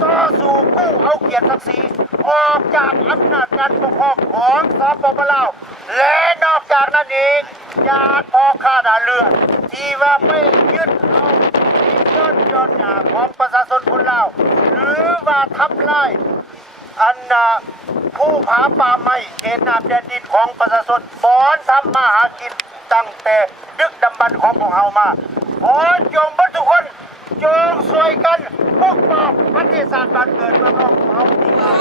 ต่อสู้กู้เอาเกียรติศักดิ์ศรีออกจากอำนาจการปกครองของสปปลาวและนอกจากนั้นเองญาติพ่อข้าทหารเรือที่ว่าไม่ยึดเอาที่ต้นยอดหญ้าของประชาชนคนลาวหรือว่าทำลายผู้ผาป่าไม้เขตน้ำแดนดินของประชาชนบอนทำมาหากินตั้งแต่ดึกดำบรรพ์ของพวกเรามาขอจงบัดทุกคนจงช่วยกันปกป้องประเทศชาติบ้านเกิดเมืองนอกของเราดีกว่า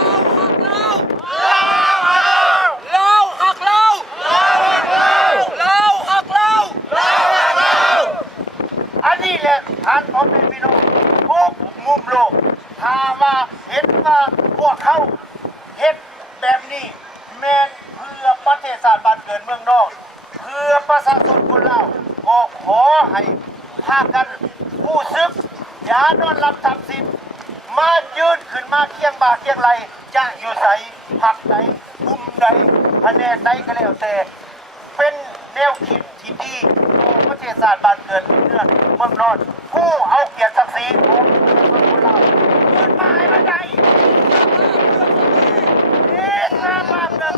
เราหักเราอันนี้แหละท่านพ่อแม่พี่น้องทุกมุมโลกถ้าว่าเห็นว่าพวกเขาเฮ็ดแบบนี้แม่นเพื่อประเทศชาติบ้านเกิดเมืองนอกเพื่อประชาชนคนลาวก็ขอให้พากันผู้ซึกอย่านอนหลับทับสิบมายืนขึ้นมาเคียงบ่าเคียงไหลจะอยู่ใสผักใดมุมใดแผนกใดก็แล้วแต่เป็นแนวคิดที่ดีของประเทศชาติบ้านเกิดเมืองนอนผู้เอาเกียรติศักดิ์ศรีของคนลาวขึ้นมาให้มันได้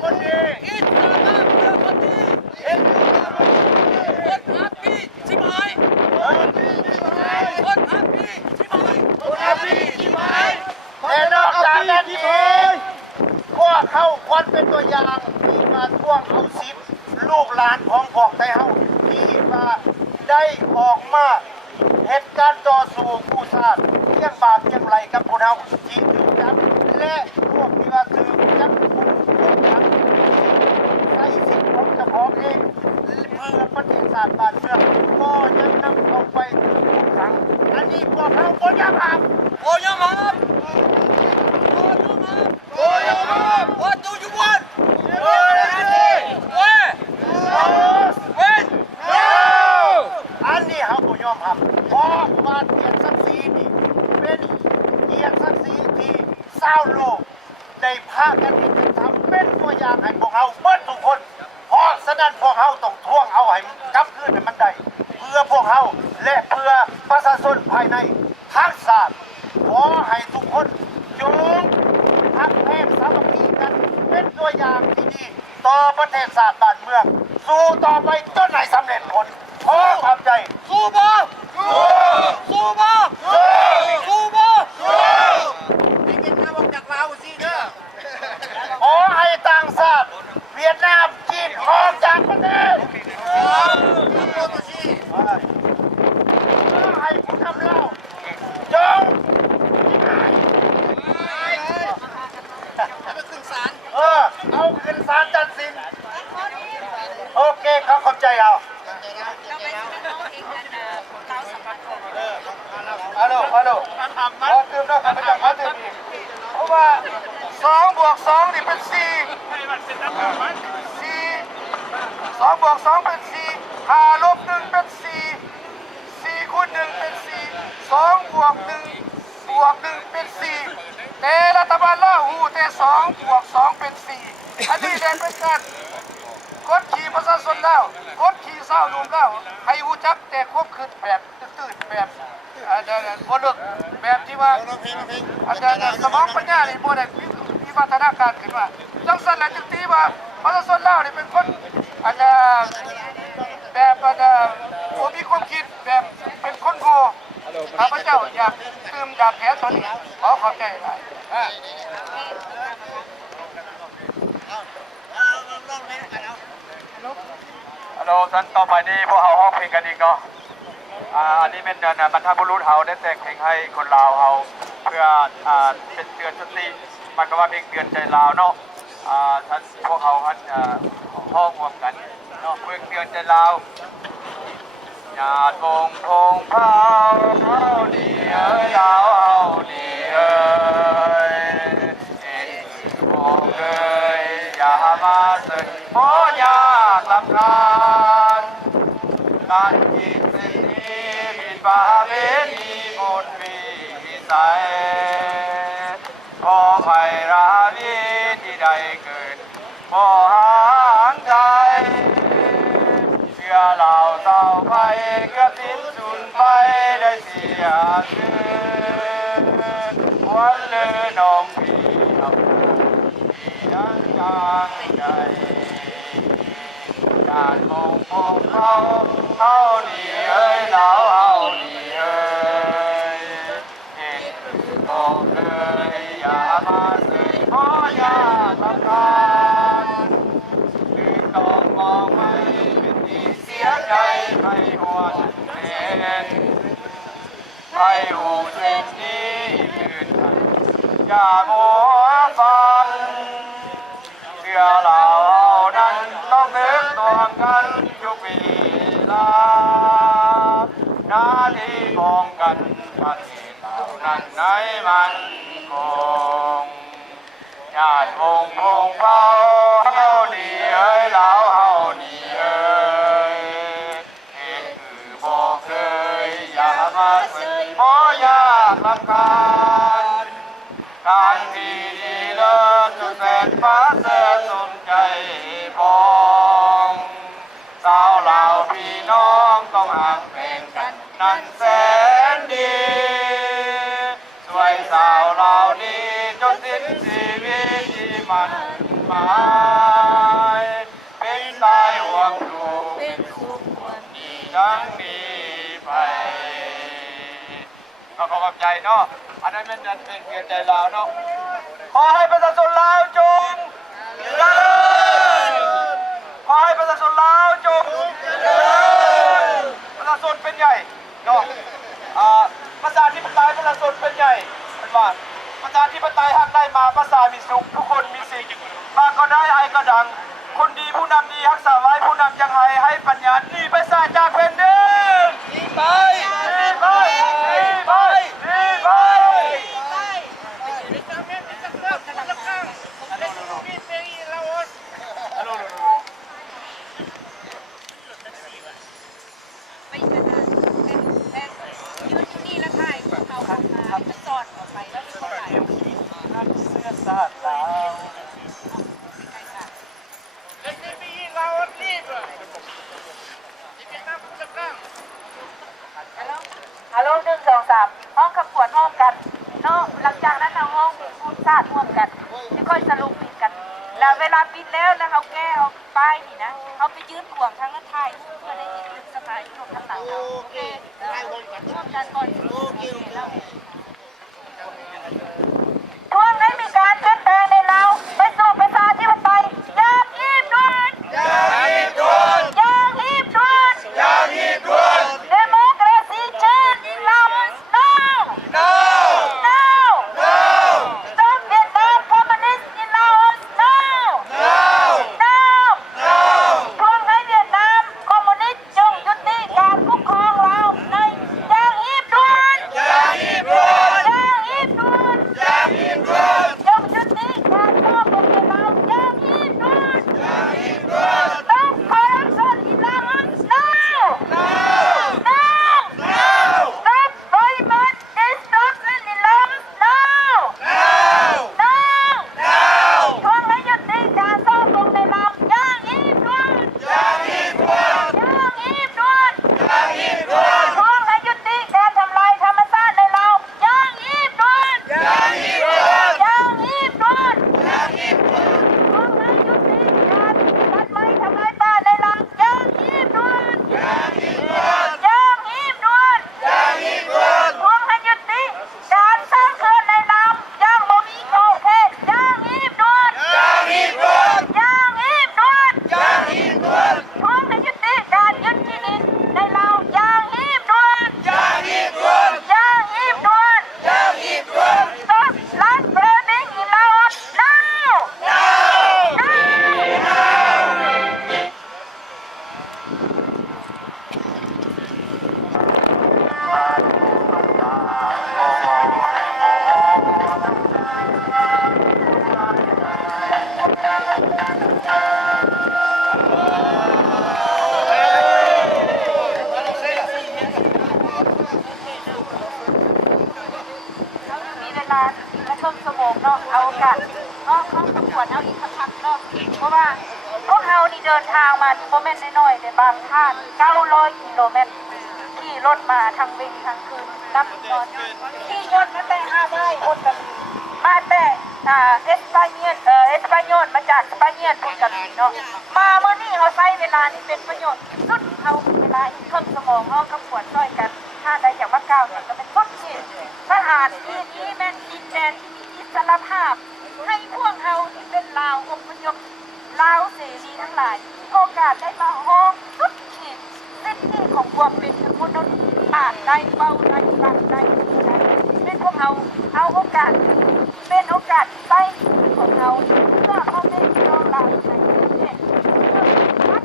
คนดีแต่นอกจากนั้นเองพวกเขาควรเป็นตัวอย่างที่มาท่วงเอาสิบลูกหลานของพวกไทยเฮาที่มาได้ออกมาเหตุการณ์ต่อสู้กู้ชาติเที่ยงบาเที่ยงไหลกับพวกเราที่ถูกจับและพวกที่ว่าถือจับกุมจับใช้สิทธิ์ของเจ้าของเองเพื่อประเทศชาติบ้านเมืองก็ยังนำเอาไปถึงทุกครั้งอันนี้พวกเขาก็ยังทำWhat do you want? Where? อันนี้เขาบ่ยอมทำเพราะว่าเกียรติศักดิ์ศรีนี่เป็นเกียรติศักดิ์ศรีที่ชาวโลกได้พากันที่จะทำเป็นตัวอย่างให้พวกเขาเบิดทุกคนเพราะฉะนั้นพวกเขาต้องท่วงเอาให้กลับคืนให้มันได้เพื่อพวกเขาและเพื่อประชาชนภายในทั้งชาติขอให้ทุกคนจงทักแท้สามัคคีกันเป็นตัวอย่างที่ดีต่อประเทศชาติบ้านเมืองสู้ต่อไปจนให้สำเร็จผลขอความใจสู้บ่ขอให้ต่างชาติเวียดนามจีนออกจากประเทศให้ผู้นำเราจงเอาขึ้นศาลตัดสินโอเคเขาเข้าใจเอาฮัลโหลขอตื่นด้วยครับไม่ต้องขอตื่นอีกเพราะว่า2 บวก 2นี่เป็น4 2 บวก 2เป็น4 5 ลบ 1เป็น4 4 คูณ 1เป็น4 2 บวก 1 บวก 1เป็น4แต่รัฐบาลลาวหูแต่2 บวก 2เป็น4อันนี้เป็นการกดขี่ประชาชนแล้วกดขี่เศร้าลุมแล้วให้หูจักแต่ควบคืนแบบตื่นแบบบ่เลิกแบบที่ว่าสมองปัญญานี่บ่ได้มีพัฒนาการขึ้นมาจังซั่นแหละจึงตีว่าประชาชนลาวนี่เป็นคนแบบบ่มีความคิดแบบเป็นคนโง่ข้าพเจ้าอยากตื่มอยากแผลตอนนี้ขอขอบใจหลายฮัลโหลท่านต่อไปนี้พวกเราห้องเพลงกันอีกเนาะอันนี้เป็นบรรพบุรุษเฮาได้แต่งเพลงให้คนลาวเฮาเพื่อเป็นเตือนสติมันก็ว่าเพลงเตือนใจลาวเนาะท่านพวกเขาท่านห้องรวมกันเนาะเพลงเตือนใจลาวหยาดวงพงเผาเฮาดีเอ้ยลาวเฮาดีเอ้ยโอ้เอ้ยอย่ามาสึกโอ้ยากลำคาญการกินสิ่งนี้ผิดประเวณีหมดวิสัยขอไผ่ราวีที่ใดเกิดบ่หางใจเชื่อเหล่าเต่าไผ่กระสิ้นสูญไปได้เสียชื่อ วันเลือน้องพี่ทำยังจางใจการมองพงเขานี่เอ้ยเราเอานี่เอ้ยเห็นคือบอกเลยอย่ามาเสยขอยาตะการคือต้องมองไม่เป็นที่เสียใจไม่หัวแน่นให้หูเส้นนี้ยืนทันอย่ามัวฟังเชื่อเรานั้นต้องนึกตัวกันทุกเวลาหน้าที่ป้องกันประเทศเรานั้นในมันคงญาติวงเฝ้าเฮาดีเอ้ยเราเฮาดีเอ้ยเหตุคือบอกเคยอย่ามาเสยบ่อยากรำคาญทางที่ดีเลิศสุดแสนฟ้าเสือสมใจพองสาวเหล่าพี่น้องต้องหักแบ่งกันนั้นแสนดีสวยสาวเหล่านี้จนสิ้นชีวิตที่มันหมายเป็นตายห่วงดูเป็นสุขวันนี้ทั้งนี้ไปก็ขอบใจเนาะอันนั้นเป็นเพียงใจลาวเนาะขอให้ประชาชนลาวจงเจริญขอให้ประชาชนลาวจงเจริญประชาชนเป็นใหญ่เนาะประชาธิปไตยประชาชนเป็นใหญ่เป็นว่าประชาธิปไตยหากได้มาประชามีสุขทุกคนมีสิ่งบางก็ได้ให้ก็ดังคนดีผู้นำดีรักษาไว้ผู้นำจังให้ปัญญาดีไปสร้างจากแผ่นดินดีไปดีไปดีไปดีไปฮัลโหล1 2 3ห้องขับขวดห้องกันเนาะหลังจากนั้นเอาห้องพูดซาดร่วมกันที่ค่อยสรุปปิดกันแล้วเวลาปิดแล้วเขาแก้เอาป้ายนี่นะเขาไปยืนขวางทางนั้นถ่ายเพื่อได้เห็นตึกสภาอยู่ข้างหลังเขาโอเคร่วมกันก่อนแล้วช่วงนั้นมีการเปลี่ยนแปลงในเราไปสู่ประชาธิปไตยอย่างรีบด่วนอย่างรีบด่วนอย่างรีบด่วนอย่างรีบด่วน Democracy change in Laos now now now now Stop Vietnam Communist in Laos now now now now ทวงให้เวียดนามคอมมิวนิสต์จงยุติการปกครองเราในอย่างรีบด่วนอย่างรีบด่วนอย่างรีบด่วนอย่างรีบด่วนจงยุติการครอบครองเราอย่างรีบด่วนอย่างรีบด่วน Stop corruption in Laos now now now now Stop violent destruction in Laos now now now now ทวงให้ยุติการซ่องลงในลาวอย่างรีบด่วนอย่างรีบด่วนอย่างรีบด่วนอย่างรีบด่วนทวงให้ยุติการทำลายธรรมชาติในลาวอย่างรีบด่วนอย่างรีบด่วนอย่างรีบด่วนอย่างรีบด่วนทวงให้ยุติการตัดไม้ทำลายป่าในลาวอย่างรีบด่วนอย่างรีบด่วนอย่างรีบด่วนอย่างรีบด่วนทวงให้ยุติการสร้างเขื่อนในลาวอย่างบ่มีขอบเขตอย่างรีบด่วนอย่างรีบด่วนอย่างรีบด่วนอย่างรีบด่วนทวงให้ยุติการยึดที่ดินในลาวอย่างรีบด่วนอย่างรีบด่วนอย่างรีบด่วนอย่างรีบด่วน Stop land burning in Laos now now now มีเวลาและเพิ่มสมองเนาะเอาโอกาสเนาะเข้าประกวดเอาอีกพักๆเนาะเพราะว่าพวกเรานี่เดินทางมาโมเมนต์น้อยๆในบางท่าน900 กิโลเมตรขี่รถมาทั้งวิ่งทั้งคืนนับนอนขี่ยนต์มาแต่5 ไร่อดกัน จากสปาเนียนพูดกันเนาะมาเมื่อนี้เขาใช้เวลานี่เป็นประโยชน์สุดเขาเวลาอีกเครื่องสมองเขากำปวดช่วยกันถ้าใดจากว่าก้าวเนี่ยก็เป็นต้นเหตุสถานที่นี้แม่นดินแดนที่มีอิสรภาพให้พวกเขาที่เป็นลาวอพยพลาวเสรีทั้งหลายโอกาสได้มาห้องสุดขีดเส้นที่ของความเป็นมนุษย์อ่านได้เบาได้ฟังได้ดีได้เป็นพวกเขาเอาโอกาสเป็นโอกาสใต้ของเขาเพื่อพ่อแม่พี่น้องเราในประเทศวัด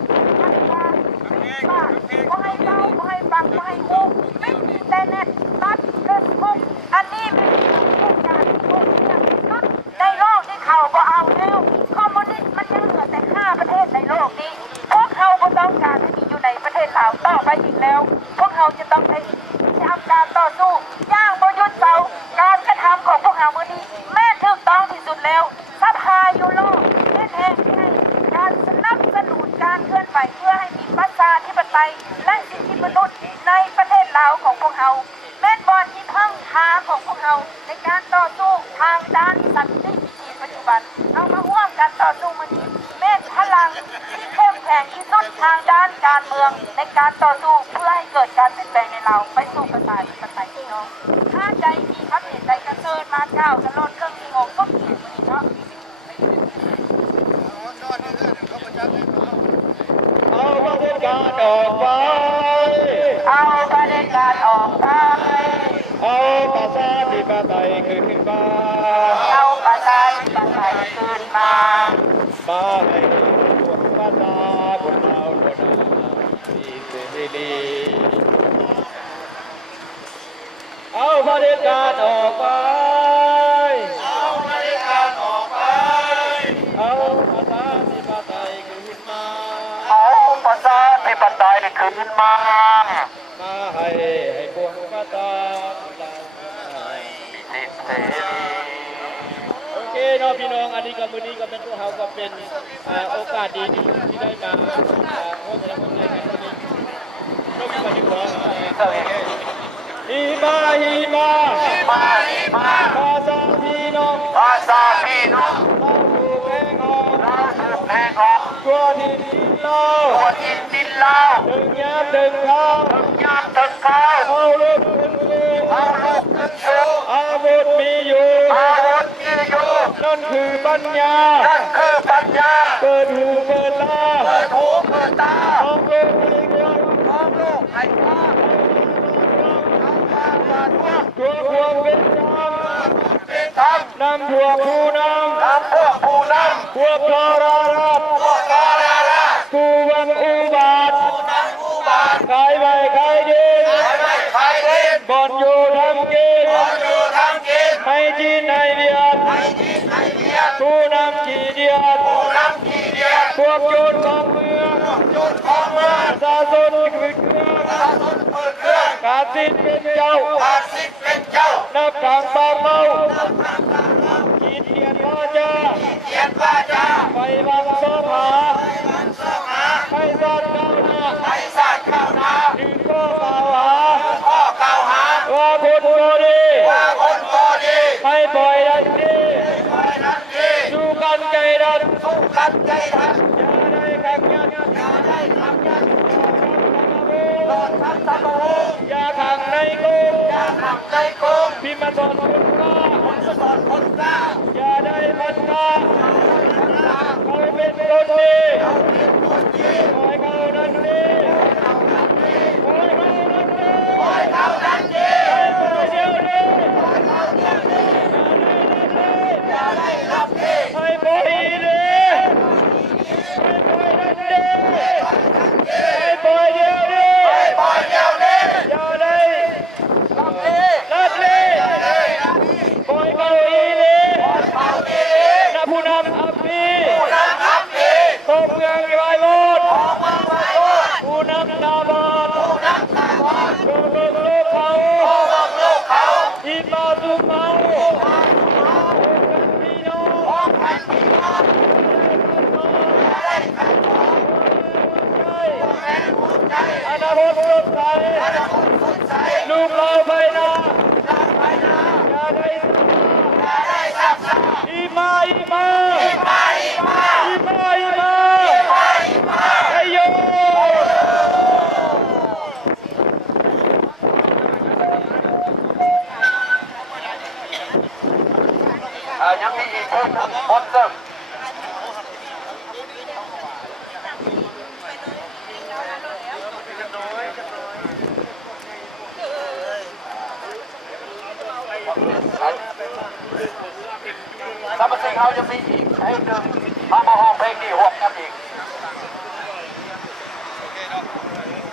ว่าก็ให้เล่าก็ให้ฟังก็ให้ฮู้ไม่มีแต่เน็ตบัตรเฟซบุ๊กอันนี้ไม่มีโอกาสที่พวกเนี่ยในโลกที่เขาก็เอาแล้วคอมมิวนิสต์มันยังเหลือแต่5ประเทศในโลกนี้พวกเขาก็ต้องการให้มีอยู่ในประเทศลาวต่อไปอีกแล้วพวกเขาจะต้องได้ทำการต่อสู้ย่างประยุทธ์เสาการกระทำของพวกเขาเมื่อนี้แม่ถูกต้องที่สุดแล้วสภายุโรปได้แทงให้การสนับสนุนการเคลื่อนไหวเพื่อให้มีประชาธิปไตยและสิทธิมนุษย์ในประเทศลาวของพวกเขาแม่บอลที่พึ่งพาของพวกเขาในการต่อสู้ทางด้านสันติวิธีปัจจุบันเอามาร่วมกันต่อสู้มันนี้แม่พลังที่เข้มแข็งที่สุดทางด้านการเมืองในการต่อสู้เพื่อให้เกิดการเปลี่ยนแปลงในเราไปสู่ประชาธิปไตยพี่น้องถ้าใจมีครับเห็นใจกระเซินมาเก้าจะลดเครื่องที่งงต้นเขียนวันนี้เนาะเอาประเด็นการออกไป เอาประเด็นการออกไป เอาประชาธิปไตยคืนมา เอาประชาธิปไตยคืนมา มาให้พวกประชาชนเราคนดีเสรีเอาประเด็นการออกไปเอาประเด็นการออกไปเอาประชาธิปไตยคืนมาเอาประชาธิปไตยคืนมามาให้พวกประชาชนเราสิทธิเสรีโอเคเนาะพี่น้องอันนี้กับมื้อนี้ก็เป็นพวกเขาก็เป็นโอกาสดีที่ได้มาร่วมแสดงความในกันวันนี้ก็มีความดีกว่าฮีมาฮีมาภาษาพี่น้องเราถูกแห่งออกตัวดินเราดึงย้ำดึงเขาเอาลูกขึ้นสูงอาวุธมีอยู่นั่นคือปัญญาเปิดหูเปิดตาของลูกให้กว้างตัวพวกเป็นธรรมนำพวกผู้นำพวกทรราชผู้วังอุบาทใครไม่ใครดีบ่อนอยู่ทำกินให้จีนให้เบียดผู้นำขี้เดียดพวกโจรของเมืองประชาชนคือเครื่องขาดสิทธิ์เป็นเจ้านับทางบาปเมาขีดเขียนวาจาไปวังสภาให้สาดเข้าหน้าดึงข้อกล่าวหาว่าคนโกดีให้ปล่อยดันดีสู้กันใจดันอย่าได้ขัดยันอย่าขังในคุกพิมพ์มาสอนคนกล้าอย่าได้พันธะเขาเป็นคนดีขอให้เขานั้นดีขอให้เขานั้นดีให้เดียวดีให้ปล่อยดีให้ปล่อยเดียวดีอย่าได้ลัดลีปล่อยเขาอีลีนับผู้นำอับปีตบเมืองไวโรดผู้นำตาบอดโกงโลกเขาที่มาตุเมาพี่น้องอนาคตสดใสลูกเราไปนาอย่าได้สับสาอีมา ยังมีอีกคนเดิมสามสิ่งเขาจะมีอีกให้หนึ่งมาห้องเพลงดีหกกันอีก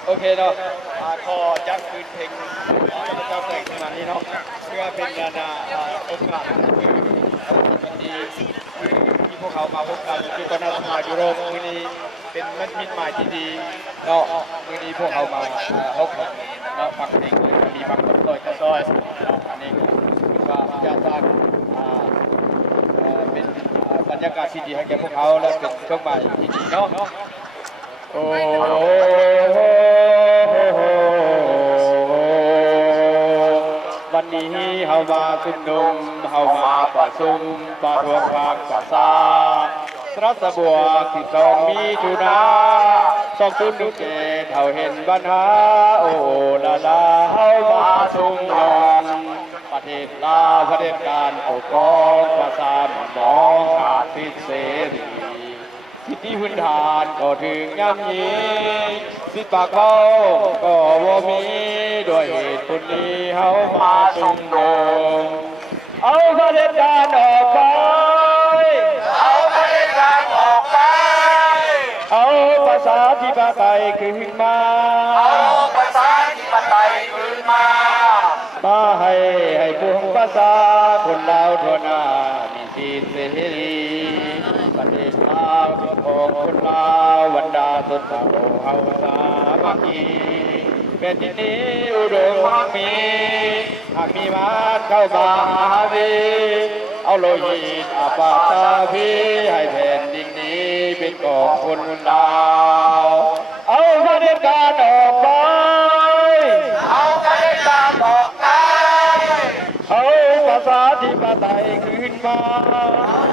โอเคเนาะขอจักคืนเพลงข้าพเจ้าแต่งขึ้นมานี้เนาะเพื่อเป็นงานโอกาสดีที่พวกเขามาพบกันที่คณะสมายุโรปมื้อนี้เป็นมิตรหมายที่ดีเนาะมื้อนี้พวกเขามาพบกันเนาะฟังเพลงมีบางคนซอยอันนี้คือว่าจะสร้างเป็นบรรยากาศที่ดีให้แก่พวกเขาและเป็นช่วงใหม่ที่ดีเนาะโอ้วันนี้เฮามาชุมนุมเฮามาประชุมประท้วงภาคภาษาตรัสบวกที่2มิถุนา2017เฮาเห็นปัญหาโอ้ละลาเฮามาชุมนุมประเทศลาวประเทศการปกครองภาษาหมองขาดสิทธิเสรีสิทธิพื้นฐานก็ถึงย่ำยีสิทธิปากเขาก็บ่มีด้วยเหตุผลนี้เฮามาชุมนุมเอาประเด็จการออกไปเอาประเด็จการออกไปเอาประชาธิปไตยคืนมาเอาประชาธิปไตยคืนมาให้พวกประชาคนลาวทั่วหน้ามีสิทธิเสรีประเทศลาวของคนลาวบรรดาชนเผ่าเฮาสามัคคีเป็นที่นี้อุดมมีหากมีมาเข้ามาหาวีเอาโลหิตอาปาตาพีให้แผ่นดินนี้เป็นของคนลาวเอาประเด็จการออกไปเอาประเด็จการออกไปเอาประชาธิปไตยคืนมาเอ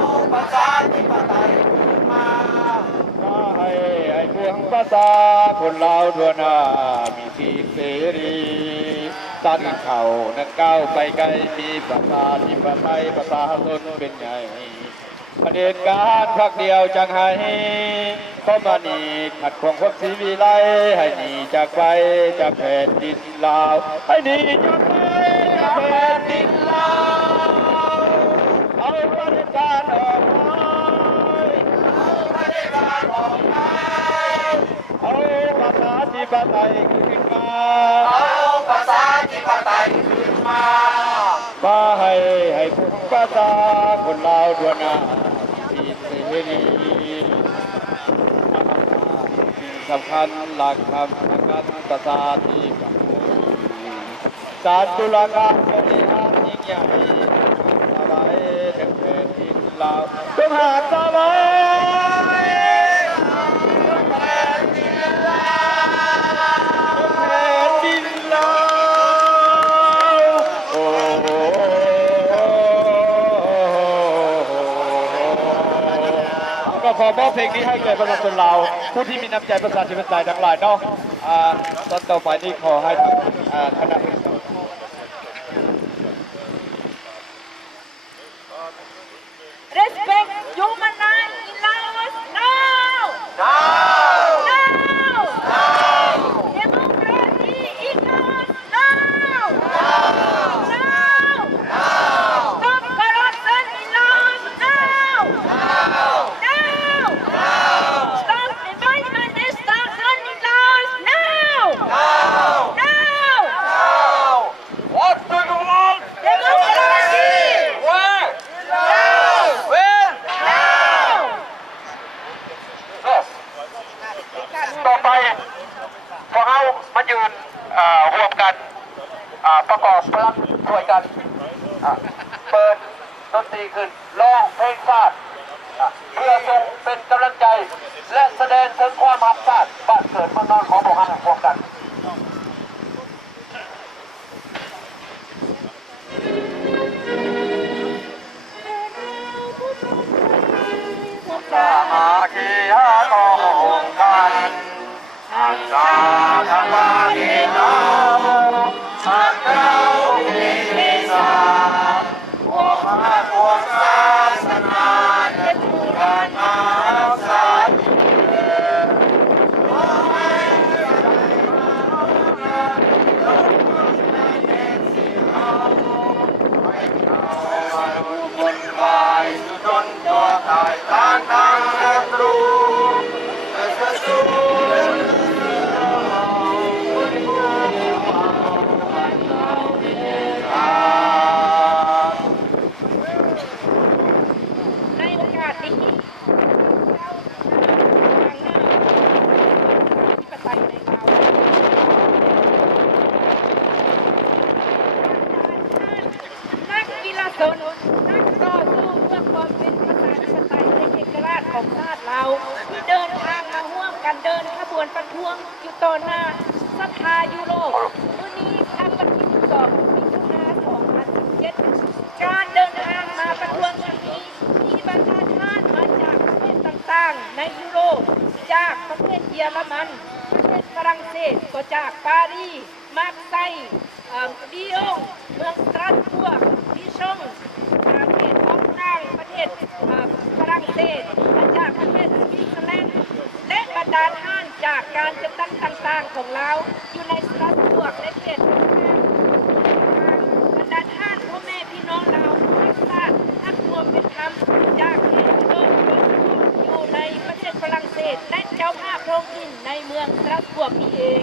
าประชาธิปไตยคืนมาให้พวกประชาคนลาวทั่วหน้ามีสิทธิเสรีสร้างเขานักก้าวไปไกลมีประชาธิปไตยประชาชนเป็นใหญ่ประเด็จการพักเดียวจังให้เข้ามาหนีขัดขวางความสีวิไลให้หนีจากไปจากแผ่นดินลาวให้หนีจากไปจากแผ่นดินลาวเอาประเด็จการออกไปเอาประเด็จการออกไปเอาประชาธิปไตยขึ้นมาเอาประชาธิปไตยขึ้นมาให้พวกประชาคนลาวทั่วหน้ามีสิทธิเสรีสิ่งสำคัญหลักธรรมการประชาธิปไตยศาลตุลาการบริหารยิ่งใหญ่สบายถึงแผ่นดินลาวจงหาสบายแผ่นดินลาวโอ้ก็ขอมอบเพลงนี้ให้แก่ประชาชนลาวผู้ที่มีน้ำใจประชาธิปไตยทั้งหลายเนาะตอนต่อไปนี้ขอให้คณะRespect human rights in Laos now! Democracy in Laos now! Stop corruption in Laos now! Stop environment destruction in Laos now! What do you want Democracy! Whereต่อไปพวกเรามายืนร่วมกันประกอบพลังช่วยกันเปิดดนตรีขึ้นร้องเพลงชาติเพื่อส่งเป็นกำลังใจและแสดงถึงความรักชาติบ้านเกิดเมืองนอนของพวกเราร่วมกันสามัคคีของกันอาสาทำมาดีเราสักเราดีสาพวกมาพวกสา นี้ประชาธิปไตยในลาวนักกีฬาชนนักต่อสู้เพื่อความเป็นประชาธิปไตยในเอกราชของชาติเราที่เดินทางมาร่วมกันเดินขบวนประท้วงอยู่ต่อหน้าสภายุโรปวันนี้ทางวันที่12 มิถุนายน 2017 การเดินทางมาประท้วงครั้งนี้มีบรรดาท่านมาจากประเทศต่างๆในยุโรปจากประเทศเยอรมันประเทศฝรั่งเศสก็จากปารีสมาร์ไซย์ลียงเมืองสตราสบูร์กดิชองประเทศฮ่องกงประเทศฝรั่งเศสและจากประเทศสวิตเซอร์แลนด์และบรรดาท่านจากการจัดตั้งต่างๆของเราอยู่ในสตราสบูร์กและเขตบรรดาท่านพ่อแม่พี่น้องเราทักษะทักความเป็นธรรมจากเขตโดยอยู่ในประเทศฝรั่งเศสและเจ้าภาพท้องถิ่นในเมืองสตราสบูร์กนี่เอง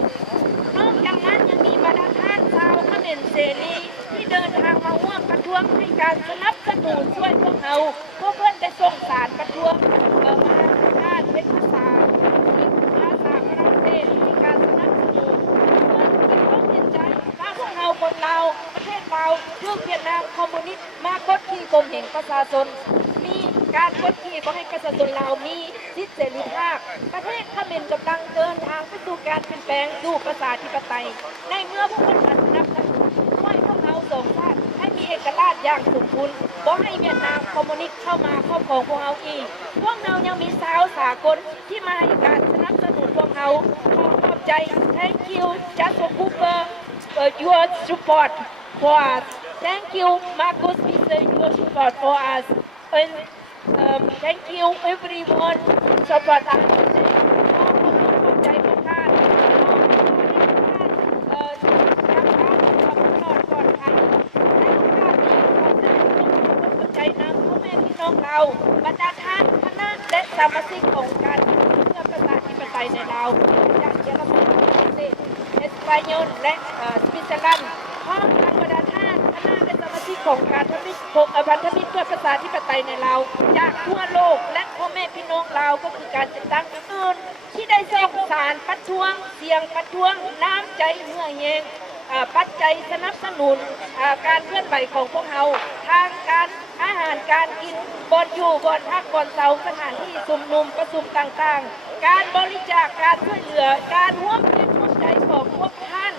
นอกจากนั้นยังมีบรรดาท่านชาวเขมรเสรีที่เดินทางมาร่วมประท้วงให้การสนับสนุนช่วยพวกเราเพื่อนได้ส่งสารประท้วงมาด้านเป็นภาษาฝรั่งเศสในการสนับสนุนเพื่อต้องเห็นใจว่าพวกเราคนเราประเทศเราถูกเวียดนามคอมมิวนิสต์มากดขี่ข่มเหงประชาชนมีการกดขี่ก็ให้ประชาชนเรามีสิทธิเสรีภาพประเทศเขมรกำลังเดินทางไปสู่การเปลี่ยนแปลงสู่ประชาธิปไตยในเมื่อพวกมันสนับสนุนช่วยพวกเราสองชาติให้มีเอกราชอย่างสมบูรณ์บ่ให้เวียดนามคอมมิวนิสต์เข้ามาครอบครองพวกเราอีกพวกเรายังมีสาวสากลที่มาให้การสนับสนุนพวกเราขอบใจ Thank you just for Cooper your support for us Thank you Marcus Peter your support for us and thank you everyone support us ขอบใจทุกท่านใจนำพ่อแม่พี่น้องเราบรรดาท่านคณะและสมาชิกของการเพื่อประชาธิปไตยในลาวจากเยอรมันฝรั่งเศสเอสปานยอลและสวิตเซอร์แลนด์พร้อมทั้งบรรดาท่านคณะและสมาชิกของการพันธมิตรเพื่อประชาธิปไตยในลาวจากทั่วโลกและพ่อแม่พี่น้องเราก็คือการจัดตั้งอื่นที่ได้ส่งสารประท้วงเสียงประท้วงน้ำใจเมื่อเย็นปัจจัยสนับสนุนการเคลื่อนไหวของพวกเราทางการอาหารการกินบอนอยู่บอนพักบอนเสาสถานที่ชุมนุมประชุมต่างๆการบริจาคการช่วยเหลือการร่วมเป็นร่วมใจของพวกท่าน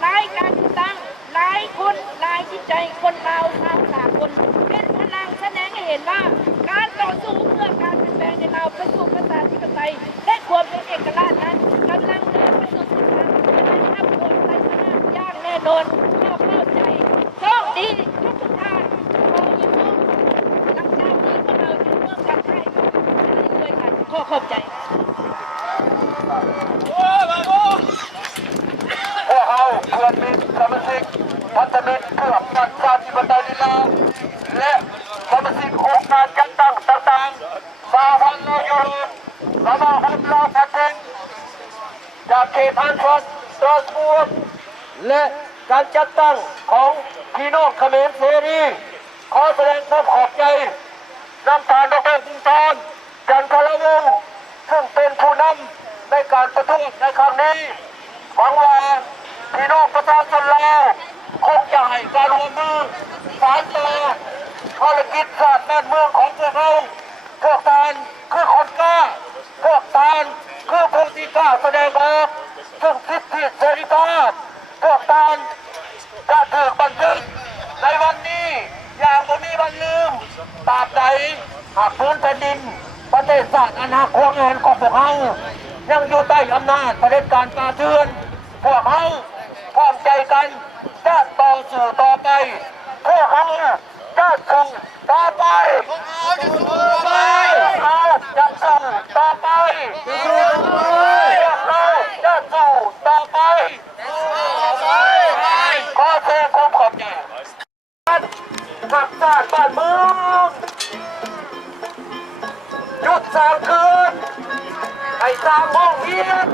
หลายการตั้งหลายคนหลายจิตใจคนลาวชาวสากลเป็นพลังแสดงให้เห็นว่าการต่อสู้เพื่อการเปลี่ยนแปลงในลาวไปสู่ประชาธิปไตยและความเป็นเอกราชนั้นกำลังเดินไปสู่เส้นทางการทำความใจชนะอย่างแน่นอนเข้าใจโชคดีทุกท่านขอยิ้มหลังจากนี้พวกเราจะร่วมกันให้ด้วยกันขอบใจพวกเราเพื่อนมิตรสมาชิกพันธมิตรเพื่อประชาธิปไตยในลาวและสมาชิกองค์การจัดตั้งต่างๆสหพันธ์ยุโรปสมาคมลาวพัฒน์จากเขตอันฟอสตราสบูร์กและการจัดตั้งของพี่น้องเขมรเสรีขอแสดงความขอบใจนำทางดร.บุญธรจันทรวงศ์ซึ่งเป็นผู้นำในการประท้วงในครั้งนี้หวังว่าพี่น้องประชาชนลาวคงจะให้การร่วมมือสานต่อภารกิจศาสตร์บ้านเมืองของพวกเราพวกท่านคือคนกล้าพวกท่านคือผู้ที่กล้าแสดงออกซึ่งสิทธิเสรีภาพพวกท่านจะถูกบันทึกในวันนี้อย่างบ่มีวันลืมตราบใดหากพื้นแผ่นดินประเทศชาติอนาคตงานของพวกเรายังอยู่ใต้อำนาจเผด็จการป่าเถื่อนพวกเราพร้อมใจกันจะต่อสู้ต่อไปพวกเราจะสู้ต่อไปพวกเราจะสู้ต่อไปพวกเราจะสู้ต่อไปขอแสดงความขอบใจหักชาติบ้านเมืองหยุดสร้างคืนให้สร้างห้องเรียน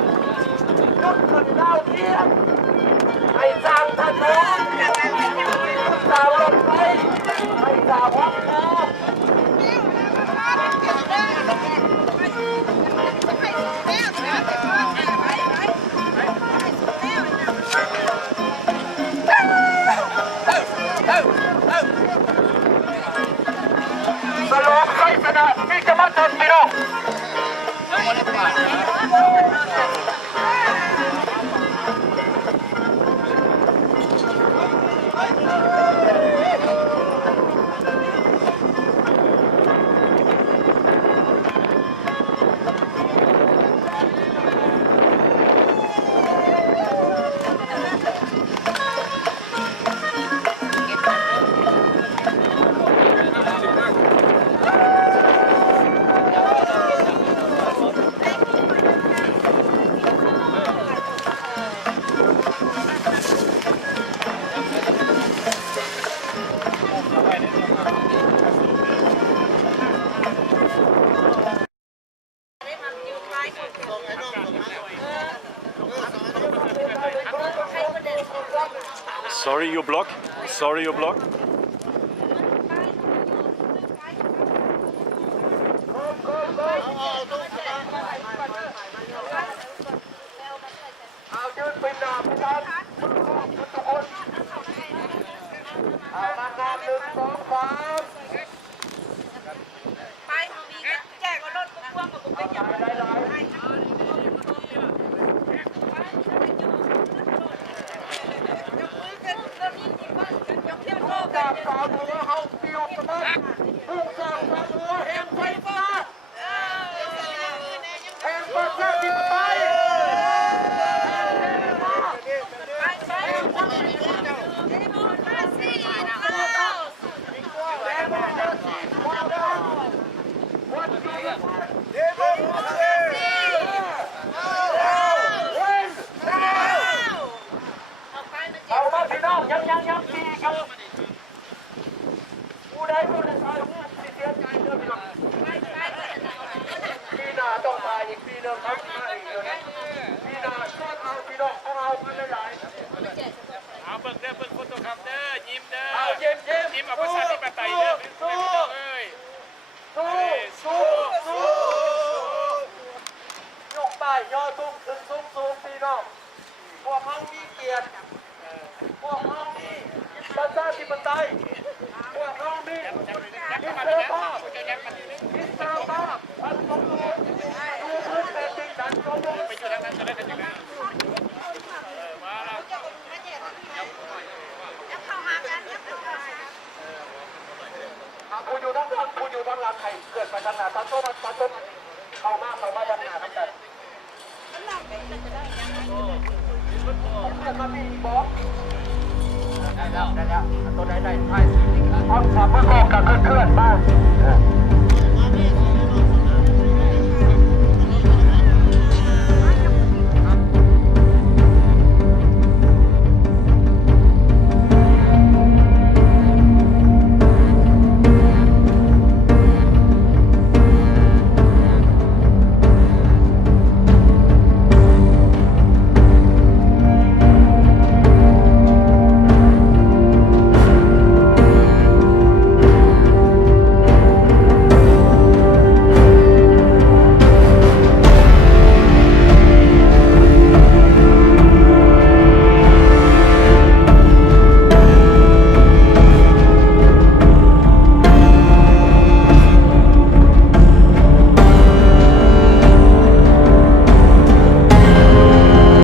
หยุดขึ้นดาวเทียมให้สร้างถนนหยุดสร้างรถไฟให้สร้างห้องน้ำ ชัยชนะที่จะมาถึงพี่น้อง Sorry, you block. Sorry, you block. เอายืนเป็นดาบประธานทุกคนเอามางาน1 2 3ไปมีแจกรถพ่วงกับผมเป็นอย่างไรจากสาวหัวเฮาเปียวกันนะผู้สร้างสาวหัวแห่งไฟฟ้าแห่งประชาธิปไตยเอามาพี่น้องยังปีอยู่ผู้ใดผู้ใดตายผู้ที่เสียใจเด้อพี่น้องปีหน้าต้องตายอีกปีนึงครับปีหน้าช่วยเอาพี่น้องของเราไปหลายเอาเบิ่งเด้อเบิ่งคนตัวครับเด้อยิ้มเด้อ เอายิ้มเอาประชาธิปไตยเด้อพี่น้องเอ้ยสู้ยกป้ายย่อทุ่งขึ้นสูงพี่น้องพวกเขามีเกียรติพวกเขามีประชาธิปไตยพวกเขามีอิสระภาพพันธุ์ของตัวดูพื้นแผ่นดินดันสมบูรณ์ ไปอยู่ทางนั้นจะได้กันยังไงมาแล้ว ผู้อยู่ทั้งหลังผู้อยู่ทั้งหลังใครเกิดไปทางหน้าตาโตมันตาโตเข้ามาด้านหน้าทั้งนั้นมามีบอกได้แล้วตัวได้ท้ายความสามารถก็เคลื่อนมา